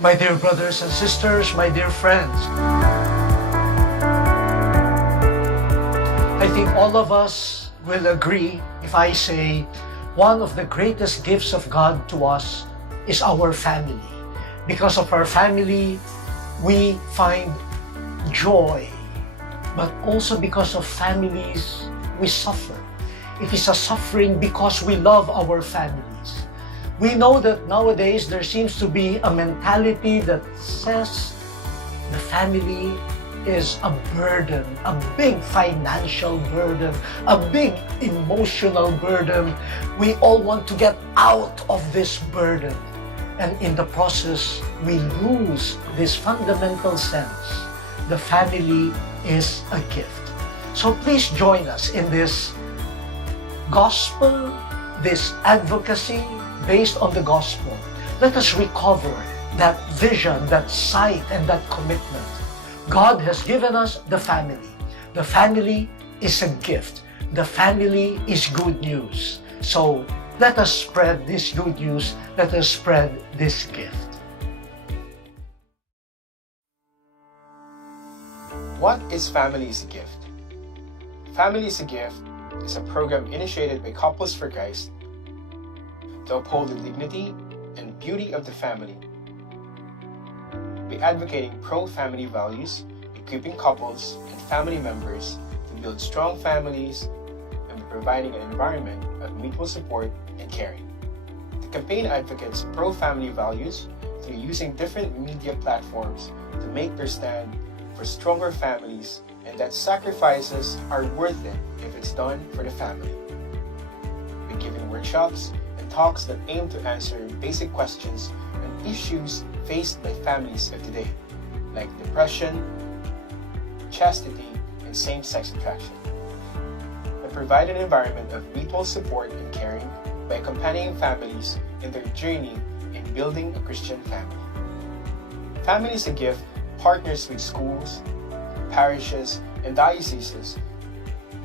My dear brothers and sisters, my dear friends, I think all of us will agree if I say one of the greatest gifts of God to us is our family. Because of our family, we find joy. But also because of families, we suffer. It is a suffering because we love our families. We know that nowadays there seems to be a mentality that says the family is a burden, a big financial burden, a big emotional burden. We all want to get out of this burden. And in the process, we lose this fundamental sense. The family is a gift. So please join us in this gospel, this advocacy based on the gospel. Let us recover that vision, that sight, and that commitment. God has given us the family. The family is a gift. The family is good news. So let us spread this good news. Let us spread this gift. What is Family is a Gift? Family is a Gift is a program initiated by Couples for Christ to uphold the dignity and beauty of the family by advocating pro-family values, equipping couples and family members to build strong families, and by providing an environment of mutual support and caring. The campaign advocates pro-family values through using different media platforms to make their stand for stronger families, and that sacrifices are worth it if it's done for the family. We're giving workshops and talks that aim to answer basic questions and issues faced by families of today, like depression, chastity, and same-sex attraction. And provide an environment of mutual support and caring by accompanying families in their journey in building a Christian family. Family is a Gift partners with schools, parishes, and dioceses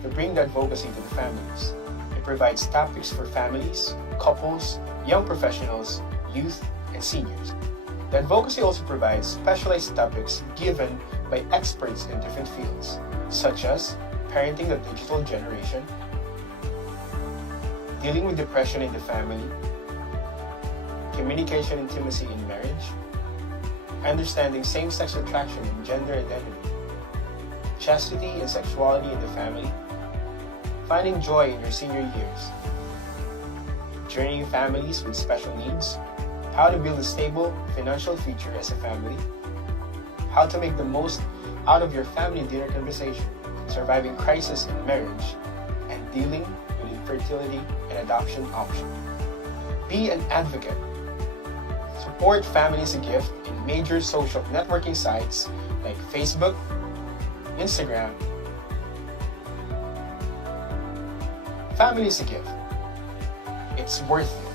to bring that advocacy to the families. It provides topics for families, couples, young professionals, youth, and seniors. The advocacy also provides specialized topics given by experts in different fields, such as parenting the digital generation, dealing with depression in the family, communication intimacy in marriage, understanding same-sex attraction and gender identity, chastity and sexuality in the family, finding joy in your senior years, journeying families with special needs, how to build a stable financial future as a family, how to make the most out of your family dinner conversation, surviving crisis in marriage, and dealing with infertility and adoption option. Be an advocate. Support Family is a Gift in major social networking sites like Facebook, Instagram. Family is a Gift. It's worth it.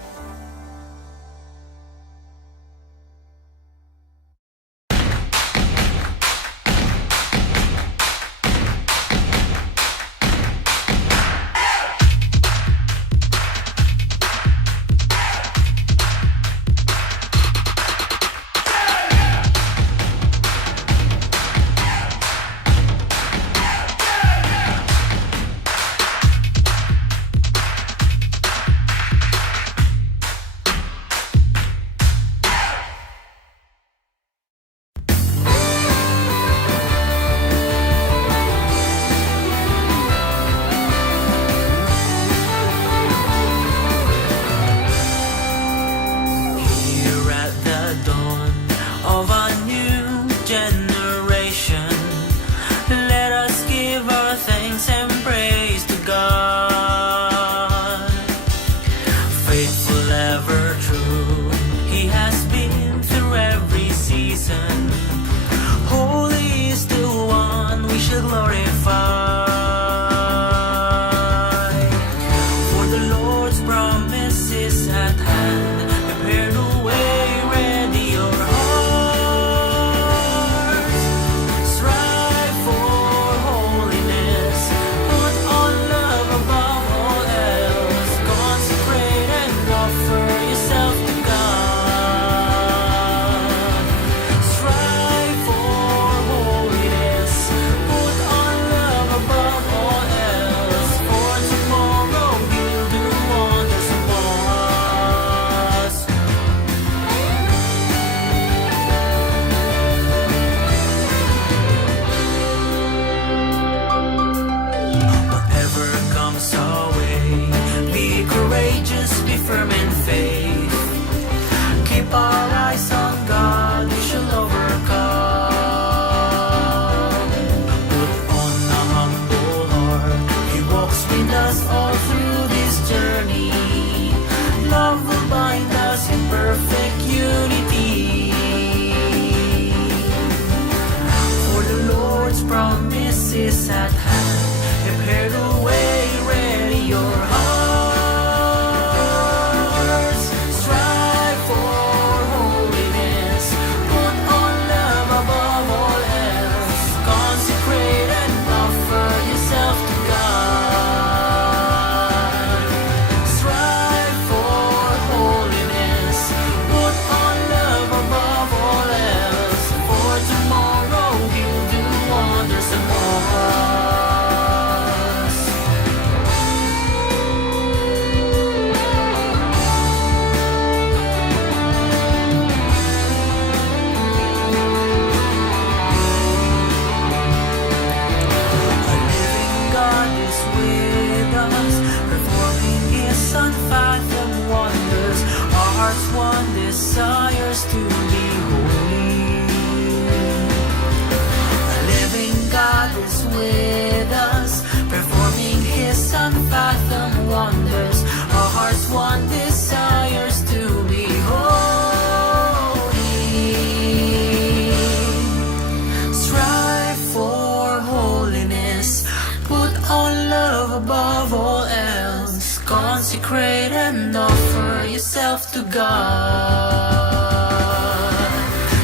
to God.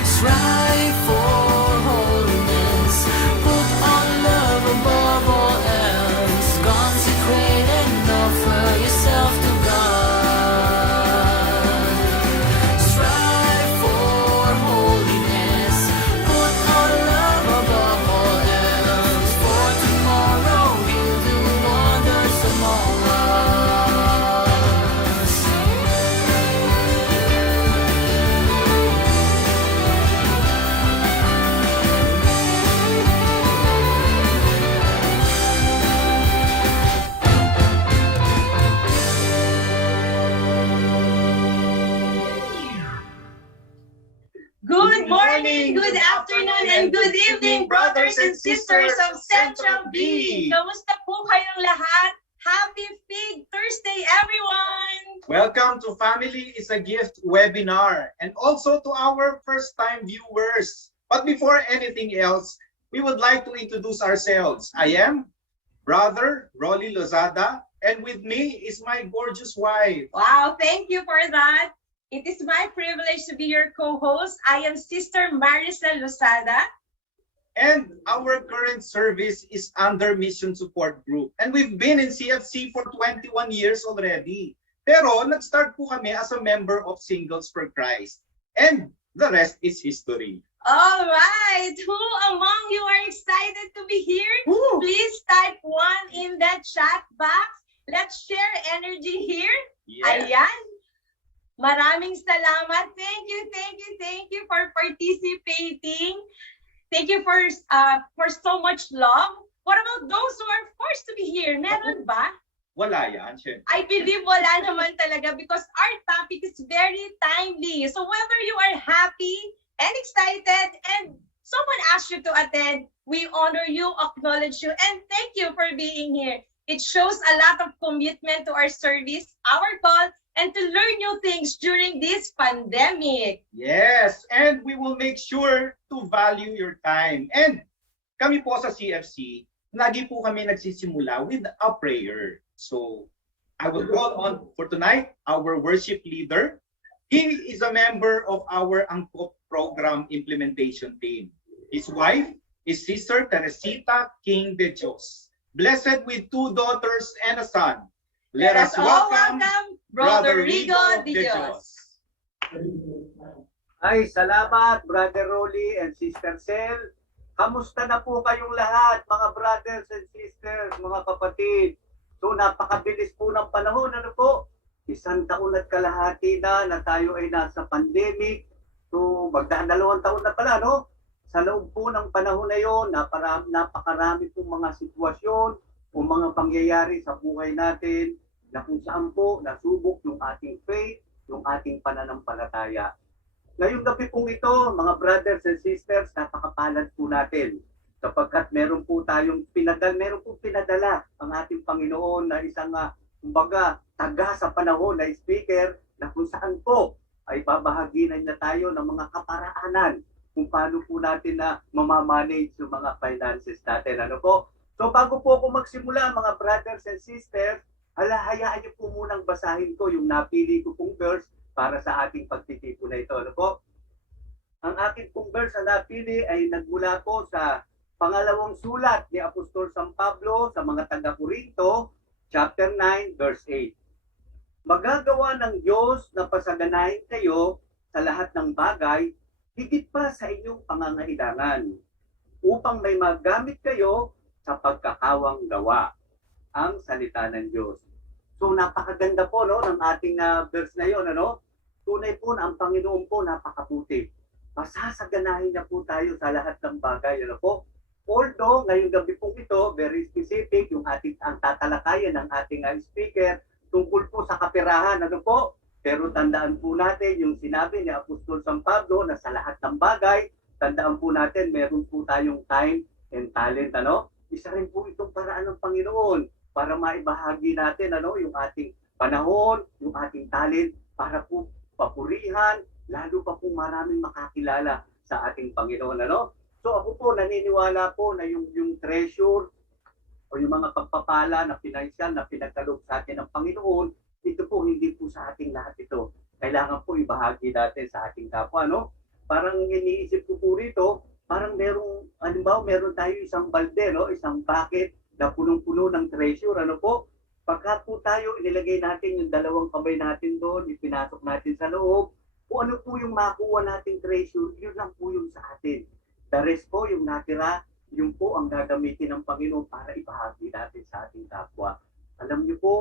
Strive for holiness, put on love above all else. Consecrate and offer yourself to God. Strive for holiness, put on love above all else. For tomorrow He'll do wonders among us. Good morning, good afternoon, and good evening, brothers and sisters of Central B. Kamusta po kayong lahat? Happy Fig Thursday, everyone! Welcome to Family is a Gift webinar and also to our first-time viewers. But before anything else, we would like to introduce ourselves. I am Brother Rolly Lozada, and with me is my gorgeous wife. Wow, thank you for that. It is my privilege to be your co-host. I am Sister Maricel Lozada. And our current service is under Mission Support Group. And we've been in CFC for 21 years already. Pero nag-start po kami as a member of Singles for Christ. And the rest is history. All right, who among you are excited to be here? Woo! Please type 1 in the chat box. Let's share energy here. Yes. Ayan. Maraming salamat. Thank you for participating. Thank you for so much love. What about those who are forced to be here? Meron ba? Wala yan, syempre. I believe wala naman talaga because our topic is very timely. So whether you are happy and excited and someone asked you to attend, we honor you, acknowledge you, and thank you for being here. It shows a lot of commitment to our service, our call, and to learn new things during this pandemic. Yes, and we will make sure to value your time. And kami po sa CFC, lagi po kami nagsisimula with a prayer. So, I will call on for tonight our worship leader. He is a member of our Angkop program implementation team. His wife is Sister Teresita King de Dios, blessed with 2 daughters and a son. Let us all welcome Brother Rigo de Dios. Ay, salamat, Brother Rolly and Sister Cel. Kamusta na po kayong lahat, mga brothers and sisters, mga kapatid? So, napakabilis po ng panahon, ano po? 1 taon at kalahati na tayo ay nasa pandemic. So, magdaan 2 taon na pala, no? Sa loob po ng panahon na yon, napakarami pong mga sitwasyon o mga pangyayari sa buhay natin na kung saan po nasubok yung ating faith, yung ating pananampalataya. Ngayong gabi pong ito, mga brothers and sisters, napakapalad po natin sapagkat meron po pinadala ang ating Panginoon na isang kumbaga taga sa panahon na speaker na kung saan po ay babahaginan niya tayo ng mga kaparaanan kung paano po natin na mamamanage yung mga finances natin. Ano po? So bago po ako magsimula, mga brothers and sisters, hayaan niyo po munang basahin ko yung napili ko pong verse para sa ating pagtitipon na ito. Ano po? Ang aking pong verse na napili ay nagmula po sa pangalawang sulat ni Apostol San Pablo sa mga taga-Corinto, chapter 9, verse 8. Magagawa ng Diyos na pasaganahin kayo sa lahat ng bagay, higit pa sa inyong pangangailangan, upang may magamit kayo sa pagkakawang gawa, ang salita ng Diyos. So napakaganda po no ng ating verse na yon, ano? Tunay po na ang Panginoon po napakabuti. Pasasaganahin niya po tayo sa lahat ng bagay, ano po? Although ngayong gabi po ito, very specific yung ang tatalakayan ng ating speaker tungkol po sa kaperahan, ano po? Pero tandaan po natin yung sinabi ni Apostol San Pablo na sa lahat ng bagay, tandaan po natin meron po tayong time and talent, ano? Isa rin po itong paraan ng Panginoon para maibahagi natin yung ating panahon, yung ating talent para po papurihan, lalo pa po maraming makakilala sa ating Panginoon. Ano? So ako po naniniwala po na yung treasure o yung mga pagpapala na pinansyal na pinagkaloob sa atin ng Panginoon, ito po hindi po sa ating lahat ito. kailangan po ibahagi natin sa ating kapwa, no? Parang iniisip ko po rito, parang halimbawa, meron tayo isang balde, no? Isang bucket na punong-puno ng treasure, ano po? Pagka po tayo, inilagay natin yung dalawang kamay natin doon, ipinasok natin sa loob, kung ano po yung makuha nating treasure, yun lang po yung sa atin. The rest po, yung natira, yun po ang gagamitin ng Panginoon para ibahagi natin sa ating kapwa. Alam niyo po,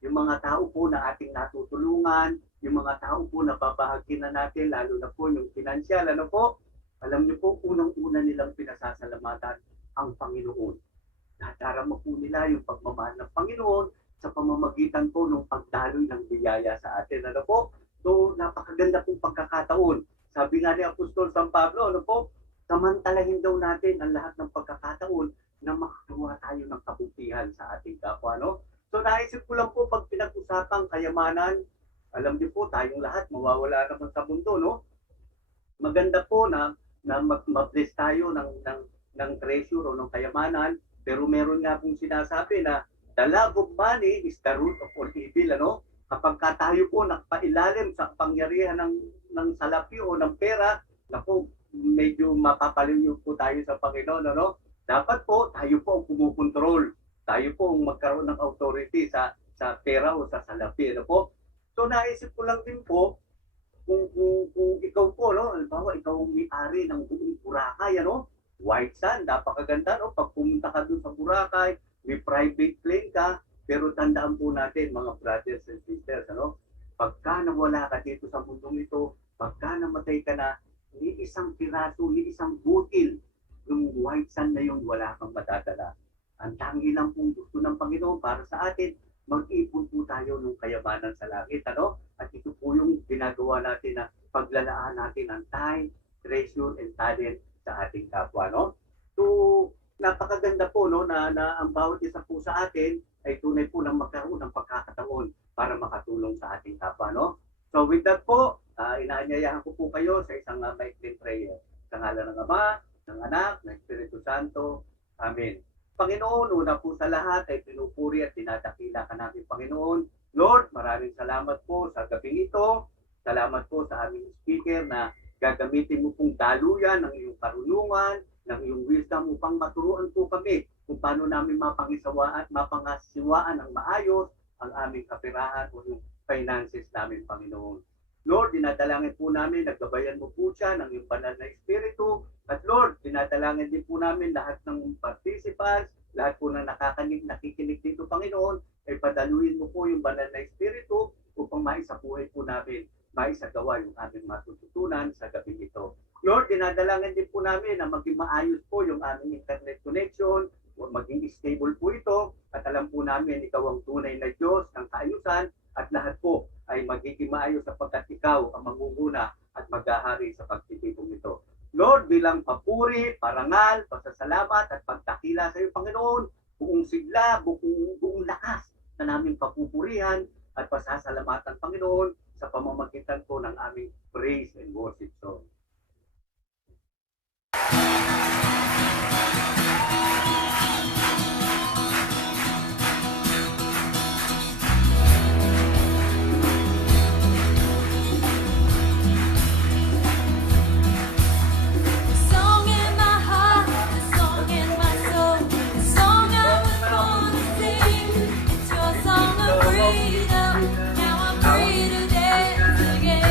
yung mga tao po na ating natutulungan, yung mga tao po na babahagi na natin, lalo na po yung financial, ano po, alam niyo po, unang-una nilang pinasasalamatan ang Panginoon. Nadarama po nila yung pagmamahal ng Panginoon sa pamamagitan po ng pagdaloy ng biyaya sa atin. Ano po? So, napakaganda pong pagkakataon. Sabi nga ni Apostol San Pablo, ano po? Samantalahin daw natin ang lahat ng pagkakataon na makagawa tayo ng kabutihan sa ating kapwa. No? So, naisip ko lang po pag pinag-usapang kayamanan, alam niyo po, tayong lahat mawawala naman sa mundo. No? Maganda po na ma-bless tayo ng treasure o ng kayamanan, pero meron nga pong sinasabi na the love of money is the root of all evil. Ano? Kapag tayo po nakapailalim sa pangyarihan ng salapi o ng pera, naku, medyo mapapaliw po tayo sa Panginoon. Ano? Dapat po, tayo po ang kumukontrol. Tayo po ang magkaroon ng authority sa pera o sa salapi. Ano po? So naisip ko lang din po, kung ikaw po, no? Halimbawa, ikaw ang may-ari ng buong Boracay, ano? White sand, napakaganda, no? Pag pumunta ka dun sa Boracay, may private plane ka, pero tandaan po natin, mga brothers and sisters, ano? Pagka nawala ka dito sa mundong ito, pagka namatay ka na, ni isang piraso, ni isang butil, yung white sand na yun, wala kang madadala. Ang tangi lang pong gusto ng Panginoon para sa atin, mag-ipon po tayo ng kayamanan sa langit, ano? At ito po yung ginagawa natin na paglalaan natin ng time, treasure, and talent sa ating kapwa, no? So, napakaganda po, no, na ang bawat isa po sa atin ay tunay po ng magkaroon ng pagkakataon para makatulong sa ating kapwa, no? So, with that po, inaanyayahan ko po kayo sa isang maikling prayer. Sa ngalan ng Ama, ng Anak, ng Espiritu Santo. Amen. Panginoon, una po sa lahat ay pinupuri at tinadakila ka namin, Panginoon. Lord, maraming salamat po sa gabing ito. Salamat po sa aming speaker na gagamitin mo pong daluyan ng iyong karunungan, ng iyong wisdom upang maturuan po kami kung paano namin mapangasiwaan ng maayos ang aming kapirahan o yung finances namin, Panginoon. Lord, dinadalangin po namin, naggabayan mo po siya ng iyong banal na espiritu. At Lord, dinadalangin din po namin lahat ng participants, lahat po na nakikinig dito, Panginoon, ay padaluin mo po yung banal na espiritu upang maisabuhay po namin, maisagawa yung aming matututunan sa gabi ito. Lord, dinadalangin din po namin na maging maayos po yung aming internet connection, maging stable po ito, at alam po namin ikaw ang tunay na Diyos ng kaayusan, at lahat po ay magiging maayos sapagkat ikaw ang mangunguna at maghahari sa pagtitipong ito. Lord, bilang papuri, parangal, pasasalamat at pagtakila sa iyo, Panginoon, buong sigla, buong lakas na naming papupurihan at pasasalamatan, Panginoon, sa pamamagitan po ng aming praise and worship song. Song in my heart, the song in my soul, the song I was born to sing. It's your song of freedom. Now I'm free to dance again.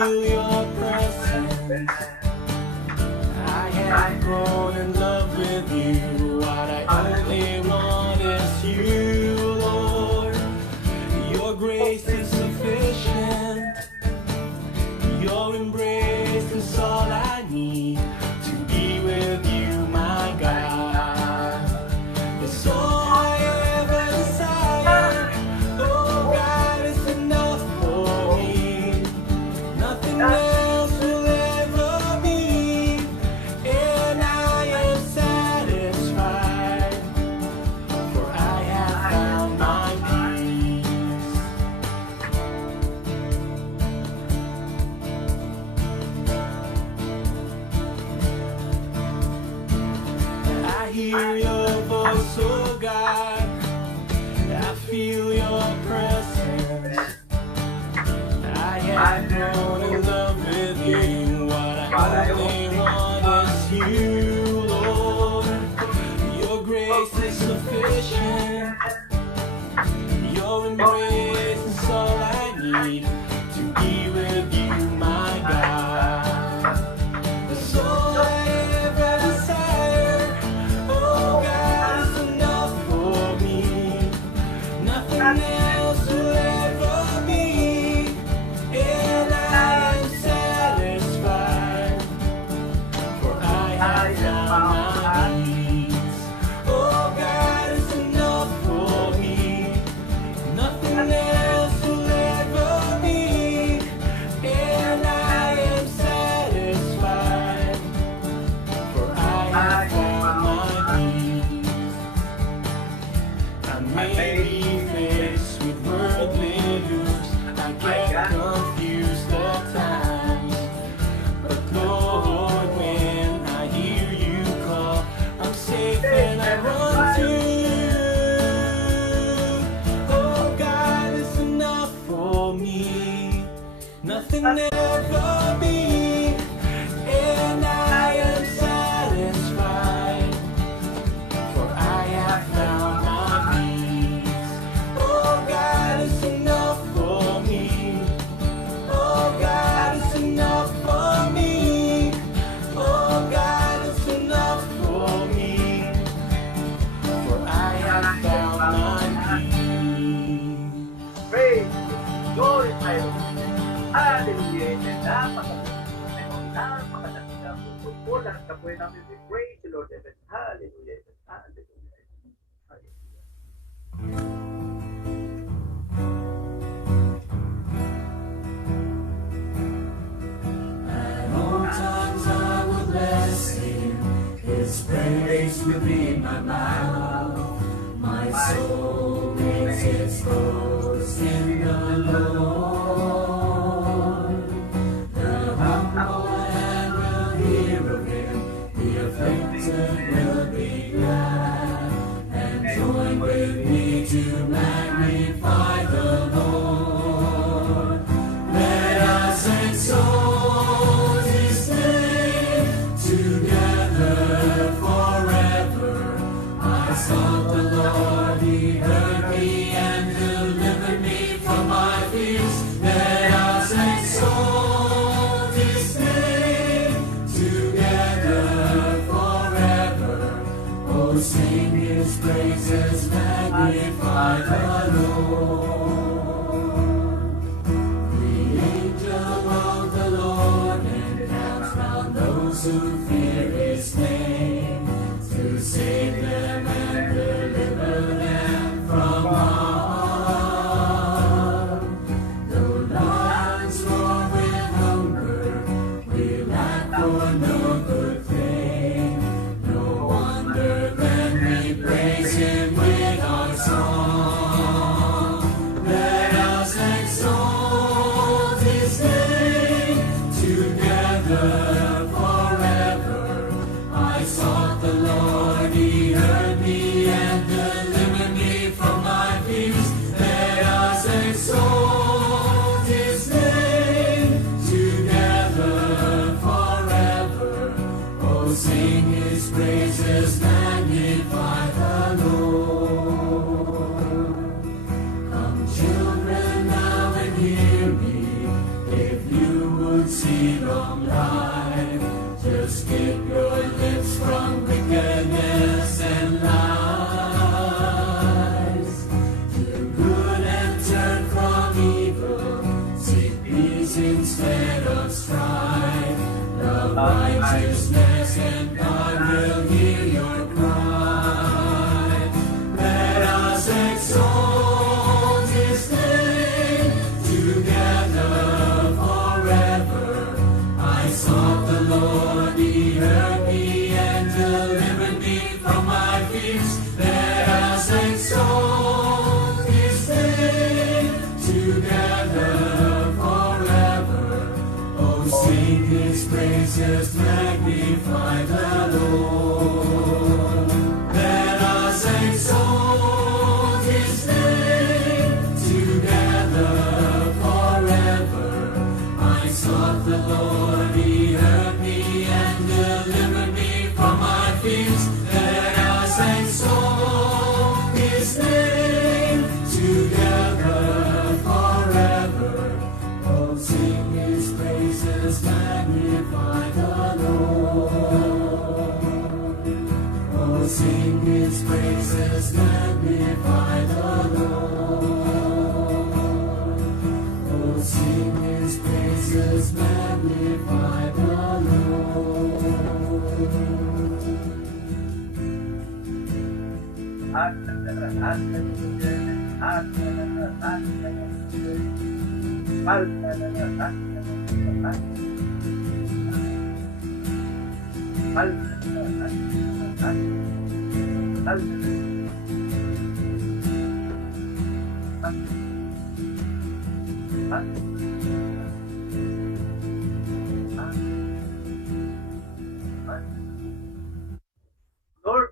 feel your presence. I have grown in love with you. What I only want is you, Lord. Your grace is sufficient. Your embrace is all I need to be with you, my God. It's all I ever desire. Oh, God is enough for me. Nothing else will ever be, and I am satisfied, for I have found my peace. I hear your voice, oh God. I feel your presence. I have grown in love with you. What I only want is you, Lord. Your grace is sufficient. Your embrace is all I need to be with you, my God. That's all I ever desire. Oh, God is enough for me. Nothing else will ever be, and I am satisfied, for I have found my peace. Oh, God is enough for me. Nothing else will ever be, and I am satisfied, for I have found my peace. I may be faced with worldly news. I get confused at times. But Lord, when I hear you call, I'm safe and I run to you. Oh, God is enough for me. Nothing ever be, and I am satisfied, for I have found my peace. Oh, God is enough for me. Oh, God is enough for me. Oh, God is enough for me, for I have found my peace. Praise, glorify you. Hallelujah. Napakaganda po lahat na po namin. We praise the Lord. Amen. Hallelujah. Hallelujah. At all times I will bless him. His praise will be my mouth. My soul makes its boast in the Lord. The humble and will hear of him. The afflicted will be glad and join with me to magnify the Lord. Let us exalt his name together forever. I sought the Lord, he heard me and delivered me from my fears. Let us exalt his name together forever. Oh, sing his praises, magnify the Lord. The angel of the Lord encamps round those who fear his name, to save them and deliver them from harm. Though lions roar with hunger, we lack for no good thing. No wonder then we praise him with our song. Let us exalt his name together forever. I sought the Lord, he heard me and delivered me from my fears. Let us exalt his name together forever. Oh, sing his praises, magnify the Lord. Come, children, now and hear me. If you would will hear your cry. Let us exalt His name together forever. I sought the Lord, He heard me and delivered me from my fears. Let us exalt His name together forever. Oh, sing His praises, magnify the Lord. Let us exalt His name together forever. I sought the Lord, He heard me and delivered me from my fears. Let us exalt His name together forever. Oh, sing His praises, magnify the Lord. Oh, sing His praises, magnify the Lord. Oh, sing His praises, magnify the Lord. Lord,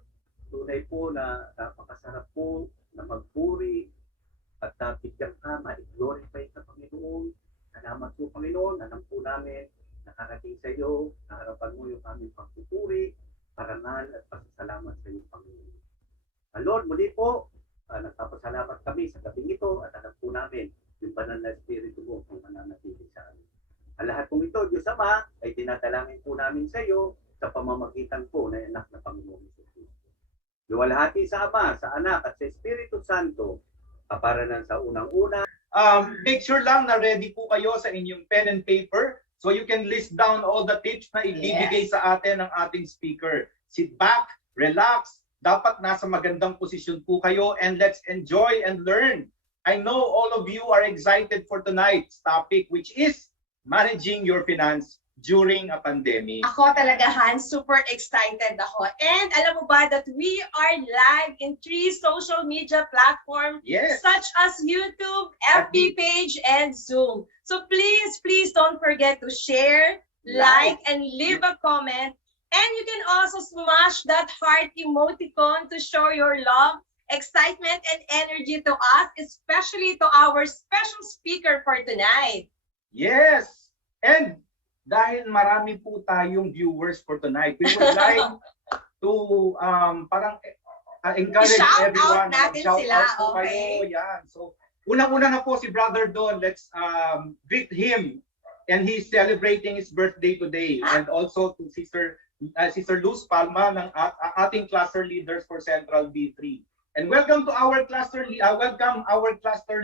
tunay po na napakasarap po na magpuri at bigyan ka, ma-glorify ka, Panginoon. Salamat po, Panginoon. Alam po namin, nakarating sa iyo, naharapan mo yung aming pagpupuri, parangal at pasasalamat sa iyo, Panginoon. Lord, muli po, nagpapasalamat kami sa gabing ito at alam po namin yung banal na Espiritu mo kung mananatili sa amin. Ang lahat pong ito, Diyos Ama, ay tinadalangin po namin sa iyo sa pamamagitan po ng anak na Panginoon Kristo. Luwalhati sa Ama, sa Anak at sa Espiritu Santo, kaparanan sa unang-una. Make sure lang na ready po kayo sa inyong pen and paper so you can list down all the tips na ibibigay sa atin ng ating speaker. Sit back, relax, dapat nasa magandang posisyon po kayo, and let's enjoy and learn. I know all of you are excited for tonight's topic, which is managing your finance during a pandemic. Ako talaga, Hans, super excited ako. And alam mo ba that we are live in 3 social media platforms Yes. such as YouTube, FB page, and Zoom. So please don't forget to share, like, and leave a comment. And you can also smash that heart emoticon to show your love, excitement, and energy to us, especially to our special speaker for tonight. Yes. And dahil marami po tayong viewers for tonight, we would like to parang encourage I-shout out everyone. natin Shout sila, out po okay? kayo. Yan. So, unang-una na po si Brother Don. Let's greet him. And he's celebrating his birthday today. And also to Sister Luz Palma ng ating cluster leaders for Central B3. And welcome to our cluster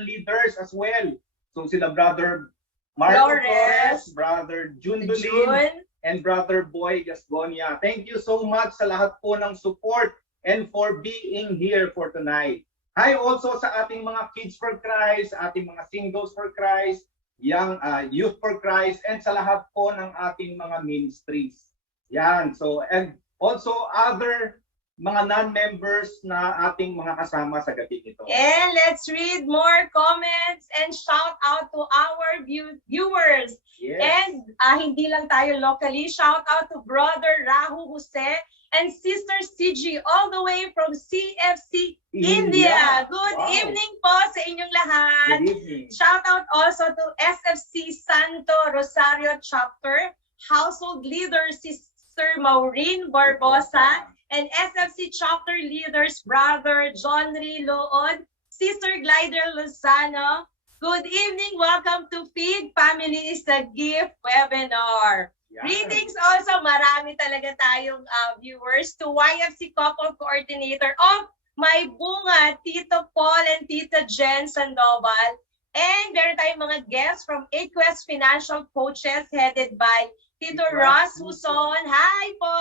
leaders as well. So sila Brother Marco Flores, Brother June Dolin, and Brother Boy Gasgonia. Thank you so much sa lahat po ng support and for being here for tonight. Hi also sa ating mga Kids for Christ, ating mga Singles for Christ, Young Youth for Christ, and sa lahat po ng ating mga ministries. Yan. So, and also other mga non-members na ating mga kasama sa gabi ito. And let's read more comments and shout out to our viewers. Yes. And hindi lang tayo locally, shout out to Brother Rahu Jose and Sister CG all the way from CFC, India. Good evening po sa inyong lahat. Good evening. Shout out also to SFC Santo Rosario Chapter, Household Leader Sister Maureen Barbosa, and SFC Chapter Leaders Brother John Lood, Sister Glider Lozano. Good evening. Welcome to Feed Family is a Gift webinar. Yeah. Greetings also. Marami talaga tayong viewers to YFC Couple Coordinator of My Bunga, Tito Paul and Tita Jen Sandoval. And meron tayong mga guests from Equest Financial Coaches headed by Tito Ross Huson. Hi po!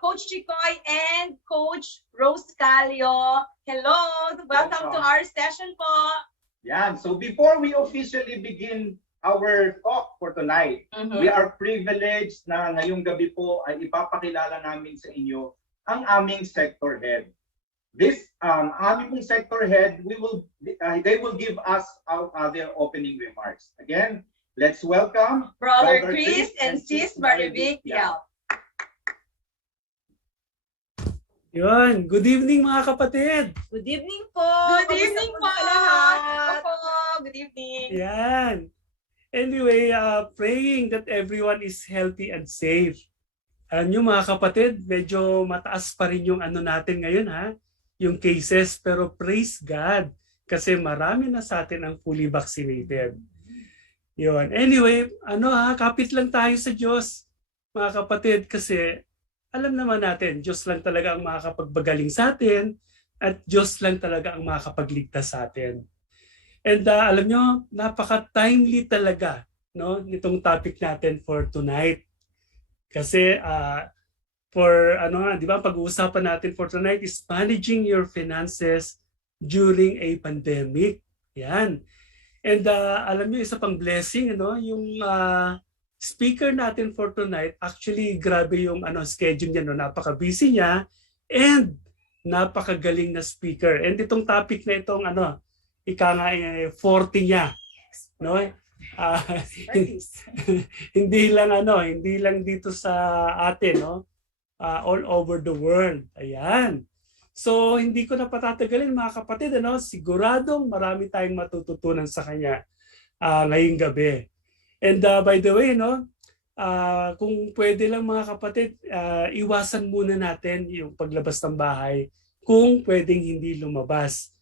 Coach Chikoy and Coach Rose Calio. Hello, welcome to our session po. Yan. So before we officially begin our talk for tonight, we are privileged na ngayong gabi po ay ipapakilala namin sa inyo ang aming sector head. This aming pong sector head, they will give us their opening remarks. Again, let's welcome Brother Chris and Sis Marivic. Yun. Good evening mga kapatid. Good evening po. Good evening po lahat. Good evening. Yan. Anyway, praying that everyone is healthy and safe. Yung mga kapatid, medyo mataas pa rin yung ano natin ngayon ha, yung cases, pero praise God kasi marami na sa atin ang fully vaccinated. Yun. Anyway, kapit lang tayo sa Diyos mga kapatid kasi alam naman natin, Diyos lang talaga ang makakapagbagaling sa atin at Diyos lang talaga ang makakapagligtas sa atin. And alam nyo, napaka-timely talaga nitong topic natin for tonight. Kasi di ba, pag-uusapan natin for tonight is managing your finances during a pandemic. Yan. And alam nyo, isa pang blessing, yung speaker natin for tonight, actually grabe yung schedule niya, napaka-busy niya and napakagaling na speaker. And itong topic na itong ika nga 40 niya, no? hindi lang dito sa atin, all over the world. Ayan. So hindi ko na patatagalin mga kapatid, siguradong marami tayong matututunan sa kanya ngayong gabi. And by the way, kung pwede lang mga kapatid, iwasan muna natin yung paglabas ng bahay kung pwedeng hindi lumabas.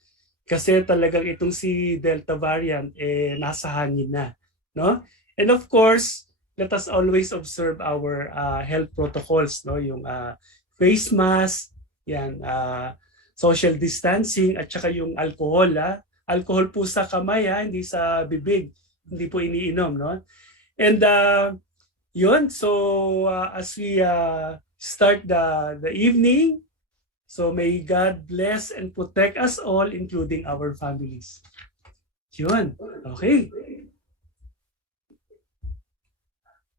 Kasi talagang itong si Delta variant nasa hangin na, no? And of course, let us always observe our health protocols, yung face mask, yan, social distancing at saka yung alcohol, alcohol po sa kamay, hindi sa bibig. Hindi po iniinom, no? And yun, so as we start the evening, so may God bless and protect us all, including our families. Yun, okay.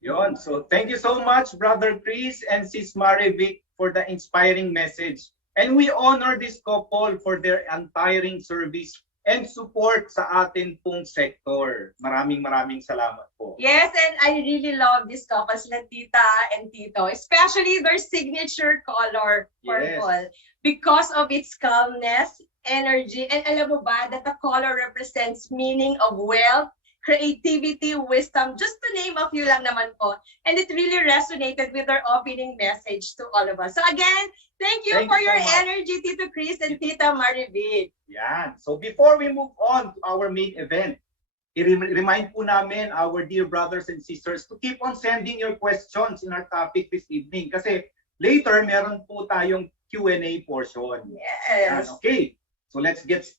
Yun, so thank you so much, Brother Chris and Sis Marivic, for the inspiring message. And we honor this couple for their untiring service and support sa atin pong sector. Maraming salamat po. Yes, and I really love this couples, Tita and Tito, especially their signature color, purple, because of its calmness, energy, and alam mo ba that the color represents meaning of wealth, creativity, wisdom, just to name a few lang naman po. And it really resonated with our opening message to all of us. So again, thank you for your energy, Tito Chris and Tita Marivic. Yan. So before we move on to our main event, i-remind po namin our dear brothers and sisters to keep on sending your questions in our topic this evening. Kasi later, meron po tayong Q&A portion. Yes. Yan. Okay. So let's get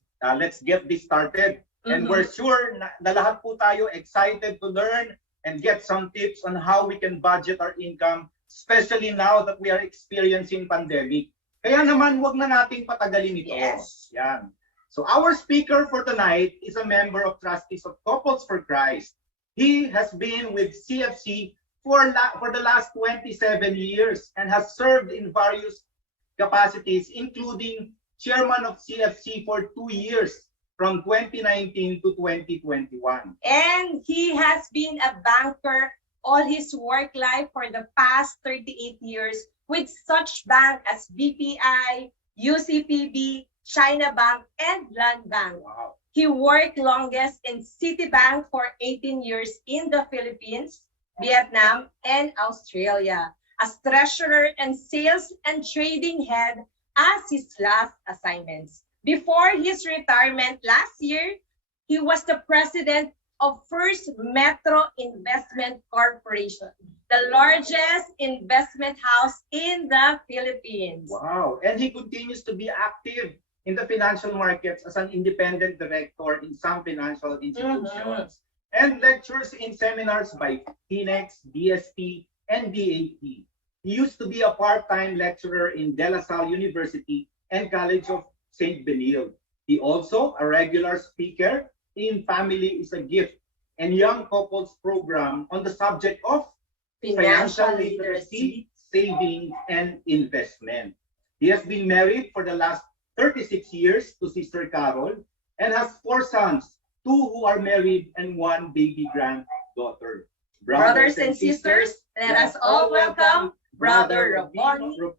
this started. And we're sure na lahat po tayo excited to learn and get some tips on how we can budget our income, especially now that we are experiencing pandemic. Kaya naman, wag na nating patagalin ito. Yes. Yan. So our speaker for tonight is a member of Trustees of Couples for Christ. He has been with CFC for the last 27 years and has served in various capacities, including chairman of CFC for 2 years. From 2019 to 2021. And he has been a banker all his work life for the past 38 years with such bank as BPI, UCPB, China Bank, and Land Bank. Wow. He worked longest in Citibank for 18 years in the Philippines, Vietnam, and Australia as treasurer and sales and trading head as his last assignments. Before his retirement last year, he was the president of First Metro Investment Corporation, the largest investment house in the Philippines. Wow. And he continues to be active in the financial markets as an independent director in some financial institutions and lectures in seminars by Phoenix, DST, and DAT. He used to be a part-time lecturer in De La Salle University and College of St. Benilde. He also a regular speaker in Family is a Gift and Young Couples program on the subject of financial literacy, saving, and investment. He has been married for the last 36 years to Sister Carol and has 4 sons, 2 who are married and 1 baby granddaughter. Brothers and sisters, let us all welcome Brother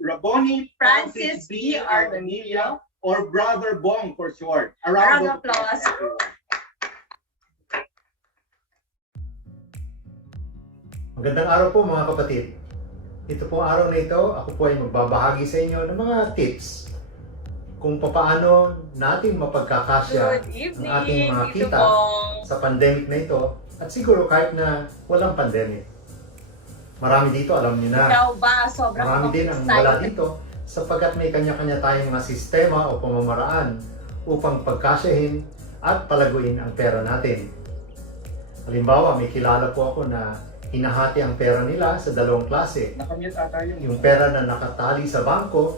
Raboni Francis B. Ardanilla, or Brother Bong for short. A Round of applause. everyone. Magandang araw po mga kapatid. Ito pong araw na ito, ako po ay magbabahagi sa inyo ng mga tips kung paano natin mapagkakasya Good ang evening, ating mga Tito kita Bong. sa pandemic na ito at siguro kahit na walang pandemic. Marami dito, alam niyo na. Ikaw ba? Sobrang Marami din ang wala dito sapagkat may kanya-kanya tayong mga sistema o pamamaraan upang pagkasyahin at palaguin ang pera natin. Halimbawa, may kilala po ako na hinahati ang pera nila sa 2 klase. Nakamute ata yun. Yung pera na nakatali sa bangko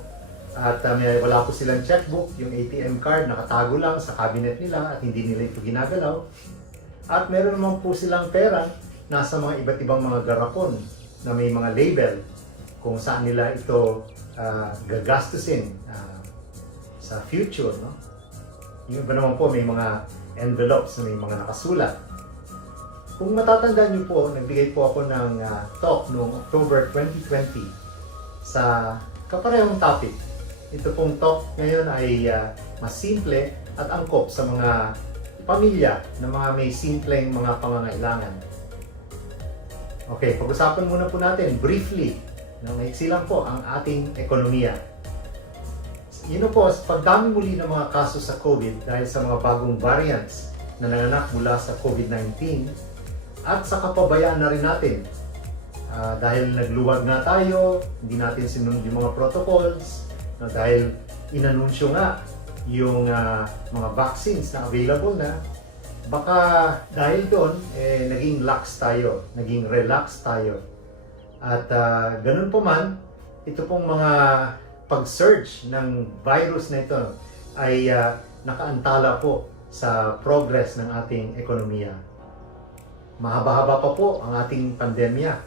at wala po silang checkbook, yung ATM card nakatago lang sa cabinet nila at hindi nila ito ginagalaw. At meron naman po silang pera nasa mga iba't ibang mga garapon na may mga label kung saan nila ito gagastusin sa future, no? Yung iba naman po may mga envelopes na may mga nakasulat. Kung matatandaan niyo po, nagbigay po ako ng talk noong October 2020 sa kaparehong topic. Ito pong talk ngayon ay mas simple at angkop sa mga pamilya na mga may simpleng mga pangangailangan. Okay, pag-usapan muna po natin briefly, maiksi lang po ang ating ekonomiya. Yun po, pagdami muli ng mga kaso sa COVID dahil sa mga bagong variants na nanganak mula sa COVID-19 at sa kapabayaan na rin natin dahil nagluwag na tayo, hindi natin sinunod yung mga protocols, dahil inanunsyo nga yung mga vaccines na available na, baka dahil doon, naging lax tayo, naging relax tayo. At ganun po man, ito pong mga pag-surge ng virus na ito ay nakaantala po sa progress ng ating ekonomiya. Mahaba-haba pa po ang ating pandemya.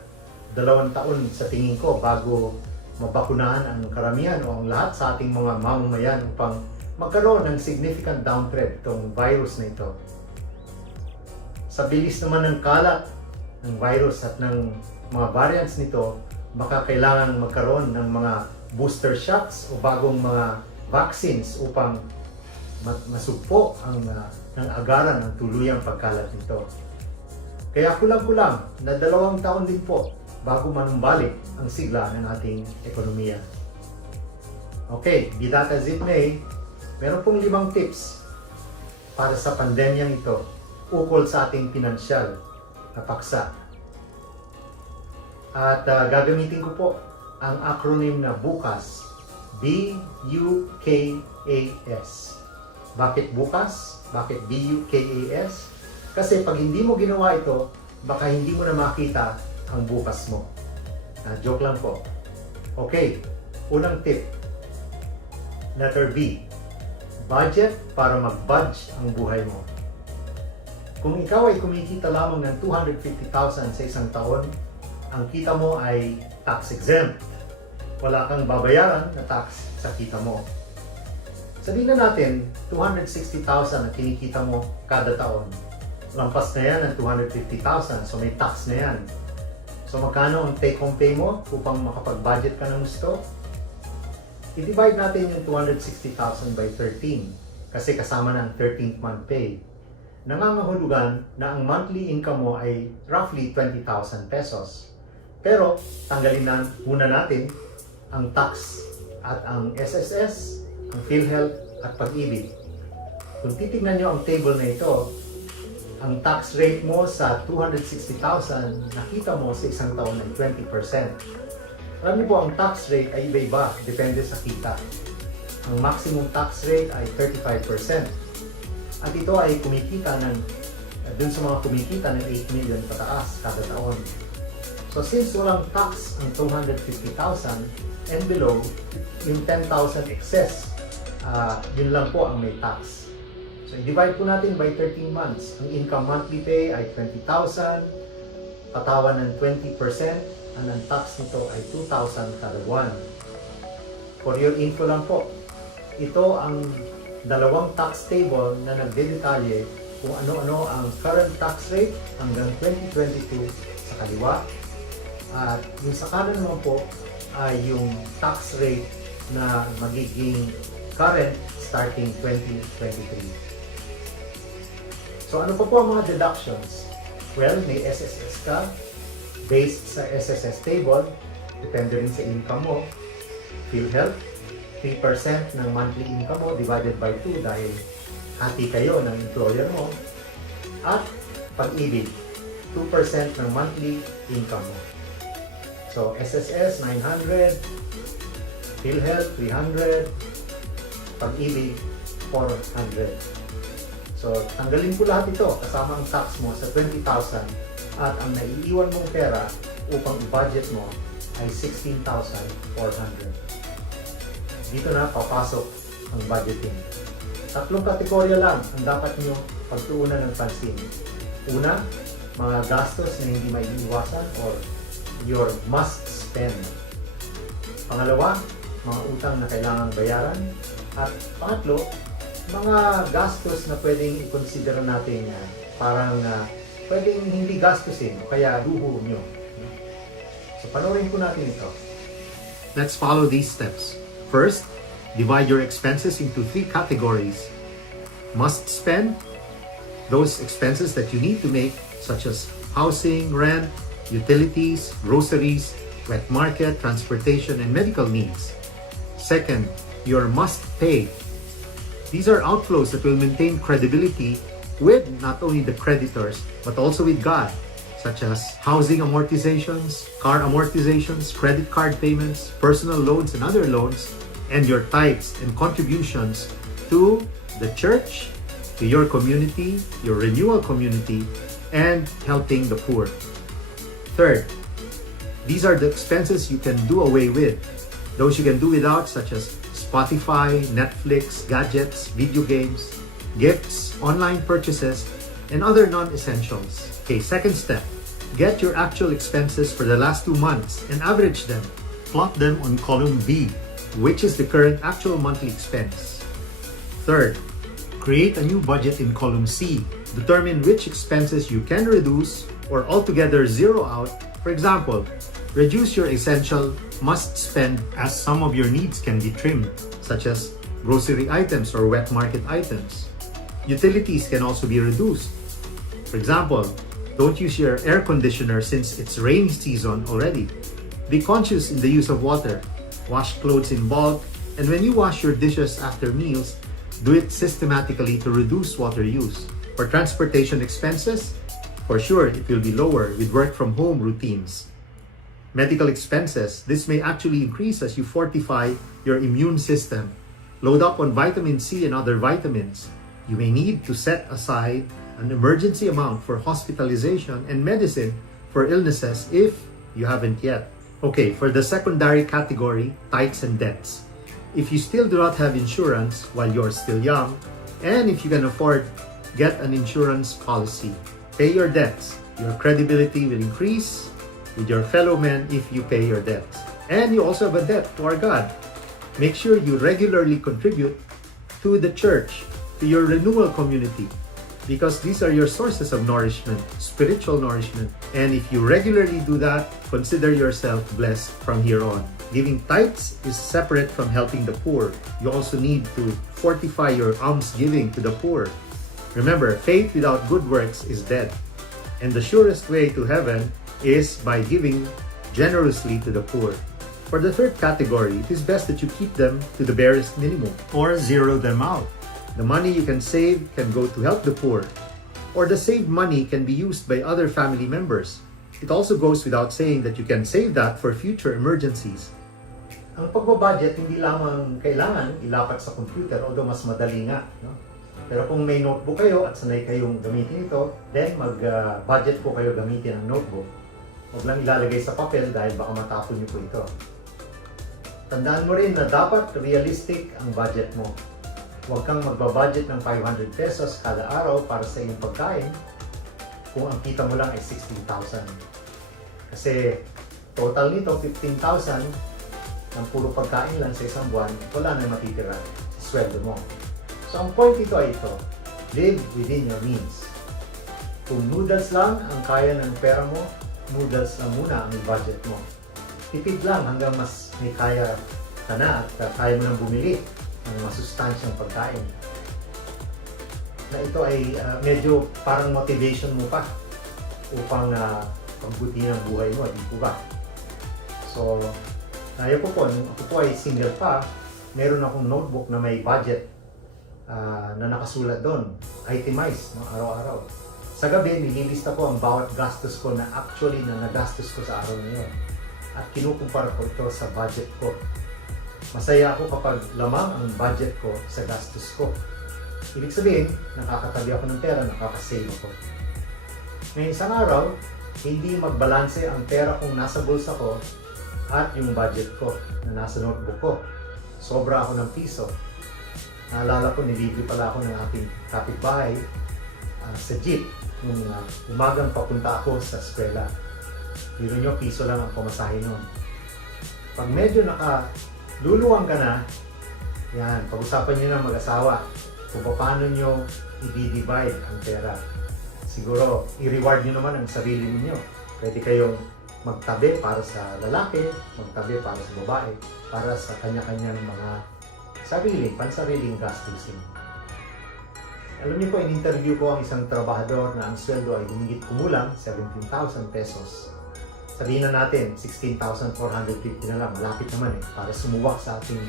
2 taon sa tingin ko bago mabakunahan ang karamihan o ang lahat sa ating mga mamamayan upang magkaroon ng significant downtrend itong virus na ito. Sa bilis naman ng kalat ng virus at ng mga variants nito, baka kailangan magkaroon ng mga booster shots o bagong mga vaccines upang masugpo ang ng agaran ng tuluyang pagkalat nito. Kaya kulang-kulang na 2 taon din po bago manumbalik ang sigla ng ating ekonomiya. Okay, bidata Zipney, meron pong 5 tips para sa pandemyang ito ukol sa ating pinansyal na paksa. At gagamitin ko po ang acronym na BUKAS. B-U-K-A-S. Bakit BUKAS? Bakit B-U-K-A-S? Kasi pag hindi mo ginawa ito, baka hindi mo na makita ang bukas mo. Joke lang po. Okay, unang tip. Letter B. Budget para mag-budge ang buhay mo. Kung ikaw ay kumikita lamang ng 250,000 sa isang taon, ang kita mo ay tax-exempt. Wala kang babayaran na tax sa kita mo. Sabihin na natin, 260,000 ang kinikita mo kada taon. Lampas na yan ng 250,000, so may tax na yan. So magkano ang take-home pay mo upang makapag-budget ka ng gusto? I-divide natin yung 260,000 by 13 kasi kasama ng 13th month pay. Nangangahulugan na ang monthly income mo ay roughly 20,000 pesos. Pero tanggalin na muna natin ang tax at ang SSS, ang PhilHealth at Pag-ibig. Kung titignan nyo ang table na ito, ang tax rate mo sa 260,000, nakita mo sa isang taon ay 20%. Alam niyo po, ang tax rate ay iba-iba, depende sa kita. Ang maximum tax rate ay 35%. At ito ay kumikita ng, dun sa mga kumikita ng 8 million pataas kada taon. So since walang tax ang 250,000 and below, yung 10,000 excess, yun lang po ang may tax. So i-divide po natin by 13 months. Ang income monthly pay ay 20,000, patawan ng 20%, and ang tax nito ay 2,000 kada buwan. For your info lang po, ito ang dalawang tax table na nagdedetalye kung ano-ano ang current tax rate hanggang 2022 sa kaliwa. At yung sa kanan naman po ay yung tax rate na magiging current starting 2023. So ano pa po ang mga deductions? Well, may SSS ka based sa SSS table, depende rin sa income mo. PhilHealth, 3% ng monthly income mo divided by 2 dahil hati kayo ng employer mo. At pag-ibig, 2% ng monthly income mo. So SSS 900, PhilHealth 300, pag-ibig 400. So tanggalin ko lahat ito kasama ang tax mo sa 20,000 at ang naiiwan mong pera upang i-budget mo ay 16,400. Dito na papasok ang budgeting. Tatlong kategorya lang ang dapat nyo pagtuunan ng pansin. Una, mga gastos na hindi maiiwasan or your must spend. Pangalawa, mga utang na kailangang bayaran. At pangatlo, mga gastos na pwedeng i-consider natin parang pwedeng hindi gastusin o kaya luho nyo. So panoorin po natin ito. Let's follow these steps. First, divide your expenses into 3 categories. Must spend, those expenses that you need to make such as housing, rent, utilities, groceries, wet market, transportation, and medical needs. Second, your must pay. These are outflows that will maintain credibility with not only the creditors, but also with God, such as housing amortizations, car amortizations, credit card payments, personal loans and other loans, and your tithes and contributions to the church, to your community, your renewal community, and helping the poor. Third, these are the expenses you can do away with. Those you can do without, such as Spotify, Netflix, gadgets, video games, gifts, online purchases, and other non-essentials. Okay, second step, get your actual expenses for the last 2 months and average them. Plot them on column B, which is the current actual monthly expense. Third, create a new budget in column C. Determine which expenses you can reduce or altogether zero out. For example, reduce your essential must spend as some of your needs can be trimmed, such as grocery items or wet market items. Utilities can also be reduced. For example, don't use your air conditioner since it's rainy season already. Be conscious in the use of water. Wash clothes in bulk, and when you wash your dishes after meals, do it systematically to reduce water use. For transportation expenses, for sure it will be lower with work from home routines. Medical expenses, this may actually increase as you fortify your immune system. Load up on vitamin C and other vitamins. You may need to set aside an emergency amount for hospitalization and medicine for illnesses if you haven't yet. Okay, for the secondary category, tithes and debts. If you still do not have insurance while you're still young, and if you can afford, get an insurance policy. Pay your debts. Your credibility will increase with your fellow men if you pay your debts. And you also have a debt to our God. Make sure you regularly contribute to the church, to your renewal community, because these are your sources of nourishment, spiritual nourishment. And if you regularly do that, consider yourself blessed from here on. Giving tithes is separate from helping the poor. You also need to fortify your almsgiving to the poor. Remember, faith without good works is dead. And the surest way to heaven is by giving generously to the poor. For the third category, it is best that you keep them to the barest minimum or zero them out. The money you can save can go to help the poor, or the saved money can be used by other family members. It also goes without saying that you can save that for future emergencies. Ang pagbabudget hindi lamang kailangan ilapat sa computer, although mas madali nga, no? Pero kung may notebook kayo at sanay kayong gamitin ito, then mag-budget po kayo gamitin ang notebook. Huwag lang ilalagay sa papel dahil baka matapon niyo po ito. Tandaan mo rin na dapat realistic ang budget mo. Huwag kang magbabudget ng 500 pesos kada araw para sa iyong pagkain kung ang kita mo lang ay 16,000. Kasi total nito 15,000 ng puro pagkain lang sa isang buwan, wala na matitira sa sweldo mo. So ang point ito ay ito, live within your means. Kung noodles lang ang kaya ng pera mo, noodles lang muna ang budget mo. Tipid lang hanggang mas may kaya ka na at kaya mo nang bumili ng masustansyang pagkain. Na ito ay medyo parang motivation mo pa upang pagbutihin ang buhay mo, di po ba? So, kaya po nung ako po ay single pa, meron akong notebook na may budget na nakasulat doon, itemized, no, araw-araw. Sa gabi, nililista ko ang bawat gastos ko na actually na nagastos ko sa araw na yun. At kinukumpara ko ito sa budget ko. Masaya ako kapag lamang ang budget ko sa gastos ko. Ibig sabihin, nakakatabi ako ng pera, nakakasave ako. Ngayon isang araw, hindi magbalanse ang pera kong nasa bulsa ko at yung budget ko na nasa notebook ko. Sobra ako ng piso. Naalala ko, nilibre pala ako ng aking kapitbahay sa jeep nung umagang papunta ako sa eskwela. Biro nyo, piso lang ang pamasahe nun. Pag medyo nakaluluwang ka na, yan, pag-usapan nyo ng mag-asawa kung paano nyo i-divide ang pera. Siguro, i-reward nyo naman ang sarili ninyo. Pwede kayong magtabi para sa lalaki, magtabi para sa babae, para sa kanya-kanyang mga pansariling gastusin. Alam niyo po, in-interview ko ang isang trabahador na ang sweldo ay humigit kumulang 17,000 pesos. Sabihin na natin, 16,450 na lang, malapit naman para sumuwak sa ating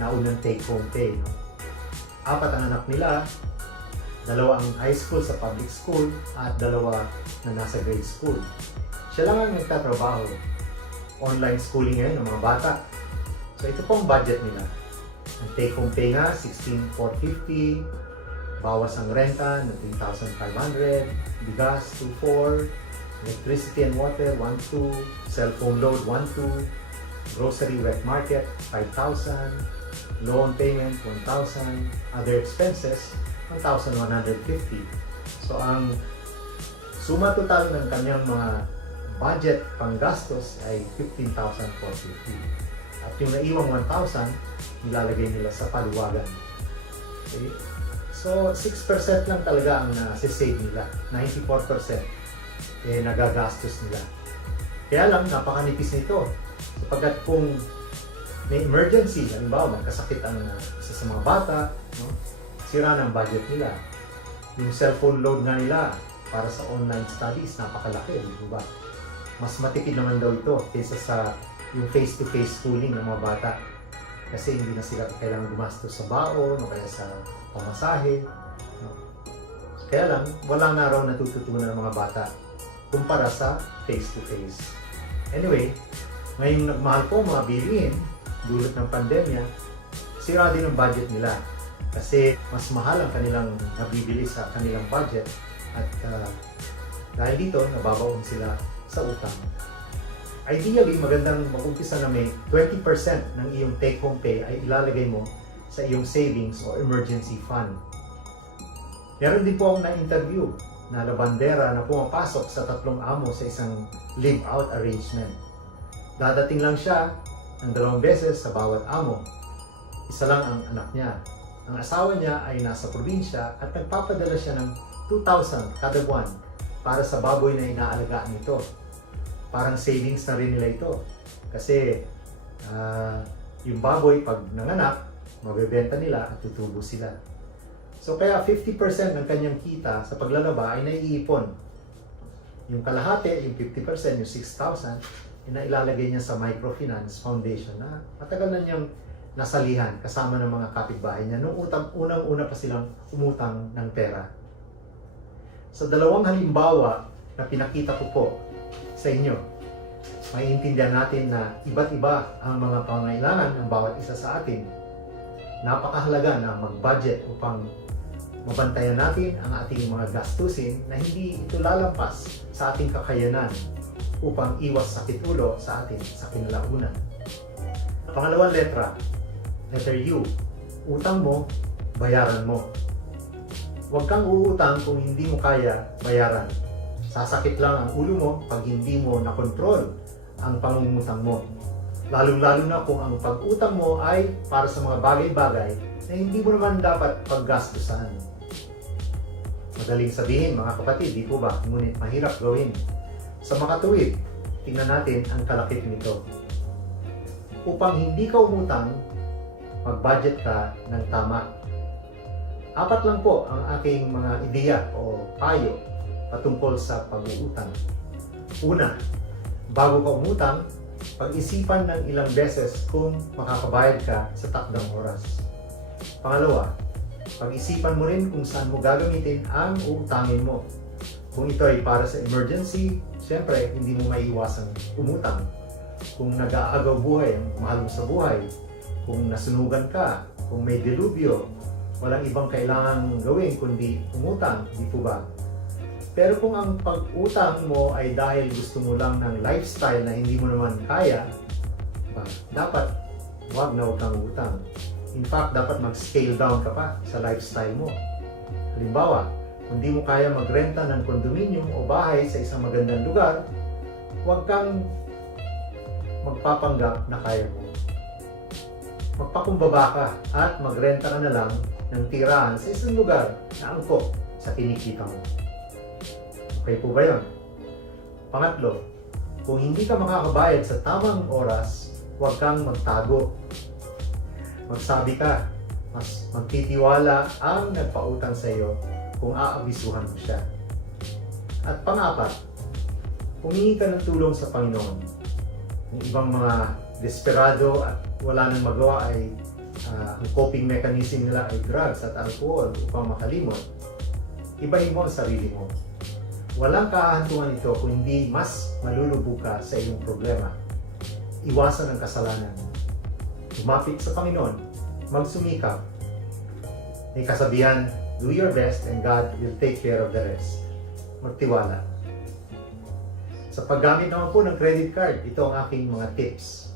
naunang take-home pay. No? 4 ang anak nila, 2 ang high school sa public school, at 2 na nasa grade school. Siya lang ang nagtatrabaho. Online schooling ngayon ng mga bata. So ito po ang budget nila. Ang take-home pay nga, 16,450, bawas ang renta na 3,500, bigas 2,400, electricity and water 1,200, cellphone load 1,200, grocery wet market 5,000, loan payment 1,000, other expenses 1,150. So ang suma total ng kanyang mga budget panggastos ay 15,450. At yung naiwang 1,000, nilalagay nila sa paluwagan. Okay? So 6% lang talaga ang save nila. 94% nagagastos nila. Kaya lang, napakanipis nito. Sapagkat kung may emergency, halimbawa magkasakit ang isa sa mga bata, no? Sira na ang budget nila. Yung cellphone load nga nila para sa online studies, napakalaki, di ba? Mas matipid naman daw ito kaysa sa yung face-to-face schooling ng mga bata. Kasi hindi na sila kailangan gumastos sa baon o kaya sa pamasahe. No? Kaya lang, wala na raw natututunan ng mga bata kumpara sa face-to-face. Anyway, ngayong nagmahal po mga bilihin, dulot ng pandemya, sira din ang budget nila. Kasi mas mahal ang kanilang nabibili sa kanilang budget at dahil dito, nababaon sila sa utang. Ideally, magandang mag-umpisa na may 20% ng iyong take-home pay ay ilalagay mo sa iyong savings o emergency fund. Meron din po akong na-interview na labandera na pumapasok sa 3 amo sa isang live-out arrangement. Dadating lang siya ng 2 beses sa bawat amo. Isa lang ang anak niya. Ang asawa niya ay nasa probinsya at nagpapadala siya ng 2,000 kada buwan para sa baboy na inaalagaan nito. Parang savings na rin nila ito. Kasi yung baboy pag nanganak, mabebenta nila at tutubo sila. So kaya 50% ng kanyang kita sa paglalaba ay naiipon. Yung kalahati, yung 50%, yung 6,000, ilalagay niya sa microfinance foundation na matagal na niyang nasalihan kasama ng mga kapitbahay niya nung unang-una pa silang umutang ng pera. Sa 2 halimbawa na pinakita ko po sa inyo, maiintindihan natin na iba't iba ang mga pangailangan ng bawat isa sa atin. Napakahalaga na mag-budget upang mabantayan natin ang ating mga gastusin na hindi ito lalampas sa ating kakayanan upang iwas sakit ulo sa atin sa kinalaunan. Pangalawang letter U. Utang mo, bayaran mo. Huwag kang uutang kung hindi mo kaya bayaran. Sasakit lang ang ulo mo pag hindi mo nakontrol ang pangungutang mo. Lalong-lalo na kung ang pag-utang mo ay para sa mga bagay-bagay na hindi mo naman dapat paggastusan. Madaling sabihin mga kapatid, di po ba? Ngunit mahirap gawin. Sa makatuwid, tingnan natin ang kalakip nito. Upang hindi ka umutang, mag-budget ka ng tama. 4 lang po ang aking mga ideya o payo patungkol sa pag-uutang. Una, bago ka umutang, pag-isipan ng ilang beses kung makakabayad ka sa takdang oras. Pangalawa, pag-isipan mo rin kung saan mo gagamitin ang uutangin mo. Kung ito ay para sa emergency, siyempre hindi mo maiiwasang umutang. Kung nag-aagaw buhay, ang mahal mo sa buhay, kung nasunugan ka, kung may delubyo, walang ibang kailangan gawin kundi umutang, di po ba? Pero kung ang pag-utang mo ay dahil gusto mo lang ng lifestyle na hindi mo naman kaya, dapat huwag kang utang. In fact, dapat mag-scale down ka pa sa lifestyle mo. Halimbawa, kung di mo kaya magrenta ng condominium o bahay sa isang magandang lugar, huwag kang magpapanggap na kaya mo. Magpakumbaba ka at magrenta ka na lang ng tirahan sa isang lugar na angkop sa kinikita mo. Okay po ba yun? Pangatlo, kung hindi ka makakabayad sa tamang oras, huwag kang magtago. Magsabi ka, mas magtitiwala ang nagpautang sa iyo kung aabisuhan mo siya. At pang-apat, humingi ka ng tulong sa Panginoon. Yung ibang mga desperado at wala nang magawa ay ang coping mechanism nila ay drugs at alcohol upang makalimot. Ibahin mo ang sarili mo. Walang kahantungan ito kung hindi mas malulubog ka sa iyong problema. Iwasan ang kasalanan. Lumapit sa Panginoon, magsumikap. May kasabihan, do your best and God will take care of the rest. Magtiwala. Sa paggamit naman po ng credit card, ito ang aking mga tips.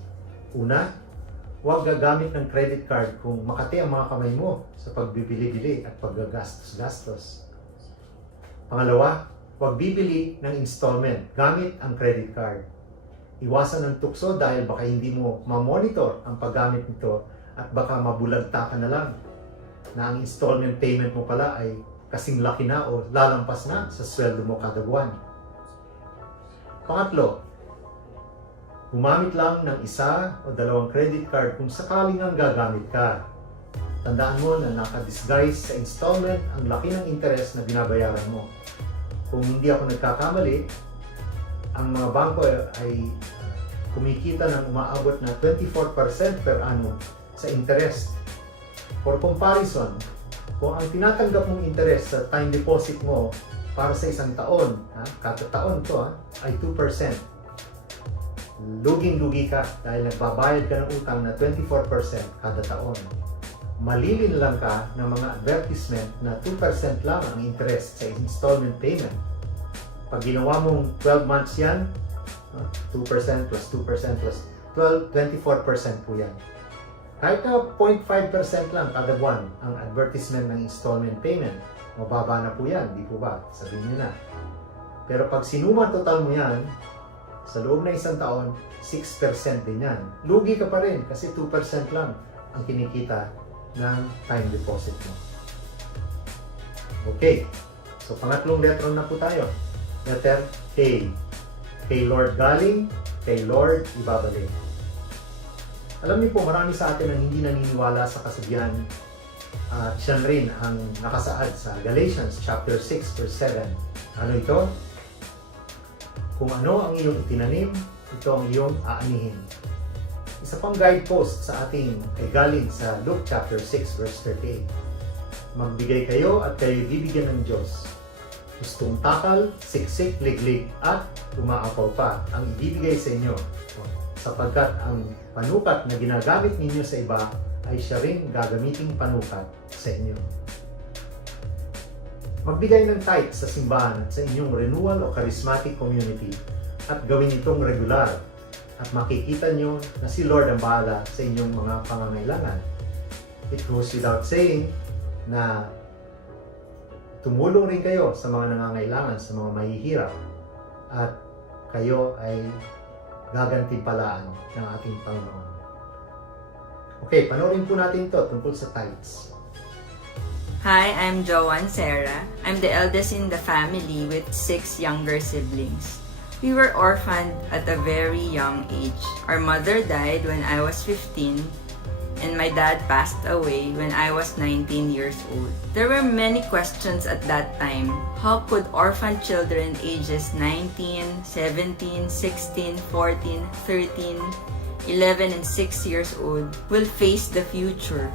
Una, huwag gagamit ng credit card kung makati ang mga kamay mo sa pagbibili-bili at paggagastos-gastos. Pangalawa, huwag bibili ng installment gamit ang credit card. Iwasan ng tukso dahil baka hindi mo ma-monitor ang paggamit nito at baka mabulagta ka na lang na ang installment payment mo pala ay kasing laki na o lalampas na sa sweldo mo kada buwan. Pangatlo, gumamit lang ng 1 o 2 credit card kung sakaling ang gagamit ka. Tandaan mo na nakadisguise sa installment ang laki ng interest na binabayaran mo. Kung hindi ako nagkakamali, ang mga bangko ay kumikita ng umaabot na 24% per annum sa interest. For comparison, kung ang tinatanggap mong interest sa time deposit mo para sa isang taon, kada taon to ay 2%. Luging-lugi ka dahil nagbabayad ka ng utang na 24% kada taon. Malilin lang ka ng mga advertisement na 2% lang ang interest sa installment payment. Pag ginawa mong 12 months yan, 2% plus 2% plus 12, 24% po yan. Kahit na 0.5% lang kada buwan ang advertisement ng installment payment, mababa na po yan, di po ba? Sabihin nyo na. Pero pag sinuma total mo yan, sa loob na isang taon, 6% din yan. Lugi ka pa rin kasi 2% lang ang kinikita ng time deposit mo. Okay, so pangatlong letter na po tayo. Letter K. Kay Lord galing, kay Lord ibabalik. Alam niyo po, marami sa atin ang hindi naniniwala sa kasabihan at siyan rin ang nakasaad sa Galatians chapter 6 verse 7. Ano ito? Kung ano ang iyong itinanim, ito ang iyong aanihin. Isa pang guidepost sa ating ay galing sa Luke chapter 6 verse 38. Magbigay kayo at kayo bibigyan ng Diyos. Gustong takal, siksik, liglig at umaapaw pa ang ibibigay sa inyo. Sapagkat ang panukat na ginagamit ninyo sa iba ay siya rin gagamiting panukat sa inyo. Magbigay ng tithe sa simbahan at sa inyong renewal o charismatic community at gawin itong regular. At makikita nyo na si Lord ang bahala sa inyong mga pangangailangan. It goes without saying na tumulong rin kayo sa mga nangangailangan, sa mga mahihirap. At kayo ay gagantimpalaan ng ating Panginoon. Okay, panoorin po natin ito tungkol sa tithes. Hi, I'm Joanne Sarah. I'm the eldest in the family with 6 younger siblings. We were orphaned at a very young age. Our mother died when I was 15, and my dad passed away when I was 19 years old. There were many questions at that time. How could orphan children ages 19, 17, 16, 14, 13, 11, and 6 years old will face the future?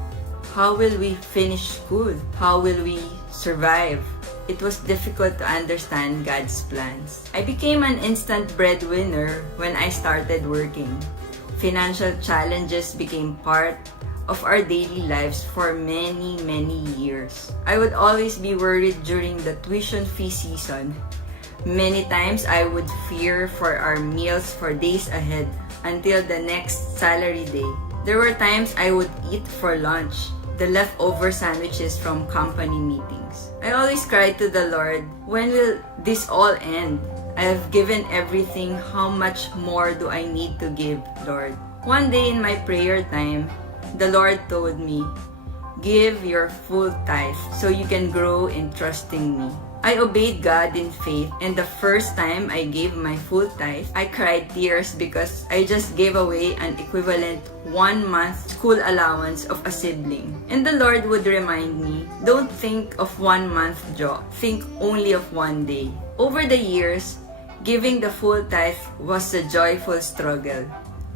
How will we finish school? How will we survive? It was difficult to understand God's plans. I became an instant breadwinner when I started working. Financial challenges became part of our daily lives for many years. I would always be worried during the tuition fee season. Many times I would fear for our meals for days ahead until the next salary day. There were times I would eat for lunch the leftover sandwiches from company meetings. I always cried to the Lord, when will this all end? I have given everything, how much more do I need to give, Lord? One day in my prayer time, the Lord told me, give your full tithe so you can grow in trusting me. I obeyed God in faith, and the first time I gave my full tithe, I cried tears because I just gave away an equivalent 1 month school allowance of a sibling. And the Lord would remind me, don't think of 1 month job, think only of 1 day. Over the years, giving the full tithe was a joyful struggle.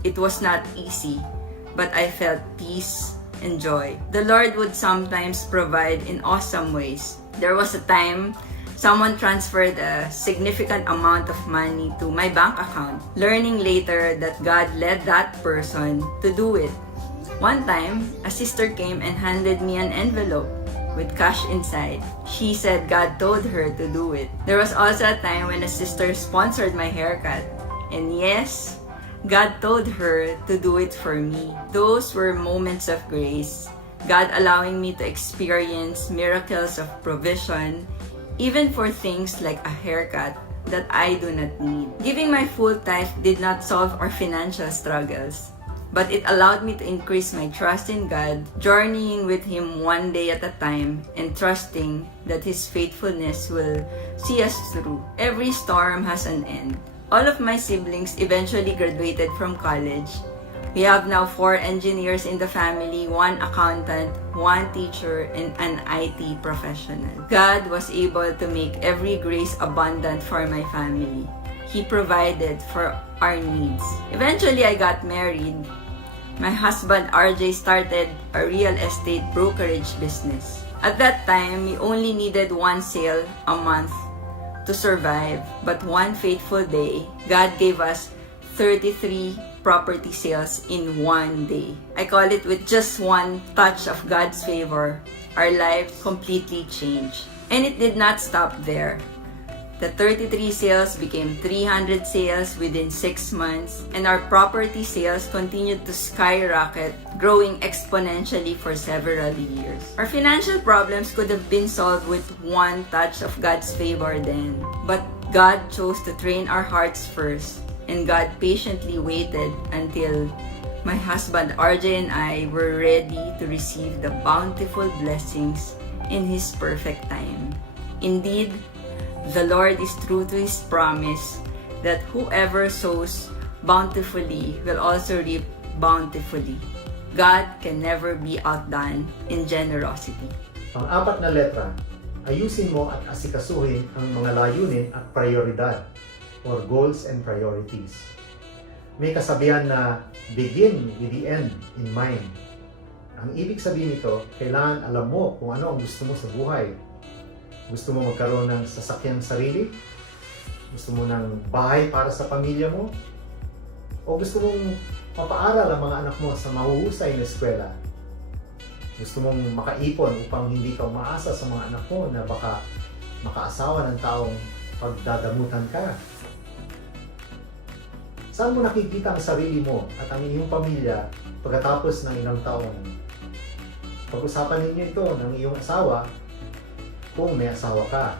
It was not easy, but I felt peace and joy. The Lord would sometimes provide in awesome ways. There was a time someone transferred a significant amount of money to my bank account, learning later that God led that person to do it. One time, a sister came and handed me an envelope with cash inside. She said God told her to do it. There was also a time when a sister sponsored my haircut. And yes, God told her to do it for me. Those were moments of grace, God allowing me to experience miracles of provision, even for things like a haircut that I do not need. Giving my full tithe did not solve our financial struggles, but it allowed me to increase my trust in God, journeying with Him 1 day at a time, and trusting that His faithfulness will see us through. Every storm has an end. All of my siblings eventually graduated from college. We have now 4 engineers in the family, 1 accountant, 1 teacher, and an IT professional. God was able to make every grace abundant for my family. He provided for our needs. Eventually, I got married. My husband RJ started a real estate brokerage business. At that time, we only needed 1 sale a month to survive. But one faithful day, God gave us 33 property sales in 1 day. I call it with just one touch of God's favor, our lives completely changed. And it did not stop there. The 33 sales became 300 sales within 6 months, and our property sales continued to skyrocket, growing exponentially for several years. Our financial problems could have been solved with one touch of God's favor then, but God chose to train our hearts first, and God patiently waited until my husband RJ and I were ready to receive the bountiful blessings in His perfect time. Indeed, the Lord is true to His promise that whoever sows bountifully will also reap bountifully. God can never be outdone in generosity. Pang-apat na letra, ayusin mo at asikasuhin ang mga layunin at prioridad or goals and priorities. May kasabihan na begin with the end in mind. Ang ibig sabihin nito, kailangan alam mo kung ano ang gusto mo sa buhay. Gusto mo magkaroon ng sasakyang sarili? Gusto mo ng bahay para sa pamilya mo? O gusto mong mapaaral ang mga anak mo sa mahuhusay na eskwela? Gusto mong makaipon upang hindi ka umaasa sa mga anak mo na baka makaasawa ng taong pagdadamutan ka? Saan mo nakikita ang sarili mo at ang iyong pamilya pagkatapos ng ilang taon? Pag-usapan ninyo ito ng iyong asawa kung may asawa ka.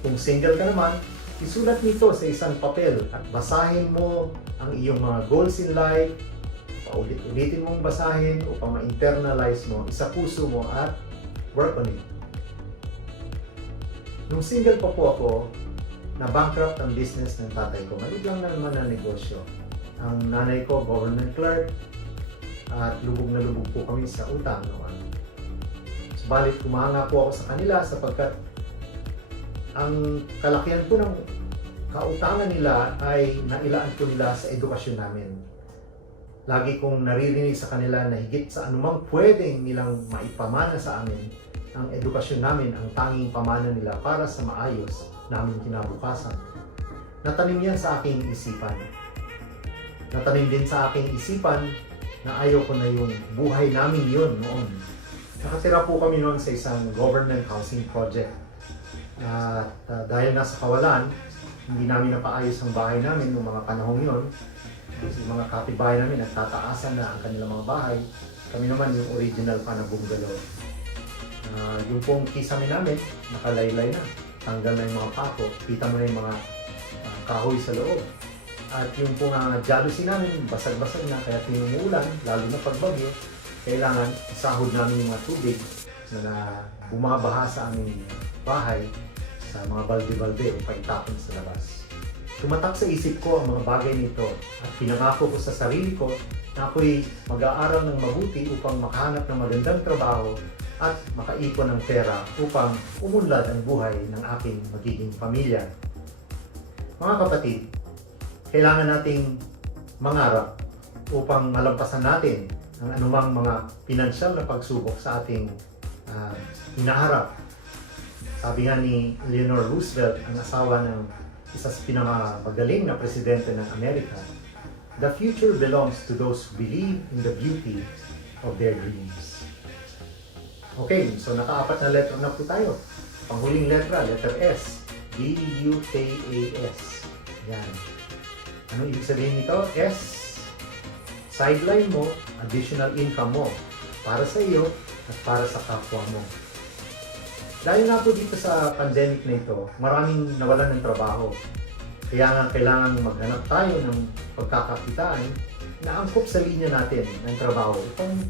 Kung single ka naman, isulat nito sa isang papel at basahin mo ang iyong mga goals in life. Paulit-ulitin mong basahin upang ma-internalize mo, isa puso mo at work on it. Nung single pa po ako, na-bankrupt ang business ng tatay ko. Maliit lang naman ang negosyo. Ang nanay ko, government clerk, at lubog na lubog po kami sa utang noon. Subalit, kumahanga po ako sa kanila sapagkat ang kalakihan po ng kautangan nila ay nailaan po nila sa edukasyon namin. Lagi kong naririnig sa kanila na higit sa anumang pwedeng nilang maipamana sa amin, ang edukasyon namin ang tanging pamana nila para sa maayos namin kinabukasan. Natanim yan sa aking isipan. Natanim din sa aking isipan na ayaw ko na yung buhay namin yun noon. Nakatira po kami noon sa isang government housing project. At dahil nasa kawalan, hindi namin napaayos ang bahay namin noong mga panahong yun. Kasi mga kapitbahay namin nagtataasan na ang kanilang mga bahay. Kami naman yung original pa na bungalow. Yung pong kisame namin, nakalaylay na. Tanggal na yung mga pako. Kita mo na yung mga kahoy sa loob. At yung pong jealousy namin, basag-basag na. Kaya tinumuulan, lalo na pagbagyo, kailangan isahod namin yung mga tubig na bumabaha sa aming bahay sa mga balde-balde o paitapon sa labas. Tumatak sa isip ko ang mga bagay nito at pinangako ko sa sarili ko na ako'y mag-aaral ng mabuti upang makahanap ng magandang trabaho at makaipon ng pera upang umunlad ang buhay ng aking magiging pamilya. Mga kapatid, kailangan nating mangarap upang malampasan natin ang anumang mga pinansyal na pagsubok sa ating hinaharap. Sabi nga ni Eleanor Roosevelt, ang asawa ng isa sa pinakamagaling na presidente ng Amerika, "The future belongs to those who believe in the beauty of their dreams." Okay, so naka-apat na letra na po tayo. Panghuling letra, letter S. B-U-K-A-S. Yan. Anong ibig sabihin nito? S, sideline mo, additional income mo para sa iyo at para sa kapwa mo. Dahil nga po dito sa pandemic na ito, maraming nawalan ng trabaho. Kaya nga kailangan maghanap tayo ng pagkakakitaan na angkop sa linya natin ng trabaho. Itong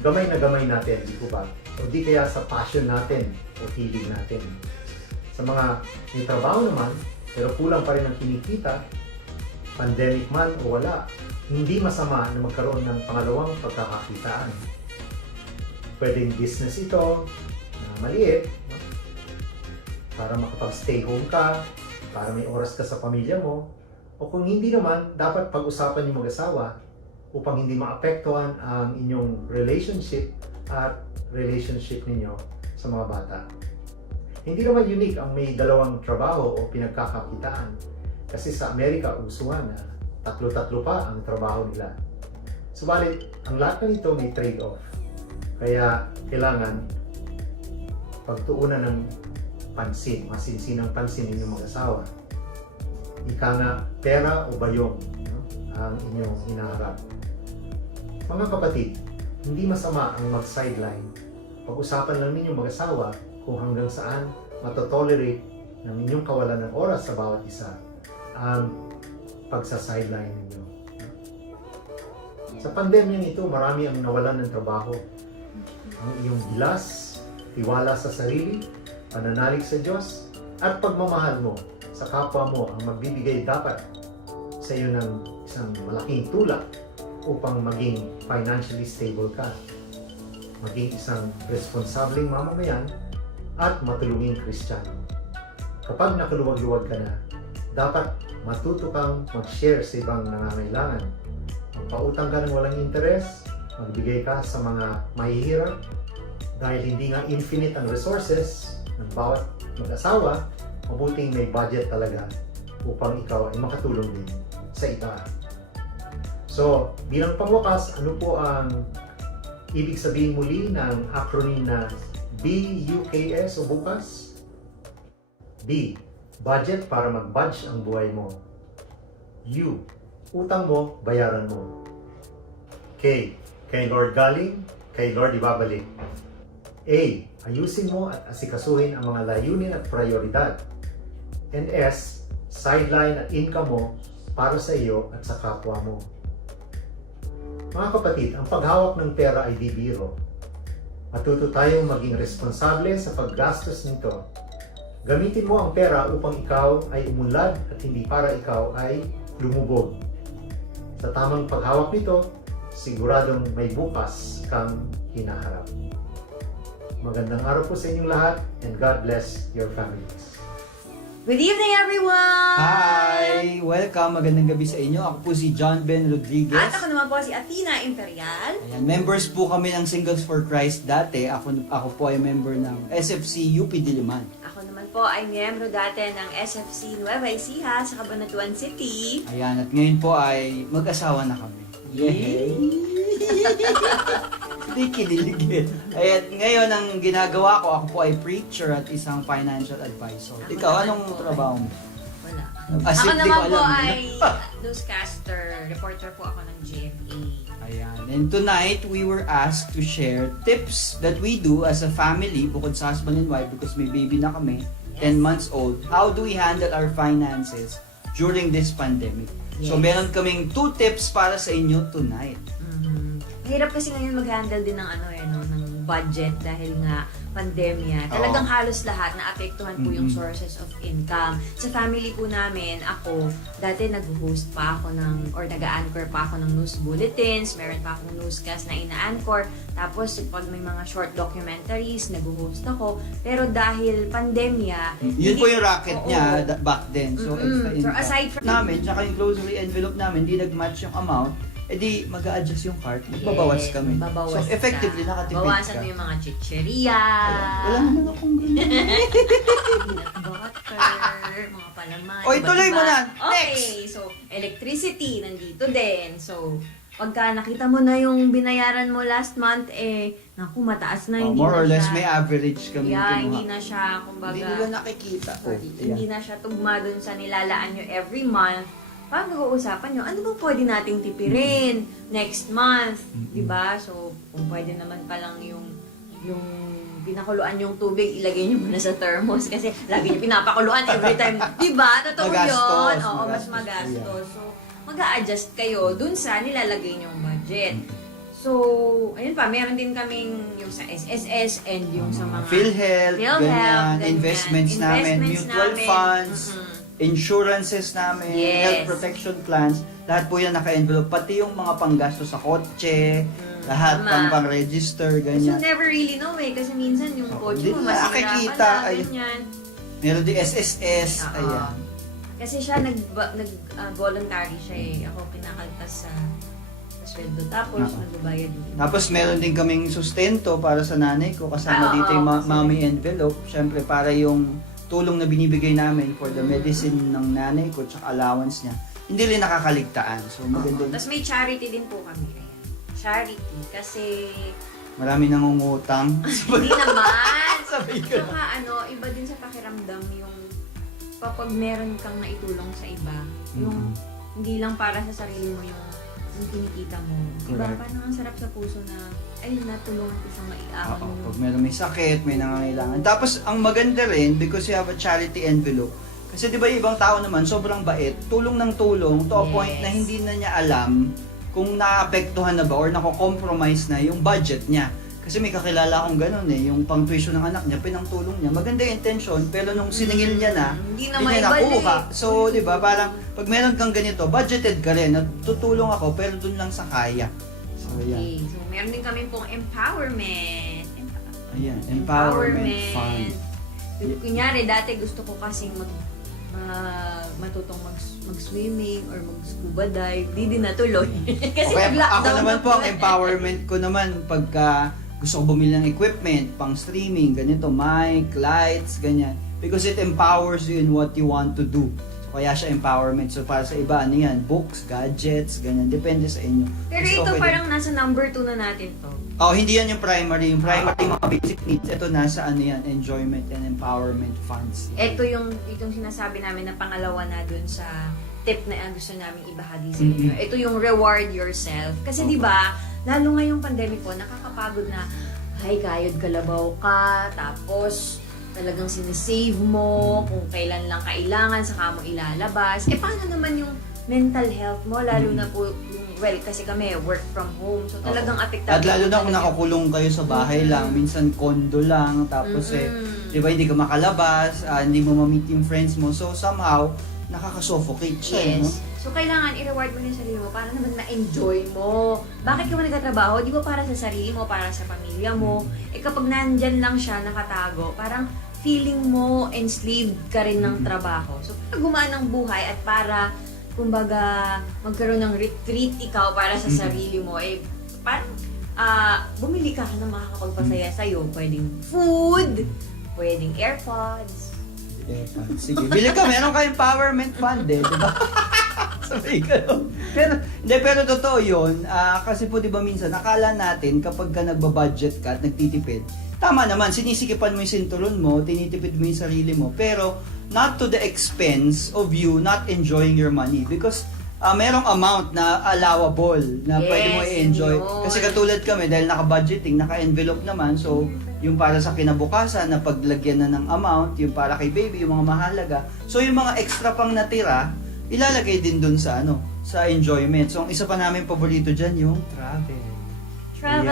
gamay na gamay natin, di po ba? O di kaya sa passion natin o hilig natin. Sa mga may trabaho naman, pero kulang pa rin ang kinikita, pandemic man o wala, hindi masama na magkaroon ng pangalawang pagkakakitaan. Pwedeng business ito, na maliit, no? Para makapag-stay home ka, para may oras ka sa pamilya mo, o kung hindi naman, dapat pag-usapan yung mag-asawa upang hindi maapektuhan ang inyong relationship at relationship ninyo sa mga bata. Hindi naman unique ang may dalawang trabaho o pinagkakakitaan. Kasi sa Amerika, uso nga na tatlo-tatlo pa ang trabaho nila. Subalit, ang lahat ng ito may trade-off. Kaya kailangan pagtuunan ng pansin, masinsinang pansin ninyong mag-asawa. Ika nga, pera o bayong, no? Ang inyong hinaharap. Mga kapatid, hindi masama ang mag-sideline. Pag-usapan lang ninyong mag-asawa kung hanggang saan matotolerate ng inyong kawalan ng oras sa bawat isa ang pagsa-sideline ninyo. Sa pandemyang ito, marami ang nawalan ng trabaho. Ang iyong gilas, tiwala sa sarili, pananalig sa Diyos, at pagmamahal mo sa kapwa mo ang magbibigay dapat sa iyo ng isang malaking tulak upang maging financially stable ka, maging isang responsableng mamamayan at matulunging Kristiyano. Kapag nakaluwag-luwag ka na, dapat matuto kang mag-share sa ibang nangangailangan. Magpautang ka ng walang interes, magbigay ka sa mga mahihirap, dahil hindi nga infinite ang resources ng bawat mag-asawa, mabuting may budget talaga upang ikaw ay makatulong din sa iba. So, bilang pangwakas, ano po ang ibig sabihin muli ng acronym na BUKS o bukas? B, budget para mag-budge ang buhay mo. U, utang mo, bayaran mo. K. Kay Lord galing, kay Lord ibabalik. A. Ayusin mo at asikasuhin ang mga layunin at prioridad. And S. Sideline at income mo para sa iyo at sa kapwa mo. Mga kapatid, ang paghawak ng pera ay di biro. Matuto tayong maging responsable sa paggastos nito. Gamitin mo ang pera upang ikaw ay umunlad at hindi para ikaw ay lumubog. Sa tamang paghawak nito, siguradong may bukas kang hinaharap. Magandang araw po sa inyong lahat and God bless your families. Good evening, everyone! Hi! Welcome! Magandang gabi sa inyo. Ako po si John Ben Rodriguez. At ako naman po si Athena Imperial. Ayan, members po kami ng Singles for Christ dati. Ako po ay member ng SFC UP Diliman. Ako naman po ay miyembro dati ng SFC Nueva Ecija sa Cabanatuan City. Ayan, at ngayon po ay mag-asawa na kami. Yay! Hindi kiniligin. Ayan, ngayon ang ginagawa ko, ako po ay preacher at isang financial advisor. Ako Ikaw, naman anong po trabaho mo? Wala. As Ako if di naman ko po alam. ay newscaster, reporter po ako ng GFA. Ayan. And tonight, we were asked to share tips that we do as a family, bukod sa husband and wife, because may baby na kami, 10 months old. How do we handle our finances during this pandemic? So, Yes. meron kaming 2 tips para sa inyo tonight. Mahirap kasi ngayon mag-handle din ng ng budget dahil nga pandemya. Talagang halos lahat naapektuhan po yung sources of income. Sa family po namin, ako, dati nag-host pa ako or nag-anchor pa ako ng news bulletins, meron pa akong newscast na ina-anchor. Tapos, pag may mga short documentaries, nag-host ako. Pero dahil pandemya, Yun po yung racket Oo. niya back then. So, extra So, income. aside from namin, tsaka yung grocery envelope namin, hindi nag-match yung amount, edi mag-a-adjust yung cart, magbabawas kami. Magbabawas So, effectively, ka. nakatipid Bawasan ka. mo yung mga chicheria. Wala naman akong ganun. Peanut butter, mga palaman. Oy, tuloy mo na. Okay, so electricity nandito din. So, pagka nakita mo na yung binayaran mo last month, naku, mataas na. Hindi More or na less, siya, may average kami yeah, kinuha. hindi na siya, kumbaga, Hindi nila nakikita. hindi na siya tugma dun sa nilalaan nyo every month. Parang nag-uusapan nyo, ano ba pwede nating tipirin next month? Diba? So, kung pwede naman palang yung pinakuluan yung tubig, ilagay nyo muna sa thermos kasi lagi nyo pinapakuluan every time. Diba? Totoo Magastos, yun. Oo, mas magastos, magastos. So, mag-a-adjust kayo dun sa nilalagay nyong budget. So, ayun pa, meron din kaming yung sa SSS and yung sa mga PhilHealth, ganyan, investments namin, mutual namin. funds, insurances namin, Yes. health protection plans, lahat po yan naka-envelope. Pati yung mga panggastos sa kotse, lahat Tama. pang-register, So, ganyan. never really know kasi minsan yung Oo, kotse hindi mo na masira nakikita, pala, ay. ganyan. Meron din SSS, Oo. ayan. Kasi siya voluntary siya Ako kinakaltas sa sweldo. Tapos, Oo. nagbabayad din. Tapos meron din kaming sustento para sa nanay ko, kasama Oo, dito yung kasi- mommy envelope. Siyempre, para yung tulong na binibigay namin for the medicine ng nanay ko, tsaka allowance niya, hindi rin nakakaligtaan. So, maganda. Tapos may charity din po kami. Ayan. Charity. Kasi, Marami nangungutang. hindi naman. Sabi ko. Saka iba din sa pakiramdam yung kapag meron kang naitulong sa iba, yung hindi lang para sa sarili mo yung kinikita mo. Diba? Correct. Parang ang sarap sa puso na, ay, natulungan ko siyang maiaman Oo, yung pag meron may sakit, may nangangailangan. Tapos, ang maganda rin, because you have a charity envelope, kasi di ba yung ibang tao naman, sobrang bait, tulong ng tulong to a point na hindi na niya alam kung naapektuhan na ba or nako-compromise na yung budget niya. Kasi may kakilala akong ganun yung pang-tuition ng anak niya, pinang-tulong niya. Maganda yung intention, pero nung siningil niya na, hindi na hindi niya maibalik. nakuha. So, di ba, parang pag meron kang ganito, budgeted ka rin, at tutulong ako, pero dun lang sa kaya. So, Okay, yan. so meron din kami pong empowerment. Ayan, empowerment fund. Kunyari, dati gusto ko kasing matutong mag-swimming or mag-scuba dive. Di din natuloy. Kasi Okay, nag-lockdown ako naman na po, ang empowerment ko naman, pagka gusto ko bumili ng equipment, pang streaming, ganito, mic, lights, ganyan. Because it empowers you in what you want to do. So, kaya siya empowerment. So, para sa iba, ano yan? Books, gadgets, ganyan. Depende sa inyo. Pero Gusto ito ko parang nasa number 2 na natin to. Oh, hindi yan yung primary. Yung primary, mga basic needs. Ito nasa ano yan, enjoyment and empowerment funds. Ito yung itong sinasabi namin na pangalawa na dun sa tip na gusto namin ibahagi sa inyo. Ito yung reward yourself. Kasi di ba, lalo ngayong pandemic po, nakakapagod na, ay, kayod kalabaw ka, tapos talagang sinisave mo, kung kailan lang kailangan, saka mo ilalabas. Paano naman yung mental health mo, lalo na po, well, kasi kami, work from home, so talagang apektado. At lalo na kung nakakulong kayo sa bahay lang, minsan condo lang, tapos di ba, hindi ka makalabas, hindi mo ma-meet yung friends mo, so somehow, nakaka-suffocate siya, no? So, kailangan i-reward mo yung sarili mo para naman ma-enjoy mo. Bakit ka ba nagtatrabaho? Di ba para sa sarili mo, para sa pamilya mo? Kapag nandyan lang siya, nakatago, parang feeling mo enslaved ka rin ng trabaho. So, para gumaan ang buhay at para, kumbaga, magkaroon ng retreat ikaw para sa sarili mo, parang bumili ka na makakapagpasaya sa'yo. Pwedeng food, pwedeng AirPods. Sige, bili ka, meron kayong empowerment fund di ba? Sabi ko. Pero totoo yun, kasi po di ba minsan, nakala natin kapag ka nagbabudget ka at nagtitipid, tama naman, sinisikipan mo yung sinturon mo, tinitipid mo yung sarili mo, pero not to the expense of you not enjoying your money because merong amount na allowable na pwede mo i-enjoy. Kasi katulad kami, dahil naka-budgeting, naka-envelope naman, so yung para sa kinabukasan na paglagyan na ng amount, yung para kay baby, yung mga mahalaga. So yung mga extra pang natira, ilalagay din dun sa sa enjoyment. So ang isa pa namin paborito dyan, yung travel. Travel!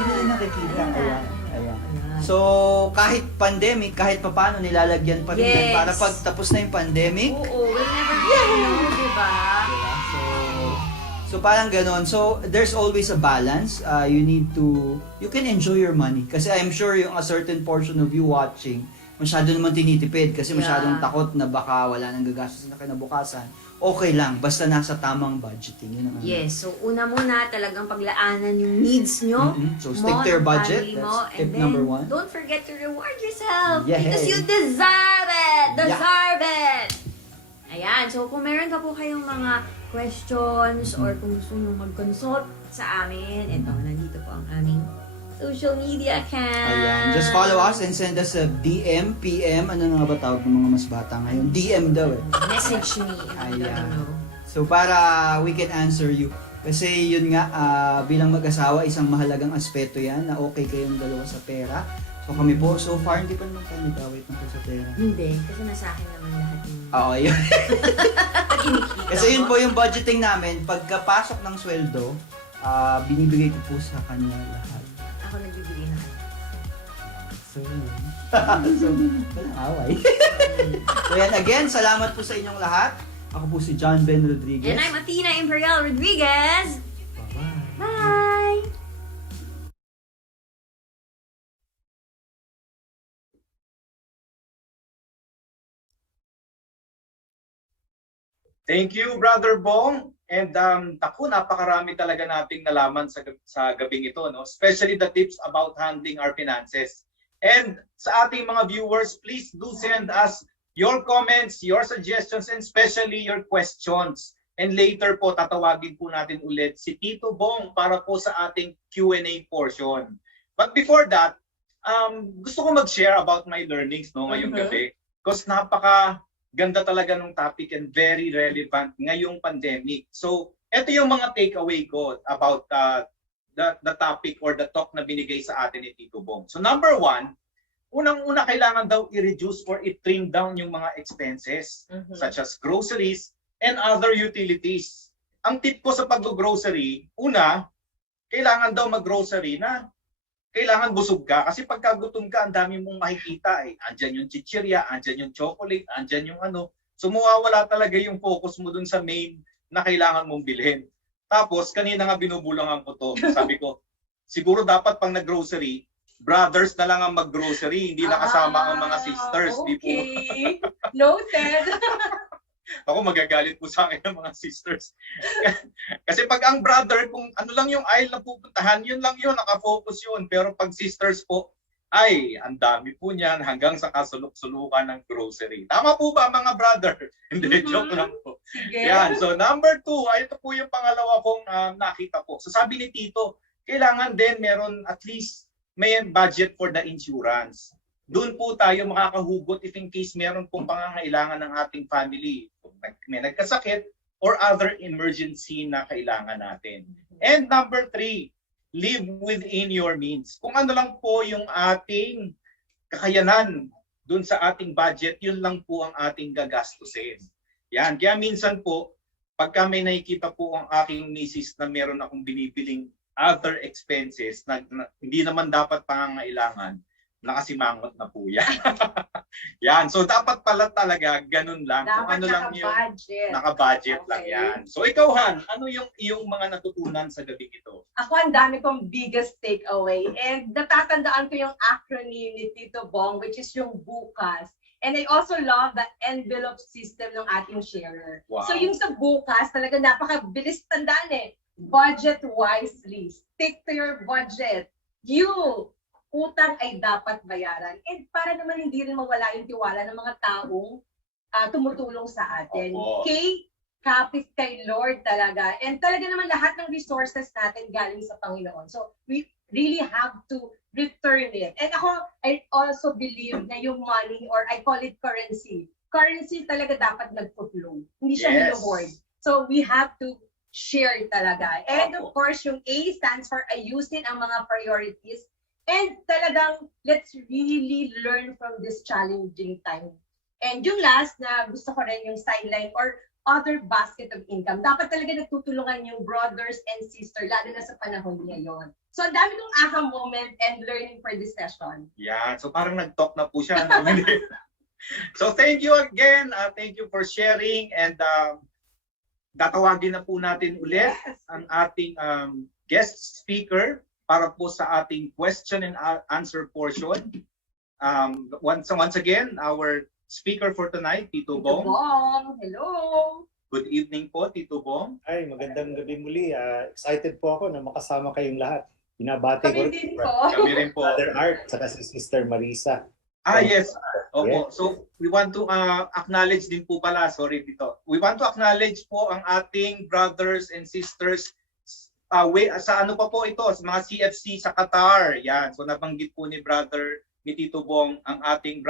Hindi na nakikita. Ayan. So kahit pandemic, kahit papaano nilalagyan pa rin yan para pag tapos na yung pandemic. Oo, we'll never know, diba? So parang ganon. So there's always a balance. You can enjoy your money. Kasi I'm sure yung a certain portion of you watching, masyado naman tinitipid kasi masyadong takot na baka wala nang gagastos na kinabukasan. Okay lang, basta nasa tamang budgeting. Yun ang Yes, so una muna talagang paglaanan yung needs nyo. So stick to your budget. That's tip number 1. Don't forget to reward yourself Yay. because you deserve it! Deserve it! Ayan, so kung meron ka po kayong mga questions or kung gusto nyo mag-consult sa amin, ito, nandito po ang aming social media account. Ayan, just follow us and send us a DM, PM, ano nga ba tawag ng mga mas bata ngayon? DM daw Message me. Ayan. So para we can answer you. Kasi yun nga, bilang mag-asawa, isang mahalagang aspeto yan na okay kayong dalawa sa pera. So kami po, so far, hindi pa naman tayo nag-away tungkol sa pera. Hindi, kasi nasa akin naman lahat yung... Oo, yun. Kasi yun po yung budgeting namin. Pagkapasok ng sweldo, binibigay ko po sa kanya lahat. Ako nagbibigay na kanya. So, walang away. So yan, again, salamat po sa inyong lahat. Ako po si John Ben Rodriguez. And I'm Athena Imperial Rodriguez. Bye-bye. Bye! Thank you, Brother Bong. And napakarami talaga nating nalaman sa gabing ito, no? Especially the tips about handling our finances. And sa ating mga viewers, please do send us your comments, your suggestions, and especially your questions. And later po, tatawagin po natin ulit si Tito Bong para po sa ating Q&A portion. But before that, gusto ko mag-share about my learnings ngayong gabi. Because ganda talaga ng topic and very relevant ngayong pandemic. So, ito yung mga takeaway ko about the topic or the talk na binigay sa atin ni Tito Bong. So, number 1, unang-una kailangan daw i-reduce or i-trim down yung mga expenses such as groceries and other utilities. Ang tip ko sa pag-grocery, una, kailangan daw mag-grocery na kailangan busog ka. Kasi pagka gutom ka, ang dami mong makikita. Andyan yung chichirya, andyan yung chocolate, andyan yung ano. So mawawala talaga yung focus mo dun sa main na kailangan mong bilhin. Tapos, kanina nga binubulangan ko to. Sabi ko, siguro dapat pang nag-grocery, brothers na lang ang mag-grocery, hindi nakasama ang mga sisters. Okay. Di po. Noted. Ako magagalit po sa akin ng mga sisters. Kasi pag ang brother, kung ano lang yung aisle na pupuntahan, yun lang yun, nakafocus yun. Pero pag sisters po, ay, ang dami po niyan hanggang sa kasuluk-sulukan ng grocery. Tama po ba mga brother? Hindi, joke lang po. Sige. Yan. So number 2, ito po yung pangalawa kong nakita po. So sabi ni Tito, kailangan din meron at least may budget for the insurance. doon po tayo makakahugot if in case meron pong pangangailangan ng ating family. May nagkasakit or other emergency na kailangan natin. And number 3, live within your means. Kung ano lang po yung ating kakayanan doon sa ating budget, yun lang po ang ating gagastusin. Yan. Kaya minsan po, pagka may nakikita po ang aking misis na meron akong binibiling other expenses na hindi naman dapat pangangailangan, nakasimangot na po yan. Yan. So dapat pala talaga ganun lang. Kung Dapat ano lang yung naka-budget. naka-budget lang Okay. yan. So ikaw, Han, ano yung iyong mga natutunan sa gabi ito? Ako, ang dami kong biggest takeaway. And natatandaan ko yung acronym ni Tito Bong, which is yung bukas. And I also love the envelope system ng ating sharer. Wow. So yung sa bukas, talaga napakabilis tandaan eh. Budget wisely. Stick to your budget. Utang ay dapat bayaran. And para naman hindi rin mawala yung tiwala ng mga taong tumutulong sa atin. Opo. Kapit kay Lord talaga. And talaga naman lahat ng resources natin galing sa Panginoon. So we really have to return it. And I also believe na yung money, or I call it currency. Currency talaga dapat nagpo-flow. Hindi siya Yes. nilo-hoard. So we have to share talaga. And of Opo. course, yung A stands for ayusin ang mga priorities. And talagang, let's really learn from this challenging time. And yung last na gusto ko rin yung sideline or other basket of income. Dapat talaga nagtutulungan yung brothers and sisters, lalo na sa panahon ngayon. So ang dami kong aha moment and learning for this session. Yan. So parang nag-talk na po siya. No? So thank you again. Thank you for sharing. And tatawagin na po natin ulit ang ating guest speaker para po sa ating question and answer portion. Once again, our speaker for tonight, Tito Bong. Bong, hello! Good evening po, Tito Bong. Ay, magandang gabi muli. Excited po ako na makasama kayong lahat. Binabati ko Kami din po. Kami rin po. Brother Art saka si Sister Marisa. Yes. Opo. So we want to acknowledge din po pala, sorry dito. We want to acknowledge po ang ating brothers and sisters sa ano pa po ito, sa mga CFC sa Qatar. Yan. So nabanggit po ni Tito Bong ang ating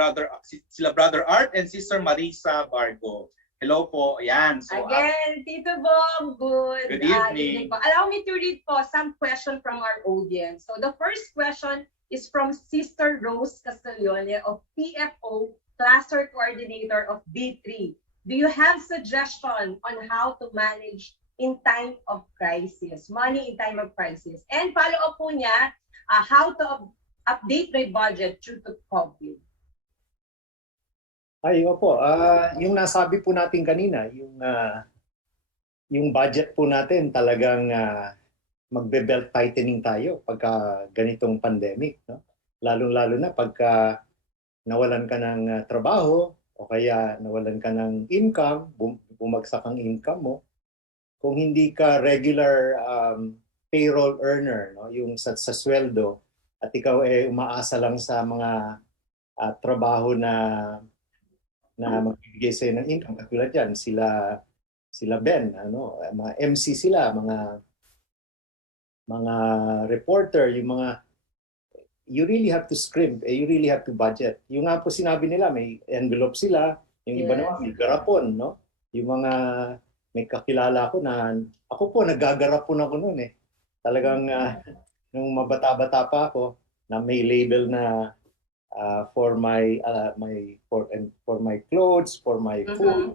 sila Brother Art and Sister Marisa Bargo. Hello po. Ayan. So, Again, Tito Bong, Good evening. po. Allow me to read po some question from our audience. So the first question is from Sister Rose Castiglione of PFO, Cluster Coordinator of B3. Do you have suggestion on how to manage in time of crisis, money in time of crisis? And follow up po niya, how to update my budget due to COVID. Ay, opo. Yung nasabi po natin kanina, yung budget po natin talagang magbe-belt tightening tayo pagka ganitong pandemic. No? Lalong-lalo na pagka nawalan ka ng trabaho o kaya nawalan ka ng income, bumagsak ang income mo. Kung hindi ka regular payroll earner, no? Yung sa sweldo, at ikaw umaasa lang sa mga trabaho na magbibigay sa'yo ng income. Katulad yan, sila Ben, mga MC sila, mga reporter, you really have to scrimp, you really have to budget. Yung nga po sinabi nila, may envelope sila, yung iba naman may garapon, no? Yung mga may kakilala ko na, ako po, nagagarapon ako noon eh. Talagang, nung mabata-bata pa ako, na may label na for my clothes, for my food,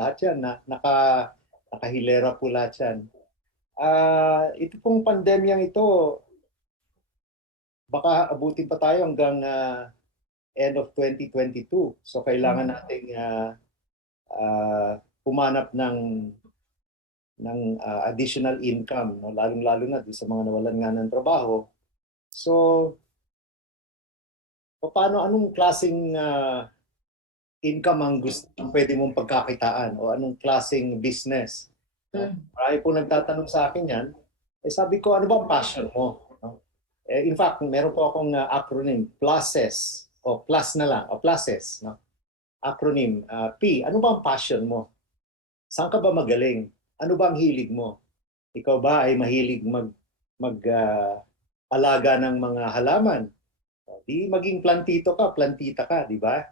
lahat yan, nakahilera po lahat yan. Ito pong pandemyang ito, baka abutin pa tayo hanggang end of 2022. So kailangan nating humanap ng additional income, no? Lalong-lalo na doon sa mga nawalan nga ng trabaho. So, anong klaseng income ang pwede mong pagkakitaan o anong klaseng business? No? Marami po nagtatanong sa akin yan. Sabi ko, ano ba ang passion mo? No? In fact, meron po akong acronym, PLUSES, o plus na lang, o PLUSES. No? Acronym, P, ano ba ang passion mo? Saan ka ba magaling? Ano ba ang hilig mo? Ikaw ba ay mahilig mag-alaga ng mga halaman? Di maging plantito ka, plantita ka, di ba?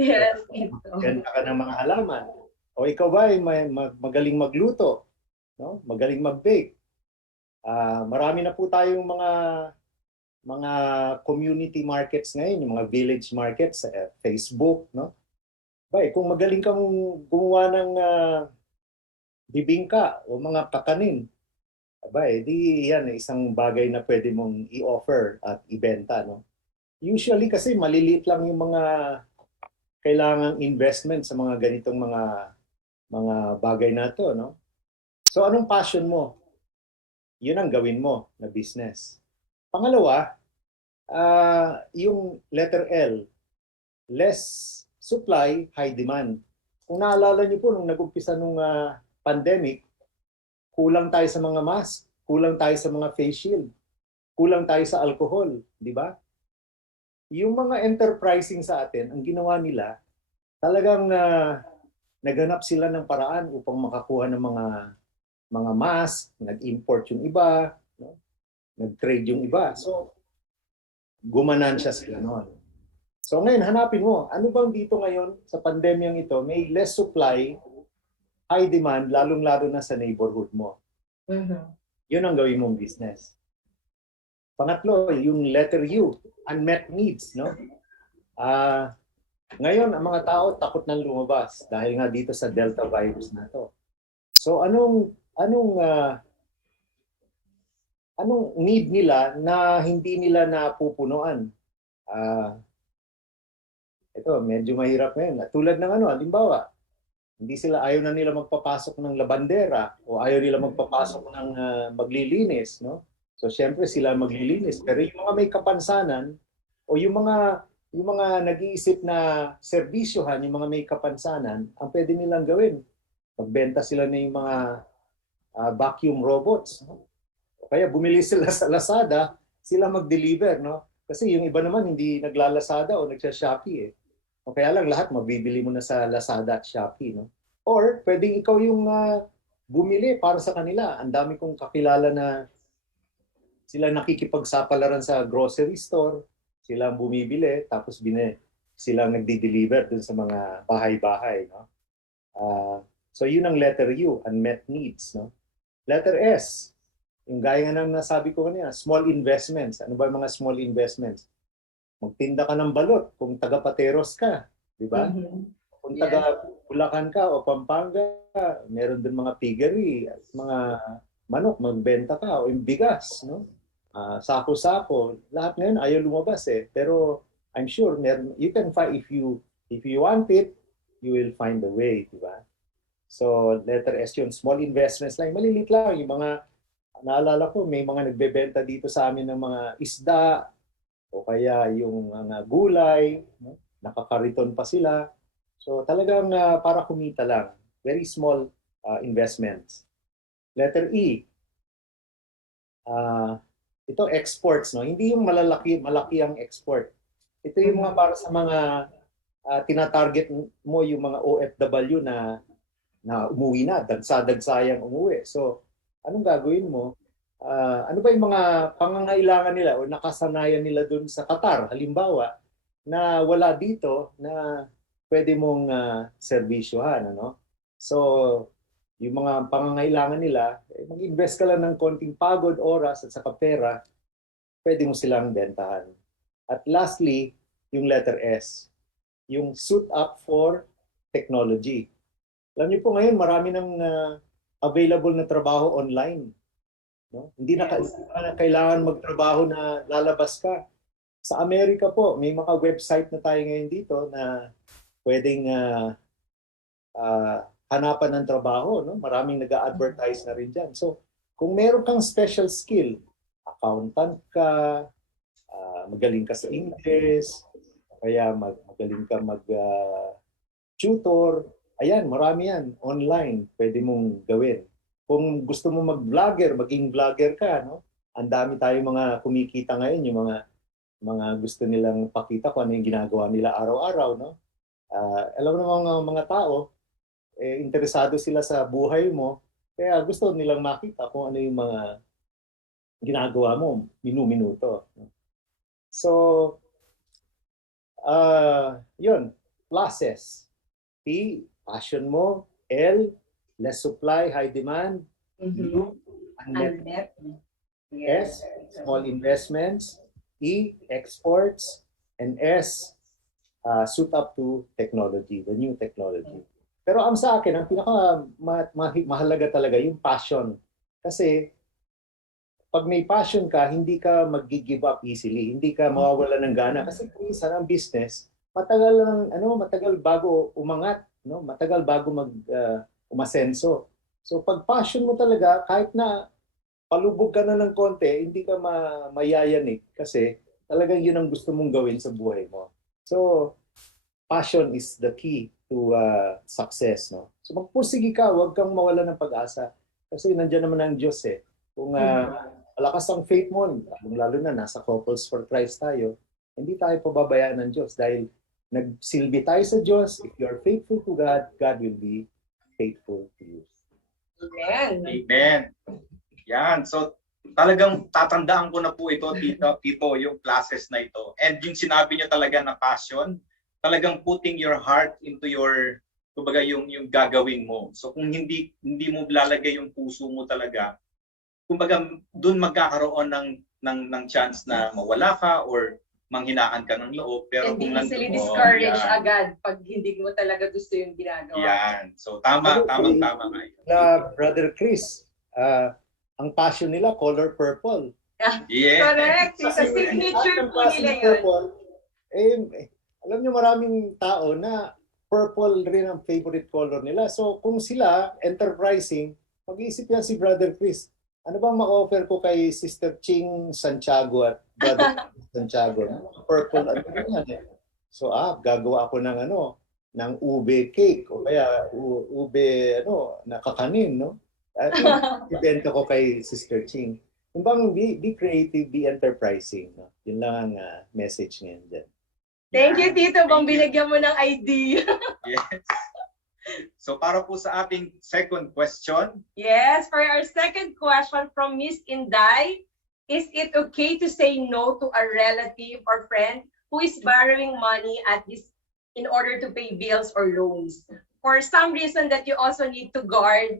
Yes, ito. Ganda ka ng mga halaman. O ikaw ba ay magaling magluto, no? Magaling mag-bake. Marami na po tayong mga community markets ngayon, yung mga village markets sa Facebook, no? Bay, kung magaling kang gumawa ng bibingka o mga kakanin, di yan isang bagay na pwede mong i-offer at ibenta, no? Usually kasi maliliit lang yung mga kailangang investment sa mga ganitong mga bagay na to, no? So anong passion mo? Yun ang gawin mo na business. Pangalawa, yung letter L, less supply, high demand. Kung naalala niyo po nung nag-umpisa nung pandemic, kulang tayo sa mga mask, kulang tayo sa mga face shield, kulang tayo sa alcohol, di ba? Yung mga enterprising sa atin, ang ginawa nila, talagang naghanap sila ng paraan upang makakuha ng mga mask, nag-import yung iba, no? Nag-trade yung iba. So, gumanansya sila noon. So ngayon, hanapin mo, ano bang dito ngayon sa pandemyang ito, may less supply, high demand, lalong-lalo na sa neighborhood mo. Yun ang gawin mong business. Pangatlo, yung letter U, unmet needs, no? Ngayon, ang mga tao takot nang lumabas dahil nga dito sa Delta virus na to. So anong need nila na hindi nila napupunuan? Ito, medyo mahirap ngayon. Tulad ng halimbawa, ayaw na nila magpapasok ng labandera o ayaw nila magpapasok ng maglilinis, no? So syempre sila maglilinis, pero yung mga may kapansanan o yung mga nag-iisip na serbisyohan, yung mga may kapansanan, ang pwede nilang gawin. Magbenta sila ng mga vacuum robots, no? O kaya bumili sila sa Lazada, sila mag-deliver, no? Kasi yung iba naman hindi nagla-Lazada o nagsha-Shopee eh. O kaya lang lahat mabibili mo na sa Lazada at Shopee, no? Or pwedeng ikaw yung bumili para sa kanila. Ang dami kong kakilala na sila nakikipagsapalaran sa grocery store, sila ang bumibili, tapos sila nagdi-deliver dun sa mga bahay-bahay, no? So yun ang letter U, unmet needs, no? Letter S, yung gaya nga ng nasabi ko kanina, small investments. Ano ba yung mga small investments? Magtinda ka ng balot kung taga-Pateros ka, di ba? Kung taga Bulacan ka o Pampanga, meron din mga piggery, mga manok, magbenta ka o yung bigas, no? Sako-sako, lahat ngayon ayaw lumabas eh. Pero I'm sure you can find if you want it, you will find a way, di ba? So letter S yun, small investments lang, malilit lang yung mga naalala ko, may mga nagbebenta dito sa amin ng mga isda o kaya yung mga gulay, no? Nakakariton pa sila. So talagang para kumita lang, very small investments. Letter E, ito exports, no? Hindi yung malaki ang export. Ito yung mga para sa mga tinatarget mo yung mga OFW na umuwi na, dagsa-dagsayang umuwi. So, anong gagawin mo? Ano ba yung mga pangangailangan nila o nakasanayan nila dun sa Qatar, halimbawa, na wala dito na pwede mong servisyohan, ano? So, yung mga pangangailangan nila, mag-invest ka lang ng konting pagod, oras at saka pera, pwede mo silang bentahan. At lastly, yung letter S, yung suit up for technology. Alam niyo po ngayon, marami ng available na trabaho online. No? Hindi na kailangan magtrabaho na lalabas ka. Sa Amerika po, may mga website na tayo ngayon dito na pwedeng hanapan ng trabaho, no? Maraming nag-a-advertise na rin dyan. So, kung meron kang special skill, accountant ka, magaling ka sa English, kaya magaling ka mag-tutor, ayan, marami yan, online, pwede mong gawin. Kung gusto mo mag-vlogger, maging vlogger ka, no? Ang dami tayong mga kumikita ngayon, yung mga gusto nilang pakita kung ano yung ginagawa nila araw-araw, no? Alam mo mga tao, interesado sila sa buhay mo, kaya gusto nilang makita kung ano yung mga ginagawa mo, minu-minuto. So, Yun, pluses. P, passion mo. L, less supply, high demand. U, unmet. Unmet. S, small investments. E, exports. And S, suit up to technology, the new technology. Pero ang sa akin, ang pinaka mahalaga talaga yung passion. Kasi pag may passion ka, hindi ka mag-give up easily, hindi ka mawawala ng gana. Kasi minsan ang business, matagal bago umangat, no? Matagal bago umasenso. So pag passion mo talaga, kahit na palubog ka na ng konti, hindi ka mayayanig kasi talagang yun ang gusto mong gawin sa buhay mo. So passion is the key to success, no? So magpursige ka, huwag kang mawala ng pag-asa kasi nandiyan naman ang Diyos eh. Kung malakas ang faith mo, lalo na nasa Couples for Christ tayo, hindi tayo pababayaan ng Diyos dahil nagsilbi tayo sa Diyos. If you are faithful to God, God will be faithful to you. Amen. Amen. Yan. So, talagang tatandaan ko na po ito, Tito, yung classes na ito. And yung sinabi nyo talaga na passion, talagang putting your heart into your, kumbaga yung gagawin mo. So, kung hindi mo lalagay yung puso mo talaga, kumbaga doon magkakaroon ng chance na mawala ka or manghinaan ka ng loob. Pero And be kung easily nandun mo, discouraged yan. agad pag hindi mo talaga gusto yung ginagawa. Yan. So tama kayo. Na Brother Chris, ang passion nila color purple. Yeah. Correct. Sa signature po nila yun. Purple, alam niyo maraming tao na purple rin ang favorite color nila. So kung sila enterprising, mag-iisip yan si Brother Chris. Ano bang ma-offer ko kay Sister Ching Santiago at Brother Santiago? Purple at ganyan eh. So gagawa ako ng ube cake o kaya ube nakakanin, no? At ibenta ko kay Sister Ching. Kung bang be creative, be enterprising, no? Yun lang ang message ngayon dyan. Thank you, Tito, kung binigyan mo ng idea. Yes. So para po sa ating second question. Yes, for our second question from Miss Inday, is it okay to say no to a relative or friend who is borrowing money in order to pay bills or loans? For some reason that you also need to guard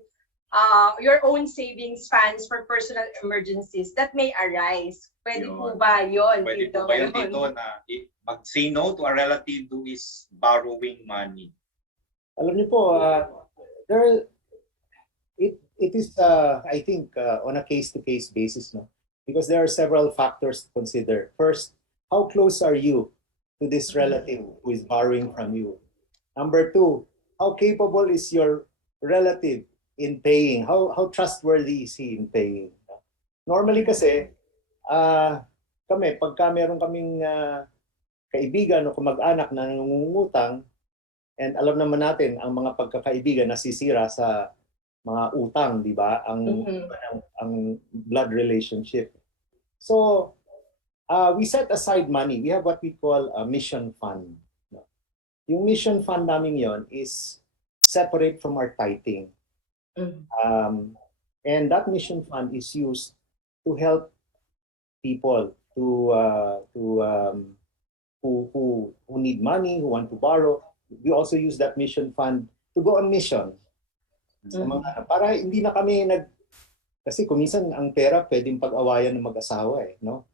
your own savings funds for personal emergencies that may arise. Pwede po ba yun? Pwede po ba yun, Tito, na mag-say no to a relative who is borrowing money? Alam niyo po, it is, I think, on a case-to-case basis, no? Because there are several factors to consider. First, how close are you to this relative who is borrowing from you? Number two, how capable is your relative in paying? How trustworthy is he in paying? Normally kasi, pagka meron kaming kaibigan o kamag-anak na nangungutang, and alam naman natin ang mga pagkakaibigan nasisira sa mga utang, di ba? Ang blood relationship. So, we set aside money. We have what we call a mission fund. Yung mission fund namin yon is separate from our tithing. And that mission fund is used to help people who need money, who want to borrow. We also use that mission fund to go on mission. Para hindi na kami kasi kuminsan ang pera pwedeng pag-awayan ng mag-asawa eh, no?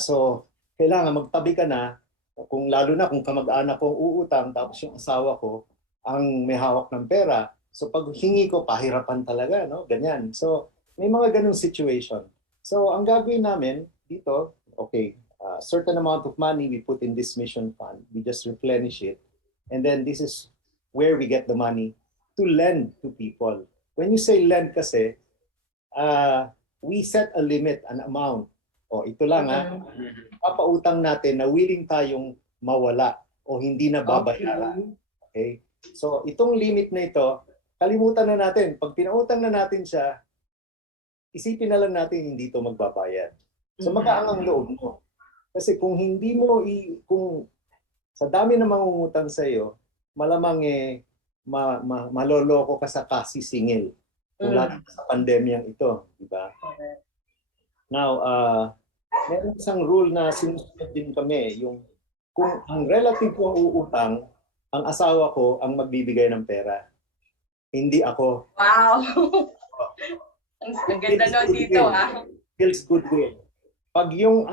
So kailangan magtabi ka na lalo na kung kamag-anak ko uutang tapos yung asawa ko ang may hawak ng pera. So pag hingi ko pahirapan talaga, no? Ganyan. So may mga ganung situation. So ang gagawin namin dito, okay, certain amount of money we put in this mission fund. We just replenish it. And then this is where we get the money to lend to people. When you say lend kasi, we set a limit, an amount. O ito lang papautang natin na willing tayong mawala o hindi na babayaran. Okay? So itong limit na ito, kalimutan na natin. Pag pinautang na natin siya, isipin na lang natin hindi ito magbabayad. So makaangang loob mo. Kasi kung hindi mo, kung sa dami na mangungutang sa iyo, malamang maloloko ka sa kasisingil. Mula sa pandemyang ito, di ba? Now, meron isang rule na sinusunod din kami, yung kung ang relative ko ang uutang, ang asawa ko ang magbibigay ng pera. Hindi ako. Wow. Ang ganda nun dito, ah. Feels goodwill. Pag yung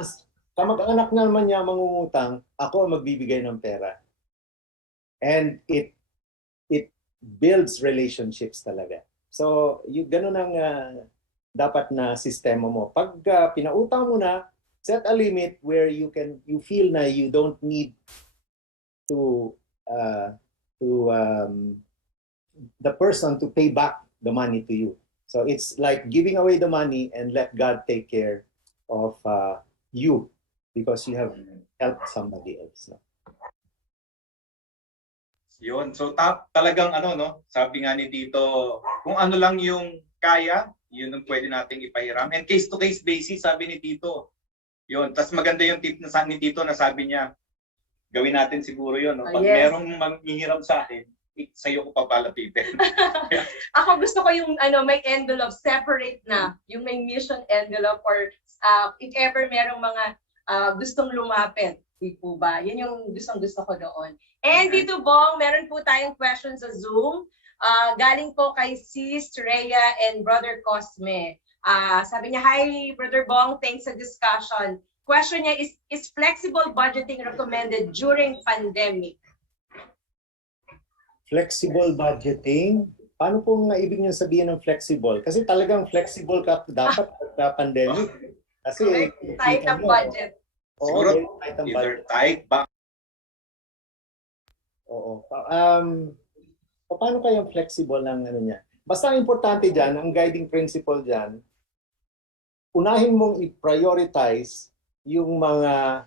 kamag-anak na naman niya mangungutang, ako ang magbibigay ng pera. And it builds relationships talaga. So, ganun ang dapat na sistema mo. Pag pinautang mo na, set a limit where you feel na you don't need to the person to pay back the money to you. So it's like giving away the money and let God take care of you because you have helped somebody else. No? Yun. So talagang no, sabi nga ni Tito, kung ano lang yung kaya, yun ang pwede nating ipahiram. And case to case basis, sabi ni Tito. Yun. Tapos maganda yung tip ni Tito na sabi niya, gawin natin siguro yun. No? Pag merong manghihiram sa akin, sa'yo ko papalapitin. Ako gusto ko yung may envelope separate na, yung may mission envelope or if ever merong mga gustong lumapit, di po ba? Yun yung gusto ko doon. And dito Bong, meron po tayong questions sa Zoom. Galing po kay Sis Rhea and Brother Cosme. Sabi niya, hi Brother Bong, thanks sa discussion. Question niya is flexible budgeting recommended during pandemic? Flexible budgeting? Paano pong naibig niyo sabihin ng flexible? Kasi talagang flexible ka dapat sa pandemic. Kasi tight ang budget. Siguro, either tight ba? Oo. Paano kayong flexible ng niya? Basta ang importante dyan, ang guiding principle dyan, unahin mong i-prioritize yung mga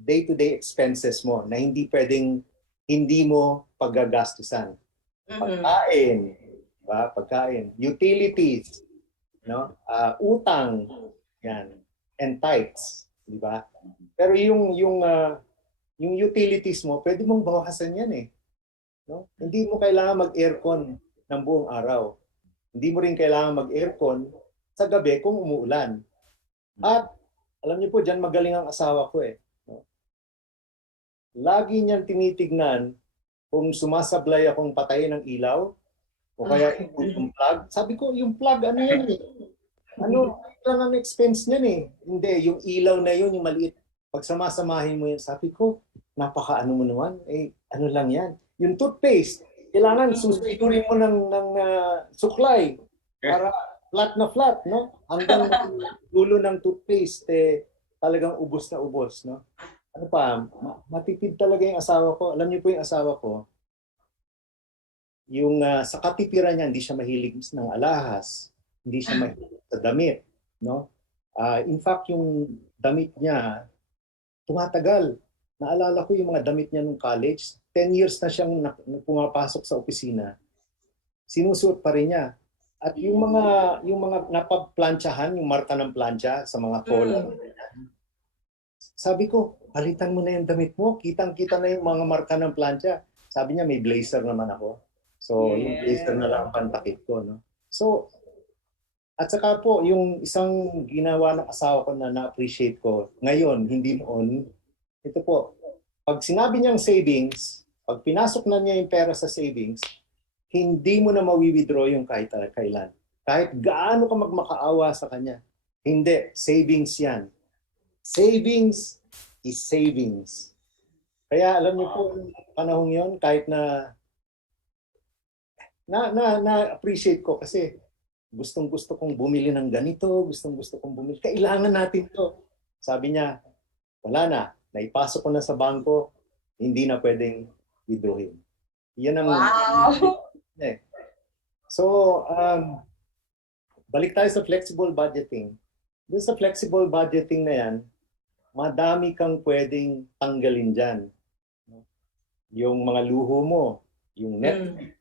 day-to-day expenses mo na hindi pwedeng hindi mo paggagastusan. Pagkain, diba? Pagkain, utilities, no? Utang, yan, and tithes, di ba? Pero yung utilities mo, pwede mong bawasan yan eh. No? Hindi mo kailangan mag-aircon ng buong araw. Hindi mo rin kailangan mag-aircon sa gabi kung umuulan. At alam niyo po, dyan magaling ang asawa ko eh. Lagi niyang tinitignan kung sumasablay akong patayin ng ilaw o kaya yung plug. Sabi ko, yung plug, ano yan eh? Ano lang ang expense niyan eh? Hindi, yung ilaw na yun, yung maliit. Pag samasamahin mo yun, sabi ko, napaka-ano mo naman, eh, ano lang yan? Yung toothpaste, kailangan susuiturin mo ng suklay para flat na flat, no? Hanggang dulo ng toothpaste, talagang ubos na ubos, no? Ano pa, matipid talaga yung asawa ko. Alam niyo po yung asawa ko, yung sa katipiran niya, hindi siya mahilig ng alahas, hindi siya mahilig sa damit. No? In fact, yung damit niya, tumatagal. Naalala ko yung mga damit niya nung college, 10 years na siyang pumapasok sa opisina, sinusuot pa rin niya. At yung mga napaplantsahan, yung marka ng plancha sa mga collar, sabi ko, palitan mo na yung damit mo. Kitang-kita na yung mga marka ng plancha. Sabi niya, may blazer naman ako. So, yung blazer na lang ang pantakip ko. No? So, at saka po, yung isang ginawa ng asawa ko na na-appreciate ko, ngayon, hindi noon, ito po, pag sinabi niyang savings, pag pinasok na niya yung pera sa savings, hindi mo na mawi-withdraw yung kahit kailan. Kahit gaano ka magmakaawa sa kanya. Hindi, savings yan. Savings is savings. Kaya alam niyo po, panahong yon kahit na-appreciate ko kasi gustong-gusto kong bumili ng ganito, gustong-gusto kong bumili. Kailangan natin to. Sabi niya, wala na. Naipasok ko na sa bangko, hindi na pwedeng withdrawin. Yan ang... Wow! So, balik tayo sa flexible budgeting. Doon sa flexible budgeting na yan, madami kang pwedeng tanggalin dyan. Yung mga luho mo, yung Netflix,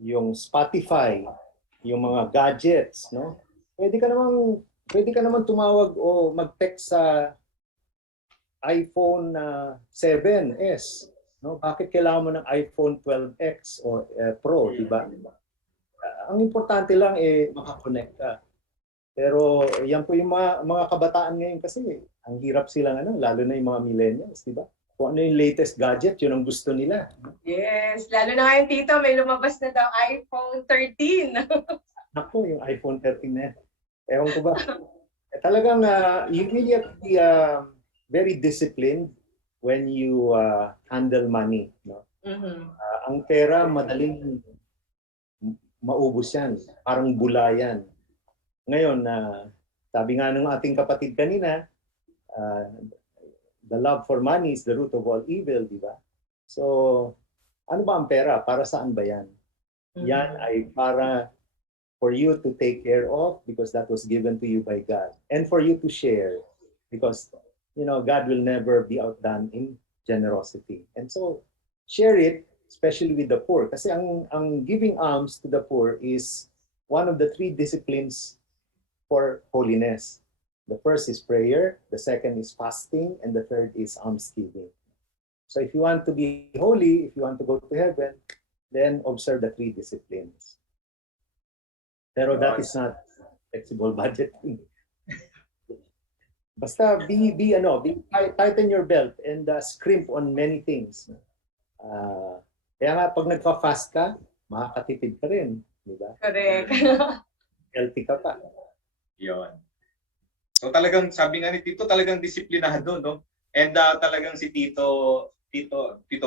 yung Spotify, yung mga gadgets, no? Pwede ka naman tumawag o mag-text sa iPhone 7s, no? Bakit kailangan mo ng iPhone 12X o Pro, di ba? Ang importante lang makakonect ka. Pero yan po yung mga kabataan ngayon kasi ang hirap silang lalo na yung mga millennials, di ba? Kung ano yung latest gadget, yun ang gusto nila. Yes, lalo na ngayon, Tito, may lumabas na daw iPhone 13. Ako, yung iPhone 13 na yan. Ewan ko ba? Talagang you really have to be very disciplined when you handle money. No? Mhm. Ang pera, madaling maubos yan. Parang bula yan. Ngayon, sabi nga ng ating kapatid kanina, uh, the love for money is the root of all evil, di ba? So, ano ba ang pera? Para saan ba yan? Yan ay para for you to take care of because that was given to you by God. And for you to share because, God will never be outdone in generosity. And so, share it, especially with the poor. Kasi ang giving alms to the poor is one of the 3 disciplines for holiness. The first is prayer, the second is fasting, and the third is almsgiving. So if you want to be holy, if you want to go to heaven, then observe the 3 disciplines. Pero that is not flexible budgeting. Basta tighten your belt and scrimp on many things. Kaya nga pag nagpa-fast ka, makakatipid ka rin, di ba? Correct. Healthy ka pa. Yun. So talagang sabi nga ni Tito, talagang disiplinado, no? And talagang si Tito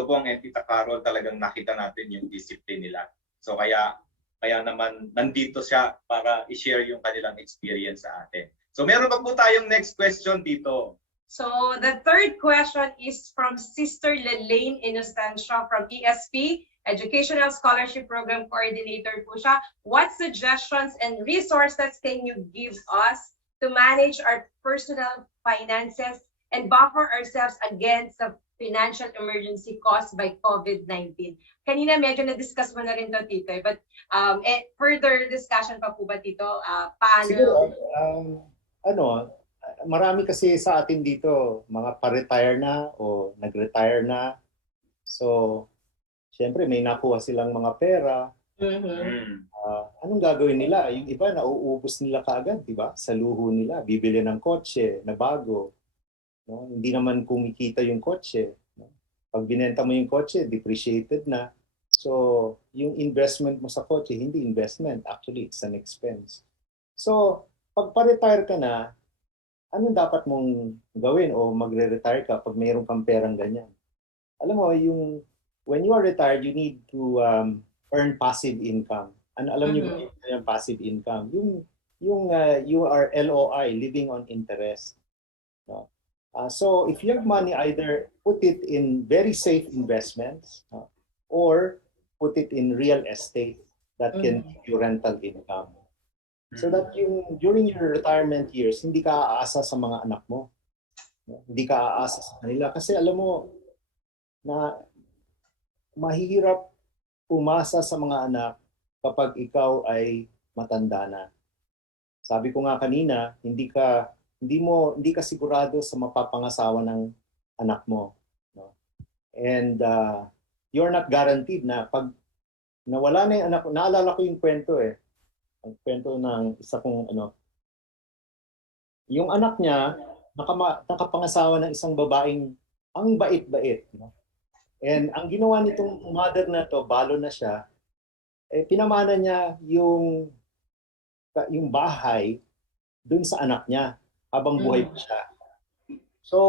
Bong and Tita Carol, talagang nakita natin yung discipline nila. So kaya naman nandito siya para i-share yung kanilang experience sa atin. So meron pa po tayong next question, Tito. So the third question is from Sister Lelaine Inocencio from ESP, Educational Scholarship Program Coordinator po siya. What suggestions and resources can you give us to manage our personal finances and buffer ourselves against the financial emergency caused by COVID-19? Kanina medyo na-discuss mo na rin to, Tito. But further discussion pa po ba, Tito? Paano? Siguro, marami kasi sa atin dito, mga pa-retire na o nag-retire na. So, siyempre may nakuha silang mga pera. Anong gagawin nila? Yung iba, nauubos nila kaagad, di ba? Sa luho nila, bibili ng kotse na bago. No? Hindi naman kumikita yung kotse. No? Pag binenta mo yung kotse, depreciated na. So, yung investment mo sa kotse, hindi investment. Actually, it's an expense. So, pag pa-retire ka na, anong dapat mong gawin o magre-retire ka pag mayroon kang perang ganyan? Alam mo, when you are retired, you need to earn passive income. Alam niyo ba yung passive income? You are LOI, living on interest. No? So if you have money, either put it in very safe investments or put it in real estate that can give you rental income. So that during your retirement years, hindi ka aasa sa mga anak mo. Hindi ka aasa sa kanila. Kasi alam mo na mahirap umasa sa mga anak kapag ikaw ay matanda na. Sabi ko nga kanina, hindi ka sigurado sa mapapangasawa ng anak mo. No? And you're not guaranteed na pag nawala na yung anak, naalala ko yung kwento ang kwento ng isa kong yung anak niya nakapangasawa ng isang babaeng ang bait-bait. No? And ang ginawa nitong mother na to, balo na siya, pinamana niya yung bahay dun sa anak niya habang buhay pa siya. So,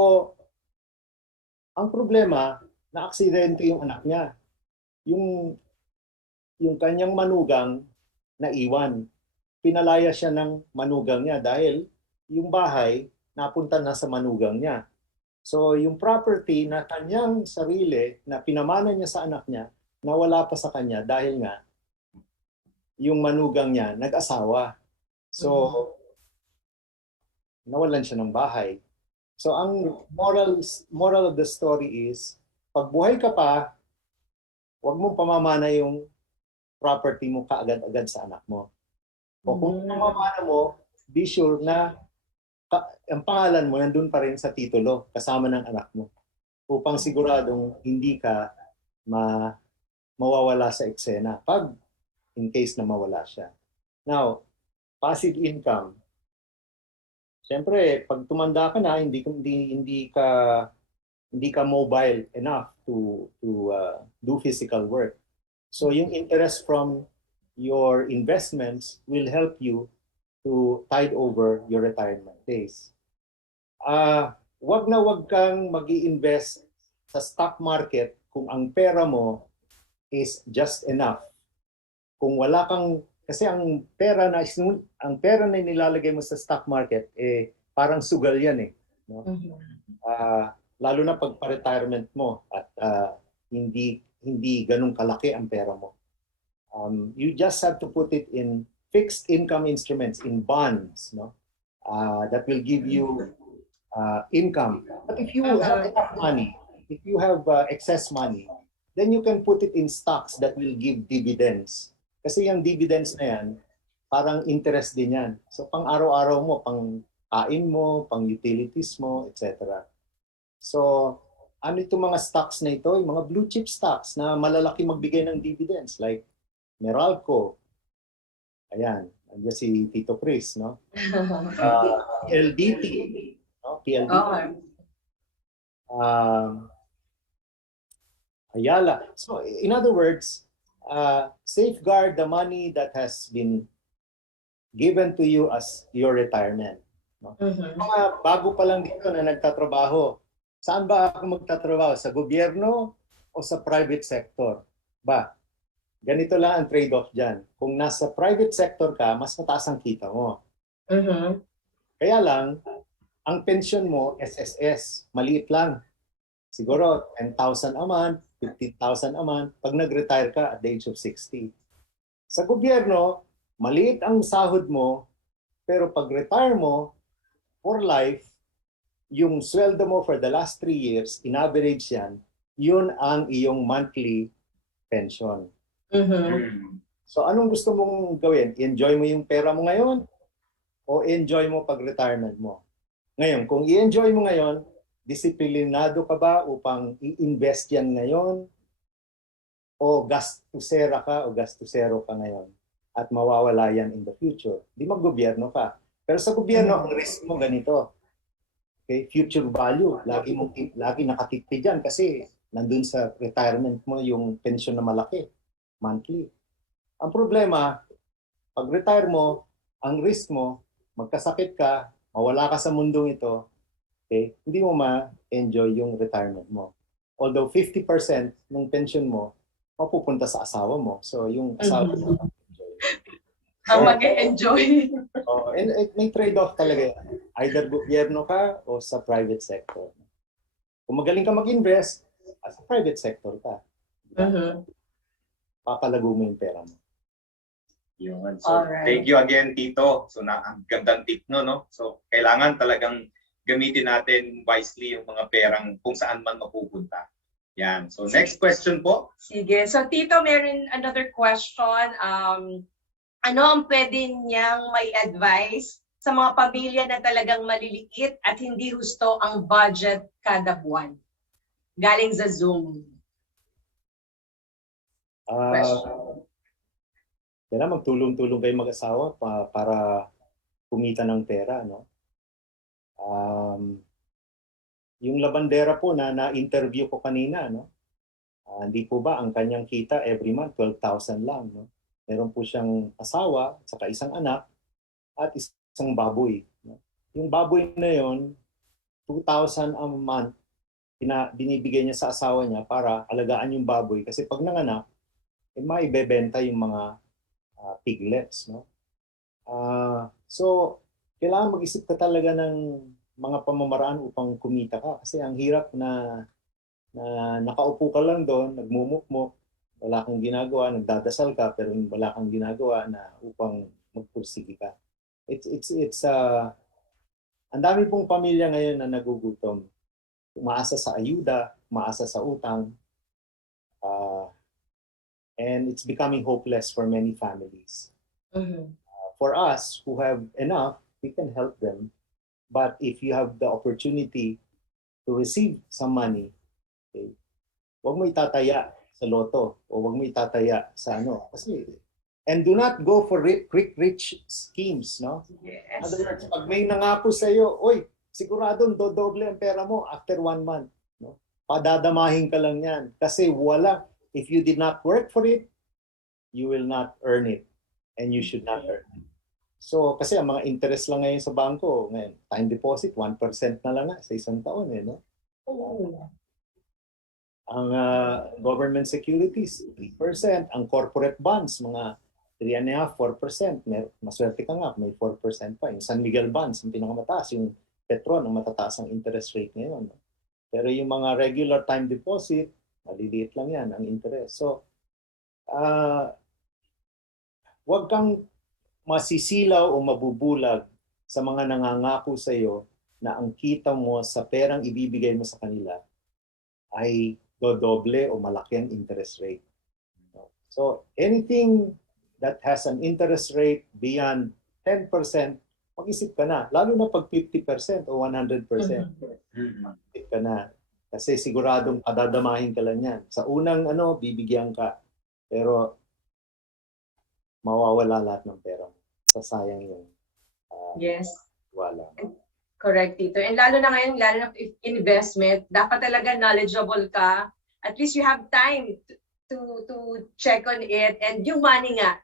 ang problema, na-aksidente yung anak niya. Yung kanyang manugang naiwan. Pinalaya siya ng manugang niya dahil yung bahay napunta na sa manugang niya. So yung property na kanyang sarili na pinamana niya sa anak niya, nawala pa sa kanya dahil nga yung manugang niya nag-asawa. So nawalan siya ng bahay. So ang moral of the story is, pag buhay ka pa, huwag mong pamamana yung property mo kaagad-agad sa anak mo. O kung pamamana mo, be sure na ang pangalan mo nandun pa rin sa titulo kasama ng anak mo upang siguradong hindi ka mawawala sa eksena pag in case na mawala siya. Now, passive income. Siyempre, pag tumanda ka na, hindi ka mobile enough to do physical work. So yung interest from your investments will help you to tide over your retirement days. Wag kang mag-i-invest sa stock market kung ang pera mo is just enough. Kung wala kang, kasi ang pera na nilalagay mo sa stock market parang sugal yan eh, no? Lalo na pag pa-retirement mo at hindi ganun kalaki ang pera mo. You just have to put it in fixed income instruments, in bonds, no? That will give you income. But if you have enough money, if you have excess money, then you can put it in stocks that will give dividends. Kasi yung dividends na yan, parang interest din yan. So pang araw-araw mo, pang kain mo, pang utilities mo, etc. So, ano itong mga stocks na ito? Yung mga blue chip stocks na malalaki magbigay ng dividends like Meralco. Ayan, nandiyan si Tito Chris, no? PLDT, no? PLDT. Ayala. So, in other words, safeguard the money that has been given to you as your retirement. No? Mga bago pa lang dito na nagtatrabaho, saan ba ako magtatrabaho? Sa gobyerno o sa private sector? Ganito lang ang trade-off dyan. Kung nasa private sector ka, mas mataas ang kita mo. Kaya lang, ang pension mo, SSS, maliit lang. Siguro 10,000 a month, 15,000 a month, pag nag-retire ka at the age of 60. Sa gobyerno, maliit ang sahod mo, pero pag retire mo, for life, yung sweldo mo for the last 3 years, in average yan, yun ang iyong monthly pension. So anong gusto mong gawin? Enjoy mo yung pera mo ngayon o enjoy mo pag retirement mo? Ngayon, kung i-enjoy mo ngayon, disiplinado ka ba upang i-invest yan ngayon o gastusera ka o gastusero ka ngayon at mawawala yan in the future? Di maggobyerno ka. Pero sa gobyerno, ang risk mo ganito. Okay, future value, lagi nakatipid yan kasi nandun sa retirement mo yung pension na malaki, monthly. Ang problema, pag retire mo, ang risk mo, magkasakit ka, mawala ka sa mundong ito, okay, hindi mo ma-enjoy yung retirement mo. Although 50% ng pension mo, mapupunta sa asawa mo. So yung asawa mo, Ang mag-enjoy. and may trade-off talaga. Either gobyerno ka o sa private sector. Kung magaling ka mag-invest, sa private sector ka. Papalago mo yung pera mo. Yun. So, thank you again, Tito. So, ang gandang tip no? So, kailangan talagang gamitin natin wisely yung mga perang kung saan man mapupunta. Yan. So, next question po. Sige. So, Tito, meron another question. Ano ang pwede niyang may advice sa mga pamilya na talagang maliliit at hindi husto ang budget kada buwan? Galing sa Zoom. Kaya magtulong-tulong kayo mag-asawa para kumita ng pera, no? Yung labandera po na-interview ko kanina, no? Hindi po ba ang kanyang kita every month 12,000 lang, no? Meron po siyang asawa, saka isang anak, at isang baboy. No? Yung baboy na yon, 2,000 a month, binibigay niya sa asawa niya para alagaan yung baboy. Kasi pag nanganak, maibebenta yung mga piglets. No? So, kailangan mag-isip ka talaga ng mga pamamaraan upang kumita ka. Kasi ang hirap na nakaupo ka lang doon, nagmumukmok, wala kang ginagawa, nagdadasal ka, pero wala kang ginagawa na upang magpursige ka. Ang dami pong pamilya ngayon na nagugutom. Umaasa sa ayuda, umaasa sa utang, and it's becoming hopeless for many families. For us who have enough, we can help them. But if you have the opportunity to receive some money, okay, huwag mo itataya sa loto o huwag mo itataya sa ano. Kasi And do not go for quick rich schemes, no? Yes. Other words, pag may nangako sa iyo, oy, siguradong dodoble ang pera mo after 1 month, no? Padadamahin ka lang yan. Kasi if you did not work for it, you will not earn it. And you should not earn it. So, kasi ang mga interest lang ngayon sa bangko, ngayon, time deposit, 1% na lang nga sa isang taon, no? Ang government securities, 3%. Ang corporate bonds, mga 3.5%, 4%. Maswerte ka nga, may 4% pa. Yung San Miguel bonds, yung pinakamataas. Yung Petron, ang matataas ang interest rate ngayon. Pero yung mga regular time deposit, maliliit lang yan ang interest. So, huwag kang masisilaw o mabubulag sa mga nangangako sa iyo na ang kita mo sa perang ibibigay mo sa kanila ay dodoble o malaki ang interest rate. So, anything that has an interest rate beyond 10%, mag-isip ka na. Lalo na pag 50% o 100%. Mag-isip ka na. Kasi siguradong padadamahin ka lang yan. Sa unang bibigyan ka. Pero mawawala lahat ng pera mo. Sasayang yung Yes. wala. Correct, Tito. And lalo na ngayon, lalo na if investment, dapat talaga knowledgeable ka. At least you have time to check on it. And yung money na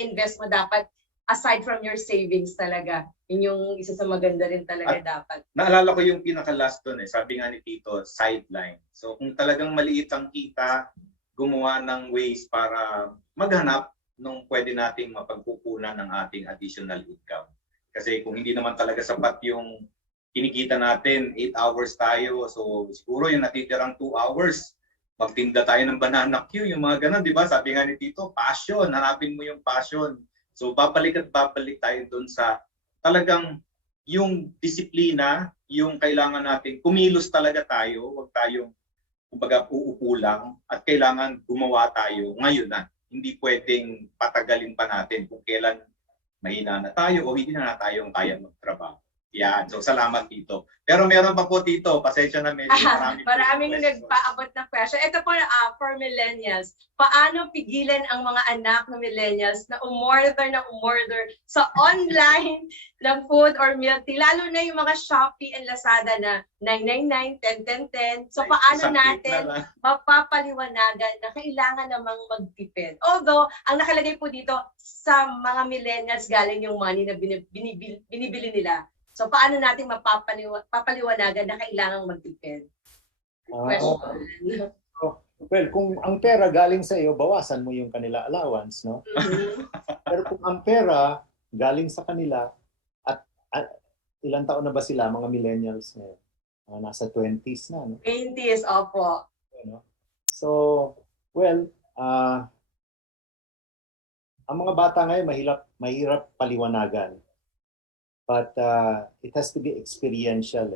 invest mo dapat aside from your savings talaga. Yun yung isa sa maganda rin talaga dapat. Naalala ko yung pinaka-last doon sabi nga ni Tito, sideline. So kung talagang maliit ang kita, gumawa ng ways para maghanap nung pwede nating mapagkukunan ng ating additional income. Kasi kung hindi naman talaga sapat yung kinikita natin, 8 hours tayo. So siguro yung natitirang 2 hours, magtinda tayo ng banana queue, yung mga ganun, di ba? Sabi nga ni Tito, passion, hanapin mo yung passion. So babalik at babalik tayo doon sa talagang yung disiplina, yung kailangan natin, kumilos talaga tayo, huwag tayong kumbaga uupo lang at kailangan gumawa tayo ngayon na. Hindi pwedeng patagalin pa natin kung kailan mahina na tayo o hindi na tayong kaya magtrabaho. Yan. So, salamat Tito. Pero meron pa po Tito, pasensya na medyo maraming nagpaabot na question. Ito po for millennials. Paano pigilan ang mga anak ng millennials na umorder sa online ng food or milk tea? Lalo na yung mga Shopee and Lazada na 999, 10, 10, 10. So, paano natin mapapaliwanagan na kailangan namang magtipid? Although, ang nakalagay po dito, sa mga millennials galing yung money na binibili nila. So, paano natin mapapaliwanagan na kailangang magtipid? Well, kung ang pera galing sa iyo, bawasan mo yung kanila allowance, no? Pero kung ang pera galing sa kanila, at ilang taon na ba sila, mga millennials ngayon? Nasa 20s na, no? 20s, opo. So, well, ang mga bata ngayon mahirap paliwanagan. But it has to be experiential.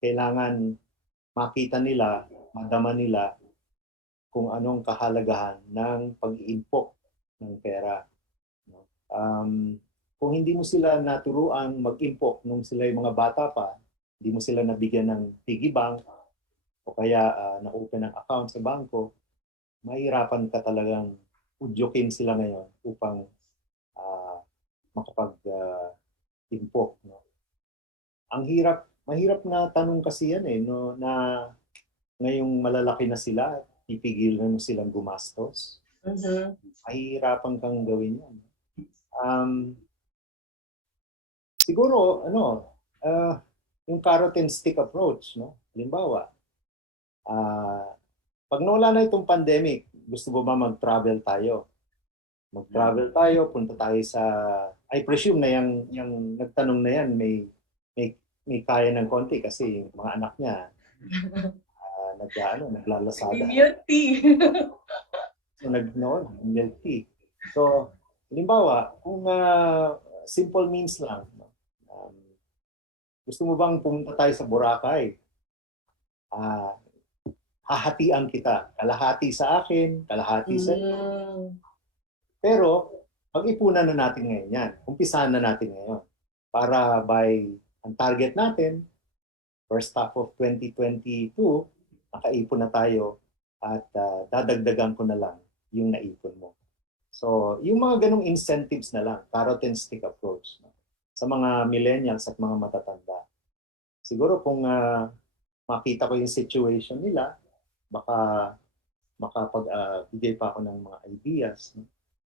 Kailangan makita nila, madama nila kung anong kahalagahan ng pag-iimpok ng pera. Kung hindi mo sila naturuan mag-impok nung sila yung mga bata pa, hindi mo sila nabigyan ng piggy bank o kaya na-open ng account sa bangko, mahirapan ka talagang udyokin sila ngayon upang makapag-impok. Ang mahirap na tanong kasi yan na ngayong malalaki na sila, ipigil na silang gumastos. Mahirapan kang gawin yan. Siguro, yung carrot and stick approach, no? Halimbawa, pag nawala na itong pandemic, gusto mo ba mag-travel tayo? Mag-travel tayo, punta tayo sa... I presume na yung nagtanong na yan, may kaya ng konti kasi yung mga anak niya naglalasada. Milk tea. So, milk tea. So, halimbawa, kung simple means lang, gusto mo bang pumunta tayo sa Boracay? Hahatian kita. Kalahati sa akin, kalahati sa... Pero, pag-ipunan na natin ngayon yan. Umpisahan na natin ngayon. Para ang target natin, first half of 2022, nakaipon na tayo at dadagdagan ko na lang yung naipon mo. So, yung mga ganong incentives na lang, carrot and stick approach, no? Sa mga millennials at mga matatanda. Siguro kung makita ko yung situation nila, baka makapag-bigay pa ako ng mga ideas. No?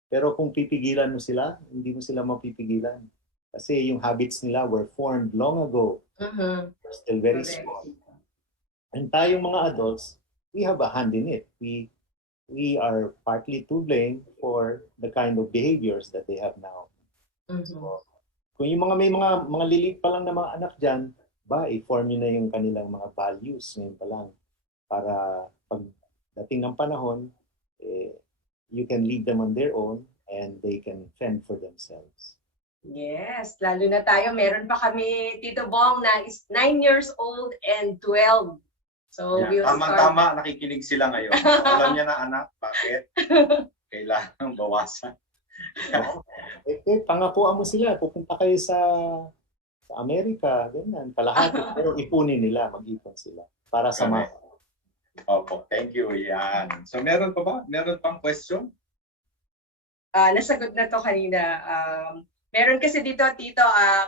Pero kung pipigilan mo sila, hindi mo sila mapipigilan. Kasi yung habits nila were formed long ago. They're still very small. And tayong mga adults, we have a hand in it. We are partly to blame for the kind of behaviors that they have now. So, kung yung may mga lilit pa lang na mga anak dyan, i-form nyo na yung kanilang mga values ngayon pa lang. Para pagdating ng panahon, you can lead them on their own and they can fend for themselves. Yes, lalo na tayo. Meron pa kami, Tito Bong, na is 9 years old and 12. So, Yeah, we'll tama-tama, nakikinig sila ngayon. So, alam niya na anak, bakit? Kailangan bawasan. Pangakuan mo sila, pupunta kayo sa Amerika, ganyan, kalahati. Pero ipunin nila, mag-ipon sila para sa mga. Opo, thank you. Yan. So, meron pa ba? Meron pang question? Nasagot na to kanina. Meron kasi dito, Tito,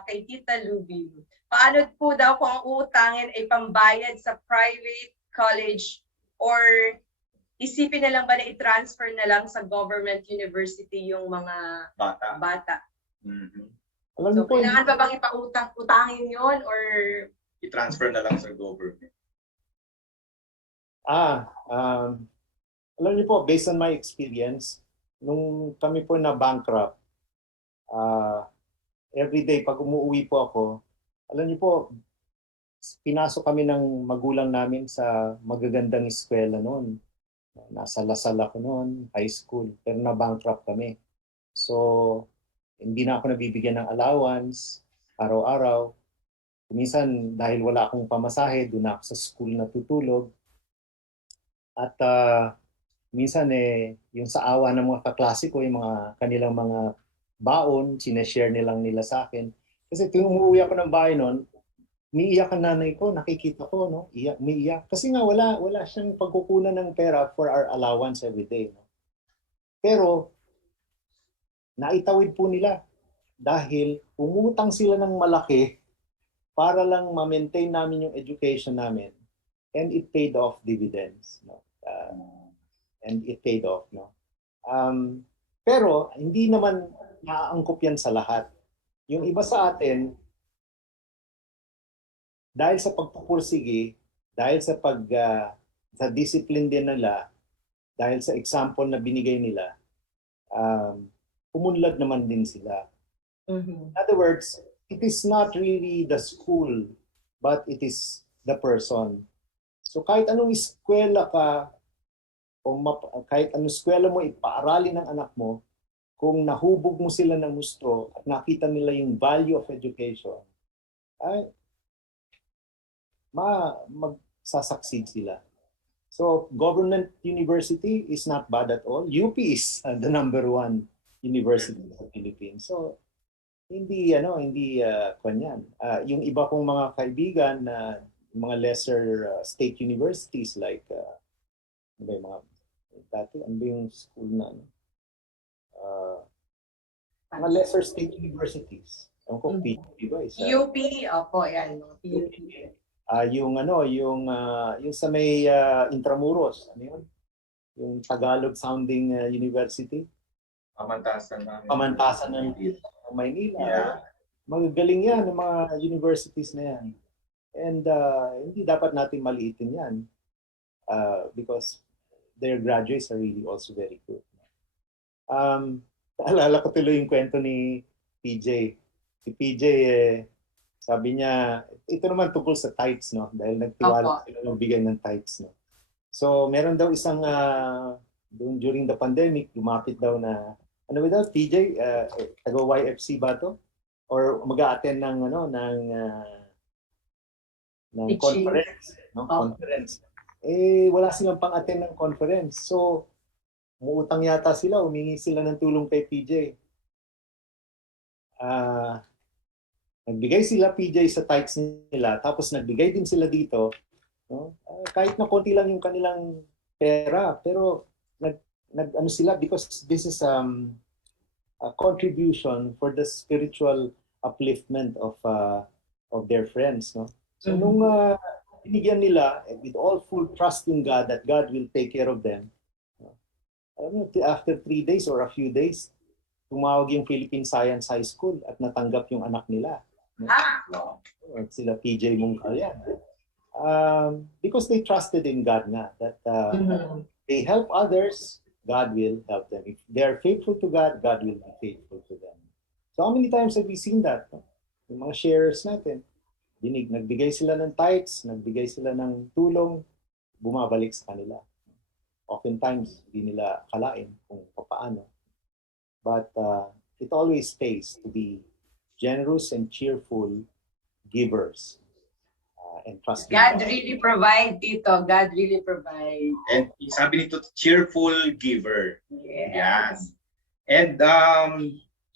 kay Tita Luby. Paano po daw kung ang uutangin ay pambayad sa private college or isipin na lang ba na i-transfer na lang sa government university yung mga bata? Alam So, niyo po, kailangan pa bang utangin yon or I-transfer na lang sa government. alam niyo po, based on my experience, nung kami po na bankrupt, every day pag umuwi po ako, alam niyo po, pinasok kami ng magulang namin sa magagandang eskwela noon. Nasa Lasal ako noon, high school, pero na-bankrupt kami. So, hindi na ako nabibigyan ng allowance araw-araw. Minsan, dahil wala akong pamasahe, doon ako sa school natutulog. At minsan, yung sa awa ng mga kaklase ko, yung mga kanilang mga baon, sineshare nilang nila sa akin. Kasi tuwing umuwi ako ng bahay noon, umiiyak ang nanay ko, nakikita ko, no? Umiiyak. Kasi nga wala siyang pagkukunan ng pera for our allowance every day. No? Pero, naitawid po nila dahil umutang sila ng malaki para lang ma-maintain namin yung education namin. And it paid off dividends. No? And it paid off. No? Pero, hindi naman naaangkop yan sa lahat. Yung iba sa atin, dahil sa pagpupursige, dahil sa sa discipline din nila, dahil sa example na binigay nila, umunlad naman din sila. In other words, it is not really the school, but it is the person. So kahit anong eskwela ka, o kahit anong eskwela mo ipaaralin ng anak mo, kung nahubog mo sila ng gusto at nakita nila yung value of education, ay magsasucceed sila. So, government university is not bad at all. UP is the number 1 university sa Philippines. So, hindi kanyan. Yung iba kong mga kaibigan na mga lesser state universities like ano ba yung school na mga lesser state universities. Ewan ko, PUP ba? UP, opo, yan. PUP. Yung sa may Intramuros, ano yun? Yung Tagalog sounding university. Pamantasan ng Maynila. Yeah. Magagaling yan, yung mga universities na yan. And hindi dapat natin maliitin yan because their graduates are really also very good. Naalala ko tuloy yung kwento ni PJ. Si PJ, sabi niya, ito naman tungkol sa tithes, no? Dahil nagtiwala sila ng bigay ng tithes, no? So, meron daw isang, during the pandemic, lumapit daw na, ano ba daw, PJ, taga-YFC ba to? Or mag-a-attend ng conference, no? Conference. Wala silang pang-attend ng conference. So, umuutang yata sila, humingi sila ng tulong kay PJ. Nagbigay sila PJ sa tithes nila, tapos nagbigay din sila dito, no? Kahit na konti lang yung kanilang pera, pero nag-ano sila because this is a contribution for the spiritual upliftment of their friends, no? So nung binigyan nila with all full trust in God that God will take care of them. Alam mo, after 3 days or a few days, tumawag yung Philippine Science High School at natanggap yung anak nila. No? At sila PJ Mungkalyan. Because they trusted in God nga, that they help others, God will help them. If they're faithful to God, God will be faithful to them. So how many times have we seen that? No? Yung mga sharers natin, nagbigay sila ng tithes, nagbigay sila ng tulong, bumabalik sa kanila. Oftentimes, hindi nila kalain kung paano. But it always pays to be generous and cheerful givers and trusting God really provide, Tito. God really provide. And sabi nito, cheerful giver. Yes. Yan. And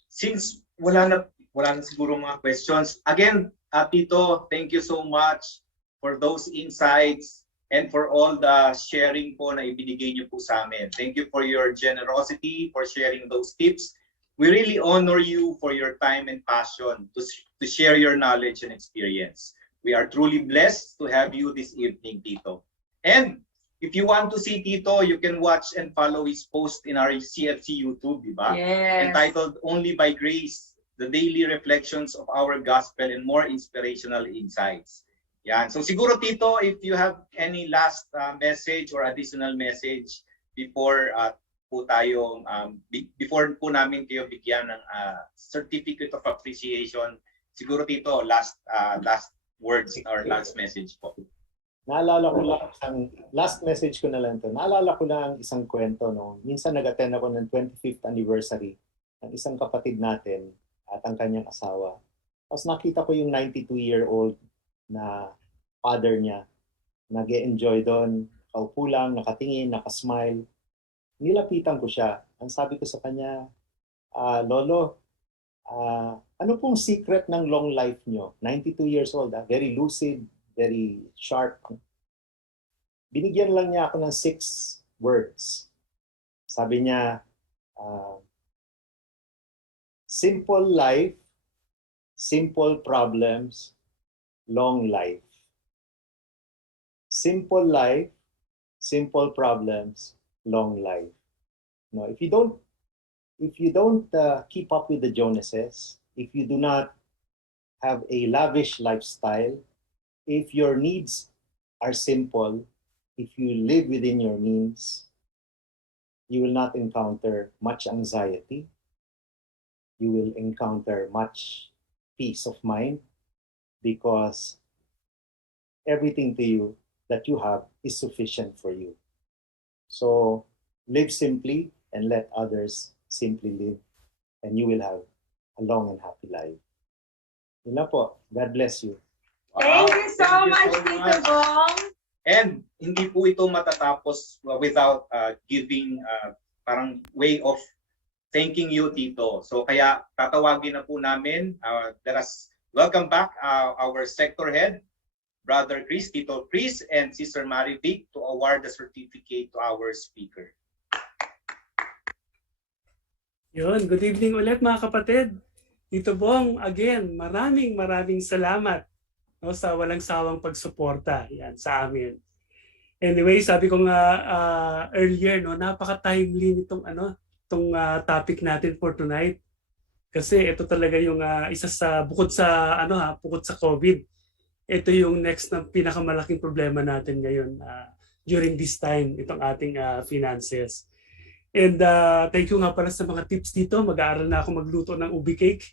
since wala na siguro mga questions, again, Tito, thank you so much for those insights and for all the sharing po na ibinigay niyo po sa amin. Thank you for your generosity, for sharing those tips. We really honor you for your time and passion to share your knowledge and experience. We are truly blessed to have you this evening, Tito. And if you want to see Tito, you can watch and follow his post in our CFC YouTube, di ba? Yes. Entitled Only by Grace, the daily reflections of our gospel and more inspirational insights. Yan. So siguro, Tito, if you have any last message or additional message before before po namin kayo bigyan ng certificate of appreciation, siguro, Tito, last words or last message po. Naalala ko lang, last message ko na lang to. Naalala ko lang isang kwento, no. Minsan nag-attend ako ng 25th anniversary ng isang kapatid natin at ang kanyang asawa. Tapos nakita ko yung 92-year-old na father niya. Nag-e-enjoy doon. Kaupo lang, nakatingin, nakasmile. Nilapitan ko siya. Ang sabi ko sa kanya, Lolo, ano pong secret ng long life niyo? 92 years old, very lucid, very sharp. Binigyan lang niya ako ng 6 words. Sabi niya, simple life, simple problems, long life. Simple life, simple problems, long life. No, if you don't keep up with the Joneses, if you do not have a lavish lifestyle, if your needs are simple, if you live within your means, you will not encounter much anxiety. You will encounter much peace of mind because everything to you that you have is sufficient for you. So live simply and let others simply live, and you will have a long and happy life. Yun lang po. God bless you. Thank you so much, Tito Bong. And hindi po ito matatapos without giving parang way of thanking you, Tito. So kaya tatawagin na po namin, let us welcome back our sector head, Brother Chris, Tito Chris, and Sister Mary Vic to award the certificate to our speaker. Yun, good evening ulit mga kapatid. Tito Bong, again, maraming salamat, no, sa walang sawang pagsuporta yan sa amin. Anyway, sabi ko nga earlier, no, napaka-timely nitong topic natin for tonight. Kasi ito talaga yung isa sa bukod sa COVID. Ito yung next na pinakamalaking problema natin ngayon during this time, itong ating finances. And thank you nga pala sa mga tips dito. Mag-aaral na ako magluto ng ubi cake.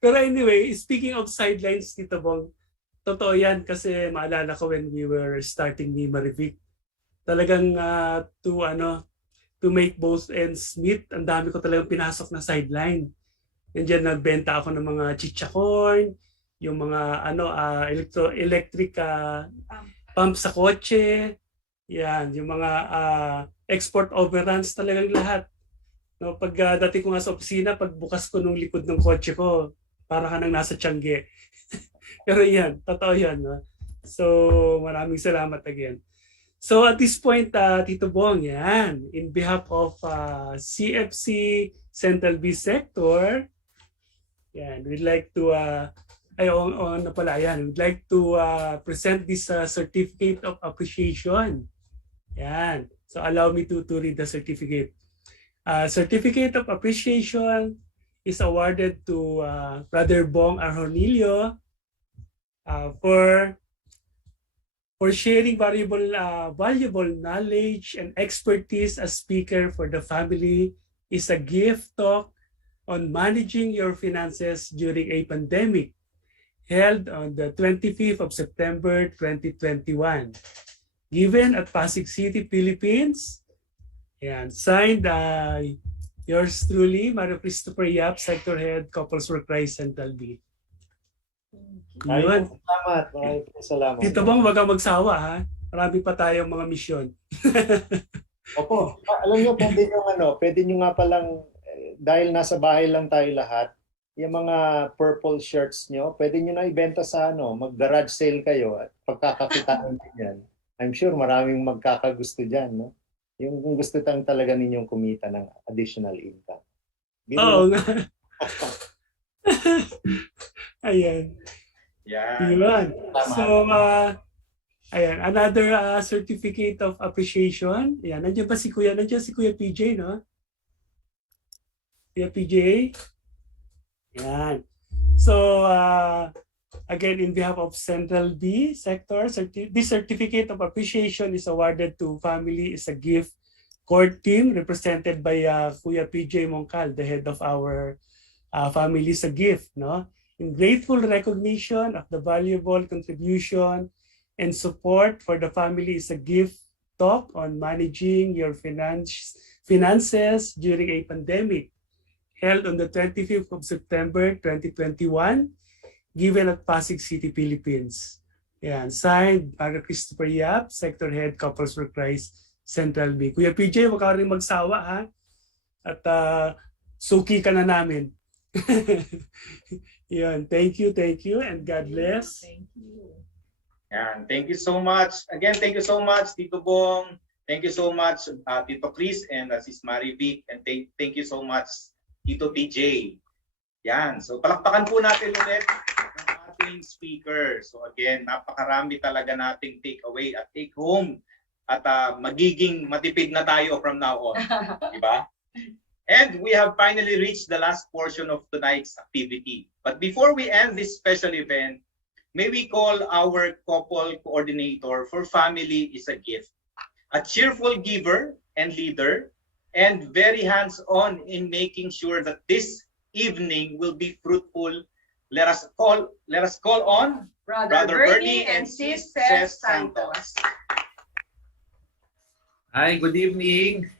Pero anyway, speaking of sidelines, Tito Bong, totoo yan kasi maalala ko when we were starting ni Marivic, talagang to make both ends meet, ang dami ko talagang pinasok na sideline. Nandiyan nagbenta ako ng mga chichacorn, yung mga electric pump sa kotse, yan, yung mga export overruns, talagang lahat. No, pag dati ko nga sa opisina, pag bukas ko nung likod ng kotse ko, para ka nang nasa Tiangge. Pero yan, totoo yan. No? So, maraming salamat again. So, at this point, Tito Bong, yan, in behalf of CFC Central B Sector, yan, we'd like to, we'd like to present this certificate of appreciation. Yan. So, allow me to read the certificate. Certificate of appreciation is awarded to Brother Bong Arjonillo for sharing valuable knowledge and expertise as speaker for the family is a gift talk on managing your finances during a pandemic held on the 25th of September 2021. Given at Pasig City, Philippines, and signed yours truly, Mario Christopher Yap, Sector Head, Couples for Christ, Central B. Yun. Maraming salamat. Dito bang wag kang magsawa, ha? Marami pa tayong mga misyon. Opo, alam niyo pwede niyo nga palang dahil nasa bahay lang tayo lahat, yung mga purple shirts niyo, pwede niyo na ibenta sa mag-garage sale kayo at pagkakakitaan din yan. I'm sure maraming magkakagusto diyan, no? Yung gusto talaga ninyong kumita ng additional income. Oo nga. Ayan. Yeah. So, ayan, another certificate of appreciation. Ayan, nandiyan ba si Kuya? Nandiyan si Kuya PJ, no? Kuya PJ. Ayan. So, again, in behalf of Central B Sector, this certificate of appreciation is awarded to family is a gift court team represented by Kuya PJ Mongkal, the head of our family is a gift, no? In grateful recognition of the valuable contribution and support for the family is a gift talk on managing your finances during a pandemic held on the 25th of September 2021, given at Pasig City, Philippines. Yan, signed, Mario Christopher Yap, Sector Head, Couples for Christ, Central B. Kuya PJ, wag ka rin magsawa, ha? At suki ka na namin. Yan, thank you, and God bless. Thank you. Yan, thank you so much. Again, thank you so much, Tito Bong. Thank you so much, Tito Chris and Sis Mary Vic. And thank you so much, Tito PJ. Yan, so palakpakan po natin ulit ang ating speaker. So again, napakarami talaga nating take away at take home. At magiging matipid na tayo from now on. Diba? And we have finally reached the last portion of tonight's activity. But before we end this special event, may we call our couple coordinator for family is a gift. A cheerful giver and leader, and very hands-on in making sure that this evening will be fruitful. Let us call on Brother Bernie and Sis Santos. Hi, good evening.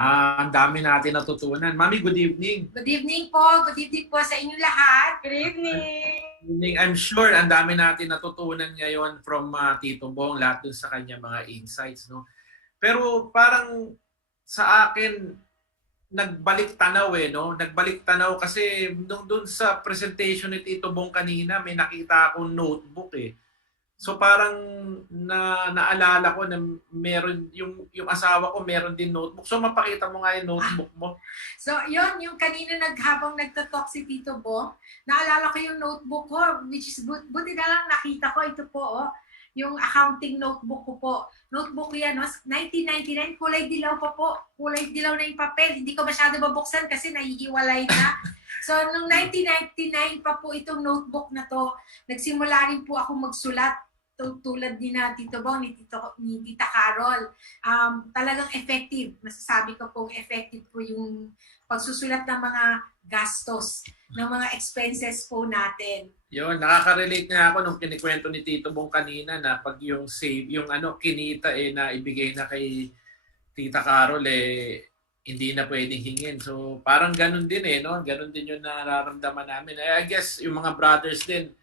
Ang dami natin natutunan. Mami, good evening. Good evening po. Good evening po sa inyo lahat. Good evening. I'm sure ang dami natin natutunan ngayon from Tito Bong, lahat dun sa kanya mga insights. No? Pero parang sa akin, nagbalik tanaw no? Nagbalik tanaw kasi nung dun sa presentation ni Tito Bong kanina, may nakita akong notebook eh. So parang naalala ko na meron yung asawa ko meron din notebook. So mapakita mo nga yung notebook mo. So yun, yung kanina habang nagtatalk si Tito Bong, naalala ko yung notebook ko, which is buti na lang nakita ko ito po, yung accounting notebook ko po. Notebook yan, 1999, kulay dilaw pa po. Kulay dilaw na yung papel. Hindi ko masyado babuksan kasi naihiwalay na. So, noong 1999 pa po itong notebook na to, nagsimula rin po ako magsulat tulad din na Tito Bong, ni Tita Carol. Talagang effective. Masasabi ko pong effective po yung pagsusulat ng mga gastos, ng mga expenses po natin. Yun, nakaka-relate nga ako nung kinikwento ni Tito Bong kanina na pag yung save, yung kinita na ibigay na kay Tita Carol hindi na pwedeng hingin. So parang ganun din no? Ganun din yung nararamdaman namin. I guess yung mga brothers din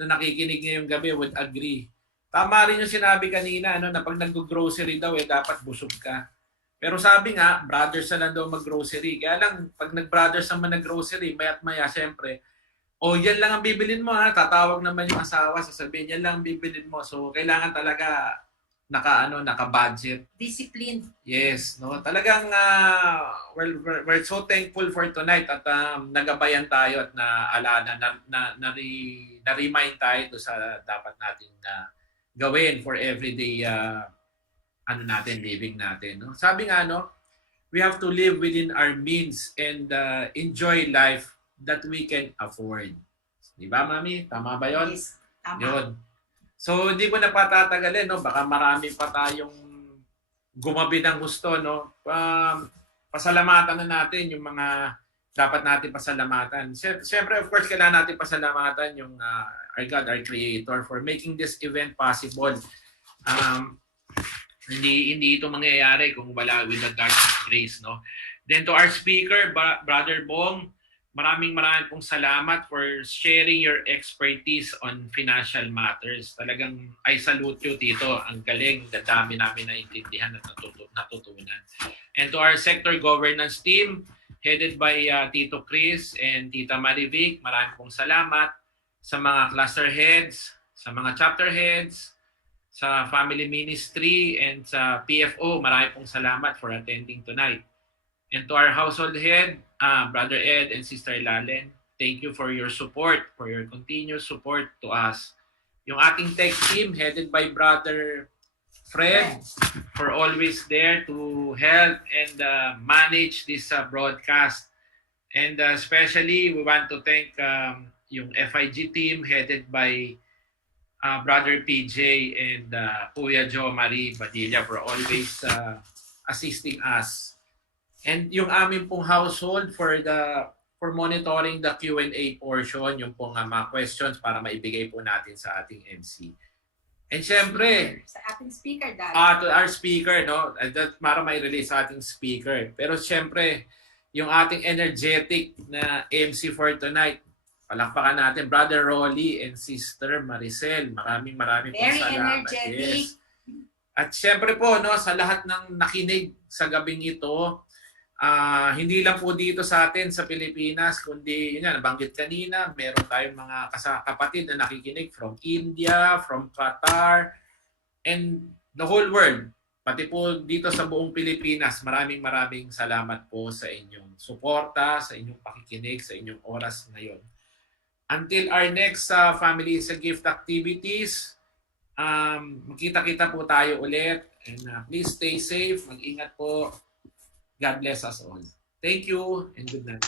na nakikinig ngayong gabi would agree. Tama rin yung sinabi kanina na pag nag-grocery daw dapat busog ka. Pero sabi nga, brothers na lang daw mag-grocery. Kaya lang, pag nag-brothers naman nag-grocery, maya't maya, syempre, o yan lang ang bibilin mo ha, tatawag naman yung asawa, sasabihin yan lang ang bibilin mo. So kailangan talaga naka-budget. Discipline. Yes, no. Talagang we're so thankful for tonight at nagabayan tayo at na-remind tayo do sa dapat nating gawin for everyday living natin, no. Sabi nga we have to live within our means and enjoy life that we can afford. Di ba, Mami? Tama ba yun? Yes, tama. Yun. So, hindi ko na patatagalin, no? Baka marami pa tayong gumabi ng gusto, no? Pasalamatan na natin yung mga dapat natin pasalamatan. Siyempre, of course, kailangan natin pasalamatan yung our God, our Creator, for making this event possible. Hindi ito mangyayari kung wala with the God's grace, no? Then to our speaker, Brother Bong, maraming pong salamat for sharing your expertise on financial matters. Talagang I salute you, Tito. Ang galing, dami namin naintindihan at natutunan. And to our sector governance team, headed by Tito Chris and Tita Marivic, maraming pong salamat sa mga cluster heads, sa mga chapter heads, sa family ministry, and sa PFO. Maraming pong salamat for attending tonight. And to our household head, Brother Ed and Sister Lalen, thank you for your support, for your continuous support to us. Yung ating tech team, headed by Brother Fred, for always there to help and manage this broadcast. And especially, we want to thank yung FIG team, headed by Brother PJ and Kuya Jo Marie Badilla, for always assisting us. And yung amin pong household for monitoring the Q&A portion, yung pong mga questions para maibigay po natin sa ating MC. And syempre, sa ating speaker, Dad. To our speaker, no? Para may release sa ating speaker. Pero syempre, yung ating energetic na MC for tonight, palakpakan natin, Brother Rolly and Sister Maricel. Maraming po salamat. Very energetic. Yes. At syempre po, no, sa lahat ng nakinig sa gabing ito, hindi lang po dito sa atin sa Pilipinas, kundi yun yan, nabanggit kanina, meron tayong mga kapatid na nakikinig from India, from Qatar, and the whole world. Pati po dito sa buong Pilipinas, maraming salamat po sa inyong suporta, sa inyong pakikinig, sa inyong oras ngayon. Until our next Family is a Gift activities, magkita-kita po tayo ulit. And please stay safe, mag-ingat po. God bless us all. Thank you and good night.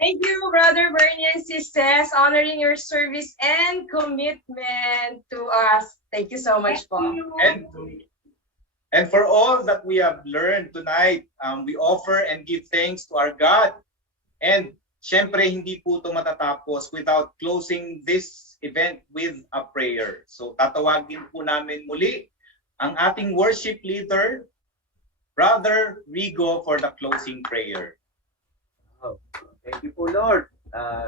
Thank you, Brother Bernie and sisters, honoring your service and commitment to us. Thank you so much, po. And for all that we have learned tonight, we offer and give thanks to our God. And syempre, hindi po ito matatapos without closing this event with a prayer. So tatawagin po namin muli ang ating worship leader, Brother Rigo, for the closing prayer. Oh, thank you po, Lord.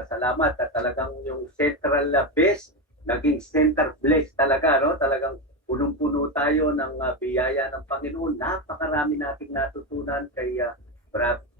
Salamat at talagang yung central base, naging center bless talaga, no? Talagang punong-puno tayo ng biyaya ng Panginoon. Napakarami nating natutunan kay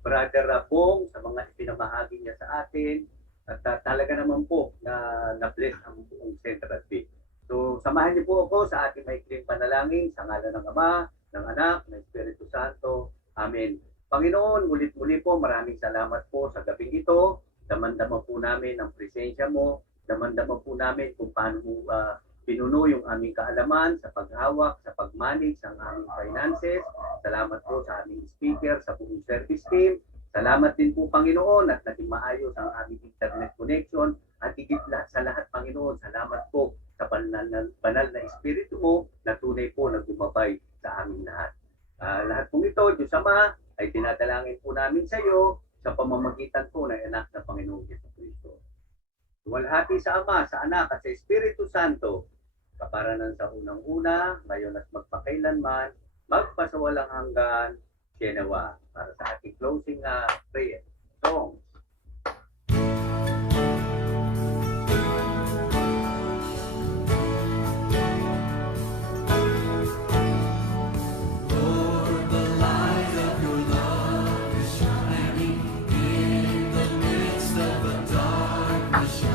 Brother Rabong sa mga ipinamahagi niya sa atin. At talaga naman po na-bless ang buong central base. So, samahan niyo po ako sa ating maikling panalangin sa ngalan ng Ama, ng Anak, ng Espiritu Santo. Amen. Panginoon, ulit-muli po, maraming salamat po sa gabing ito. Damandama po namin ang presensya mo. Damandama po namin kung paano mo pinuno yung aming kaalaman sa paghawak, sa pag-manage ng aming finances. Salamat po sa aming speaker, sa buong service team. Salamat din po, Panginoon, at naging maayos ang aming internet connection. At higit sa lahat, Panginoon, salamat po sa banal na Espiritu mo na tunay po na gumabay sa aming lahat. Lahat pong ito, Diyos Ama, ay tinadalangin po namin sa iyo sa pamamagitan po ng anak na Panginoong Jesucristo. Luwalhati sa Ama, sa Anak at sa Espiritu Santo, kaparanan sa unang-una, ngayon at magpakailanman, magpasawalang hanggan, Kenawa, para sa ating closing prayer. Songs. Darkness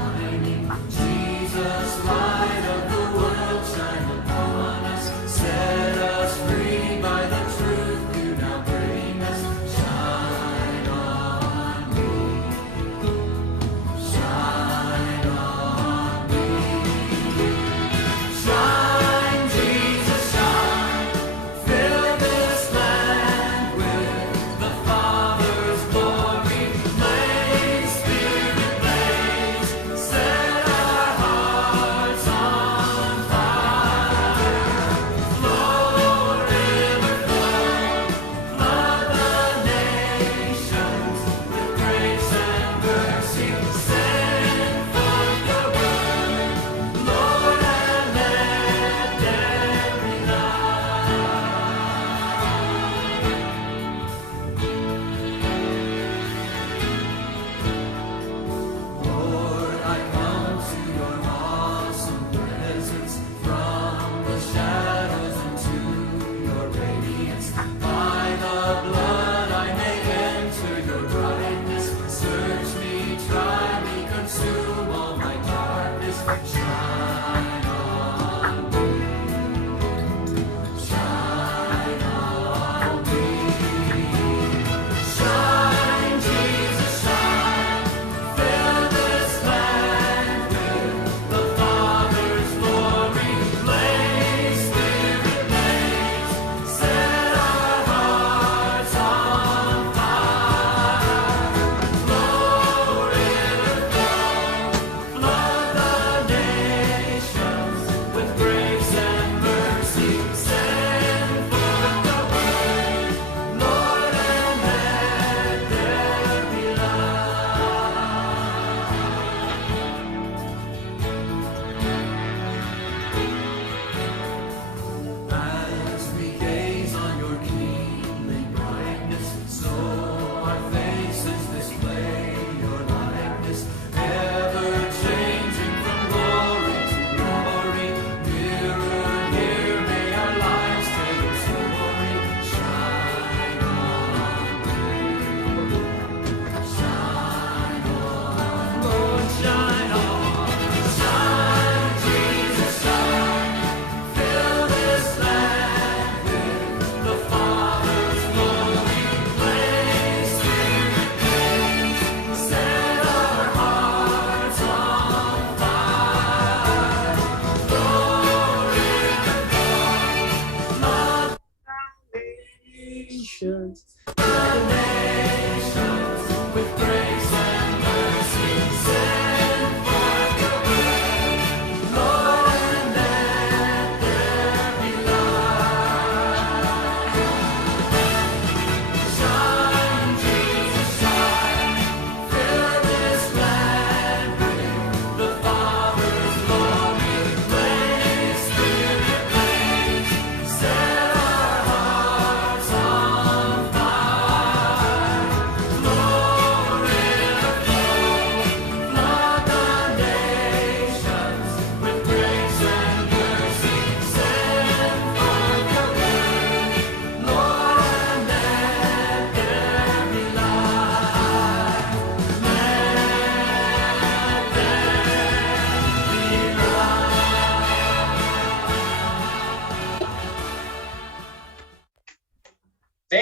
nations.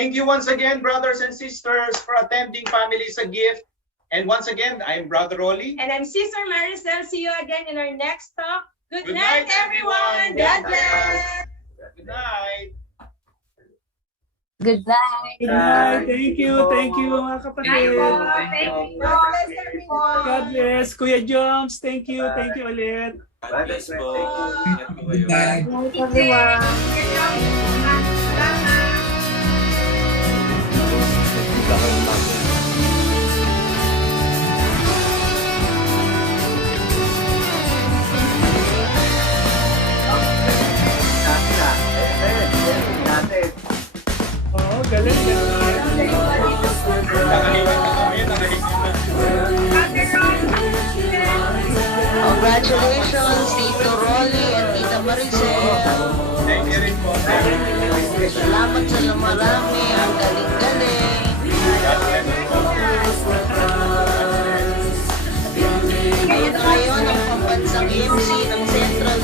Thank you once again, brothers and sisters, for attending Families a Gift. And once again, I'm Brother Rolly. And I'm Sister Maricel. See you again in our next talk. Good, Good night, night, everyone. everyone. God bless. Good night. Good night. Good night. Thank you mga kapatid. Thank you. God bless everyone. God bless. Kuya Joms, thank you ulit. God bless po. Ingat po kayo. Good night, everyone. Oo, galing. Congratulations, Tito Rolly and Tita Maricel. Thank you rin po. Salamat sa marami. Ang galing-galing. Ngayon ngayon ang pambansang MC ng Central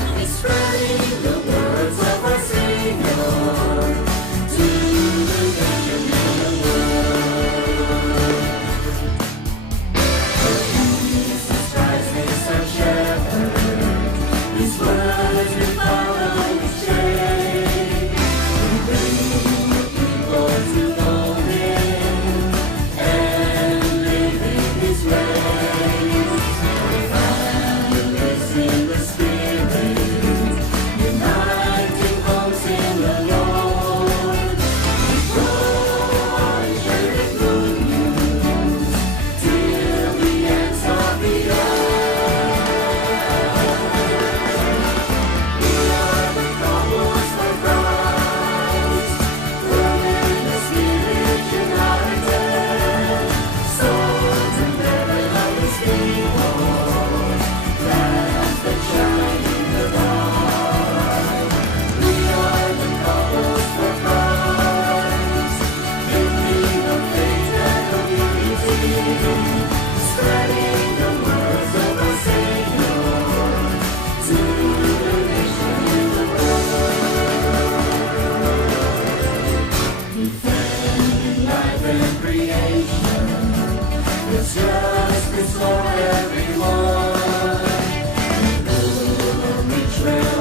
well.